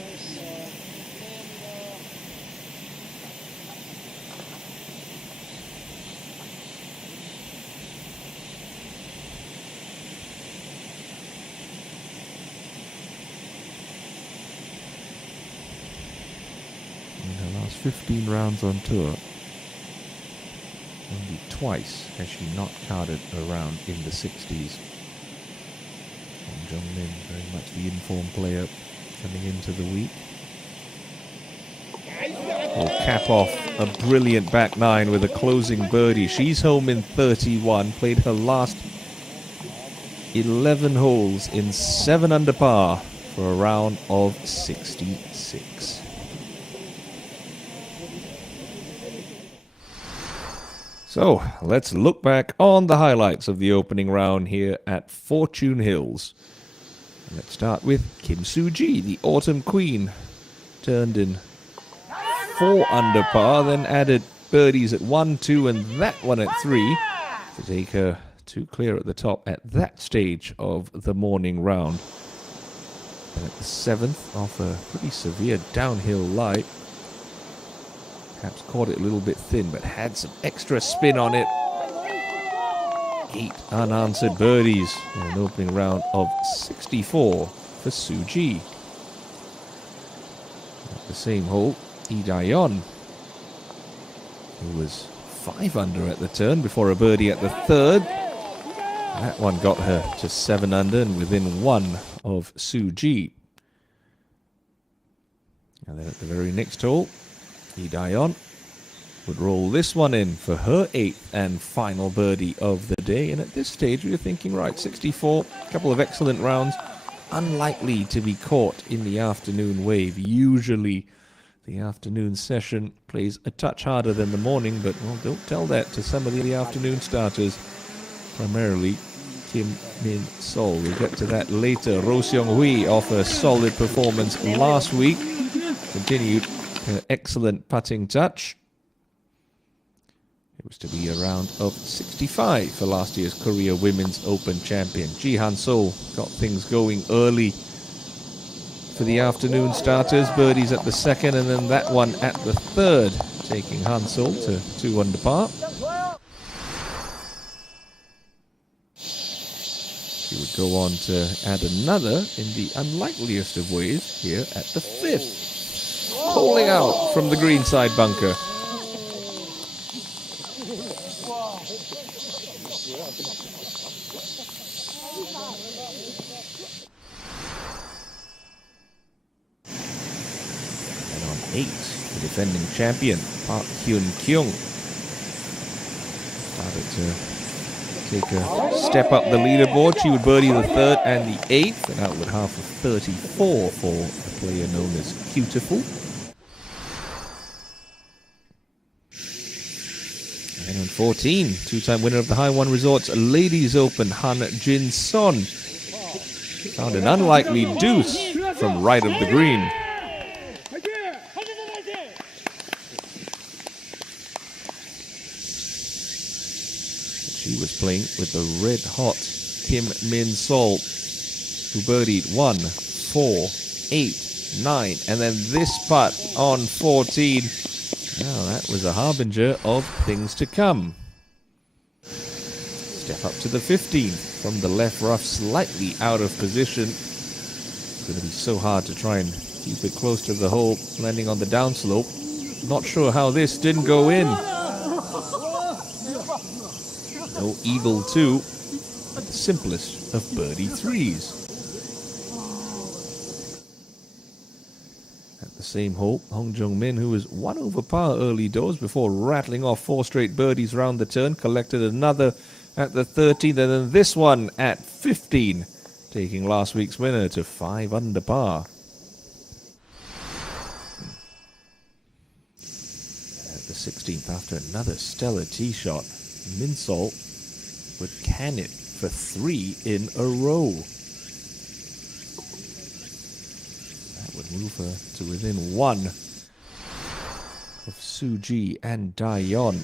In her last 15 rounds on tour, only twice has she not carded a round in the 60s. Hong Jong-min, very much the informed player coming into the week. Will cap off a brilliant back nine with a closing birdie. She's home in 31, played her last 11 holes in 7 under par for a round of 66. So let's look back on the highlights of the opening round here at Fortune Hills. Let's start with Kim Soo-ji, the Autumn Queen. Turned in 4 under par, then added birdies at 1, 2, and that one at 3 to take her to clear at the top at that stage of the morning round. And at the 7th, off a pretty severe downhill lie. Perhaps caught it a little bit thin, but had some extra spin on it. 8 unanswered birdies in an opening round of 64 for Soo-ji. At the same hole, Lee Dae-yeon, who was 5 under at the turn before a birdie at the 3rd. That one got her to 7 under and within 1 of Soo-ji. And then at the very next hole, Lee Dae-yeon would roll this one in for her 8th and final birdie of the day. And at this stage, we were thinking, right, 64, a couple of excellent rounds, unlikely to be caught in the afternoon wave. Usually, the afternoon session plays a touch harder than the morning, but, well, don't tell that to some of the afternoon starters, primarily Kim Min-sol. We'll get to that later. Roh Seong-hui off a solid performance last week. Continued her excellent putting touch. It was to be a round of 65 for last year's Korea Women's Open champion. Ji Han-sol got things going early for the afternoon starters. Birdies at the second and then that one at the third, taking Han-sol to 2 under par. She would go on to add another in the unlikeliest of ways here at the fifth. Holding out from the greenside bunker. And on 8, the defending champion, Hankyung, started to take a step up the leaderboard. She would birdie the third and the eighth, an outward half of 34 for a player known as Cutiful. And on 14, two-time winner of the Haiwan Resorts Ladies Open, Han Jin-son, found an unlikely deuce from right of the green. She was playing with the red-hot Kim Min-sol, who birdied 1, 4, 8, 9, and then this putt on 14. Now that was a harbinger of things to come. Step up to the 15th from the left rough, slightly out of position. It's going to be so hard to try and keep it close to the hole, landing on the downslope. Not sure how this didn't go in. No eagle 2, but the simplest of birdie 3s. At the same hole, Hong Jung-min, who was 1 over par early doors before rattling off 4 straight birdies round the turn, collected another at the 13th, and then this one at 15, taking last week's winner to 5 under par. At the 16th, after another stellar tee shot, Min-sol would can it for 3 in a row. That would move her to within 1 of Suji and Daeyeon.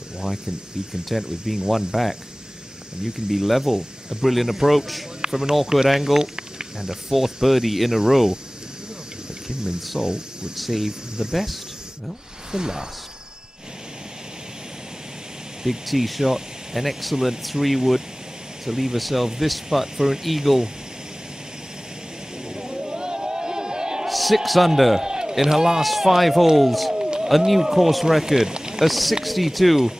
But why can be content with being 1 back? And you can be level. A brilliant approach from an awkward angle and a 4th birdie in a row. But Kim Min-sol would save the best, well, for last. Big tee shot, an excellent 3-wood to leave herself this putt for an eagle. 6 under in her last 5 holes, a new course record, a 62.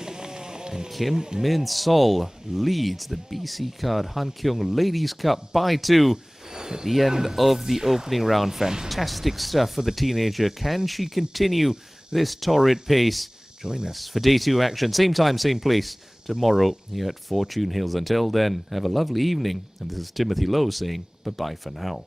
And Kim Min-sol leads the BC Card Hankyung Ladies Cup by 2 at the end of the opening round. Fantastic stuff for the teenager. Can she continue this torrid pace? Join us for day 2 action, same time, same place, tomorrow here at Fortune Hills. Until then, have a lovely evening. And this is Timothy Lowe saying bye-bye for now.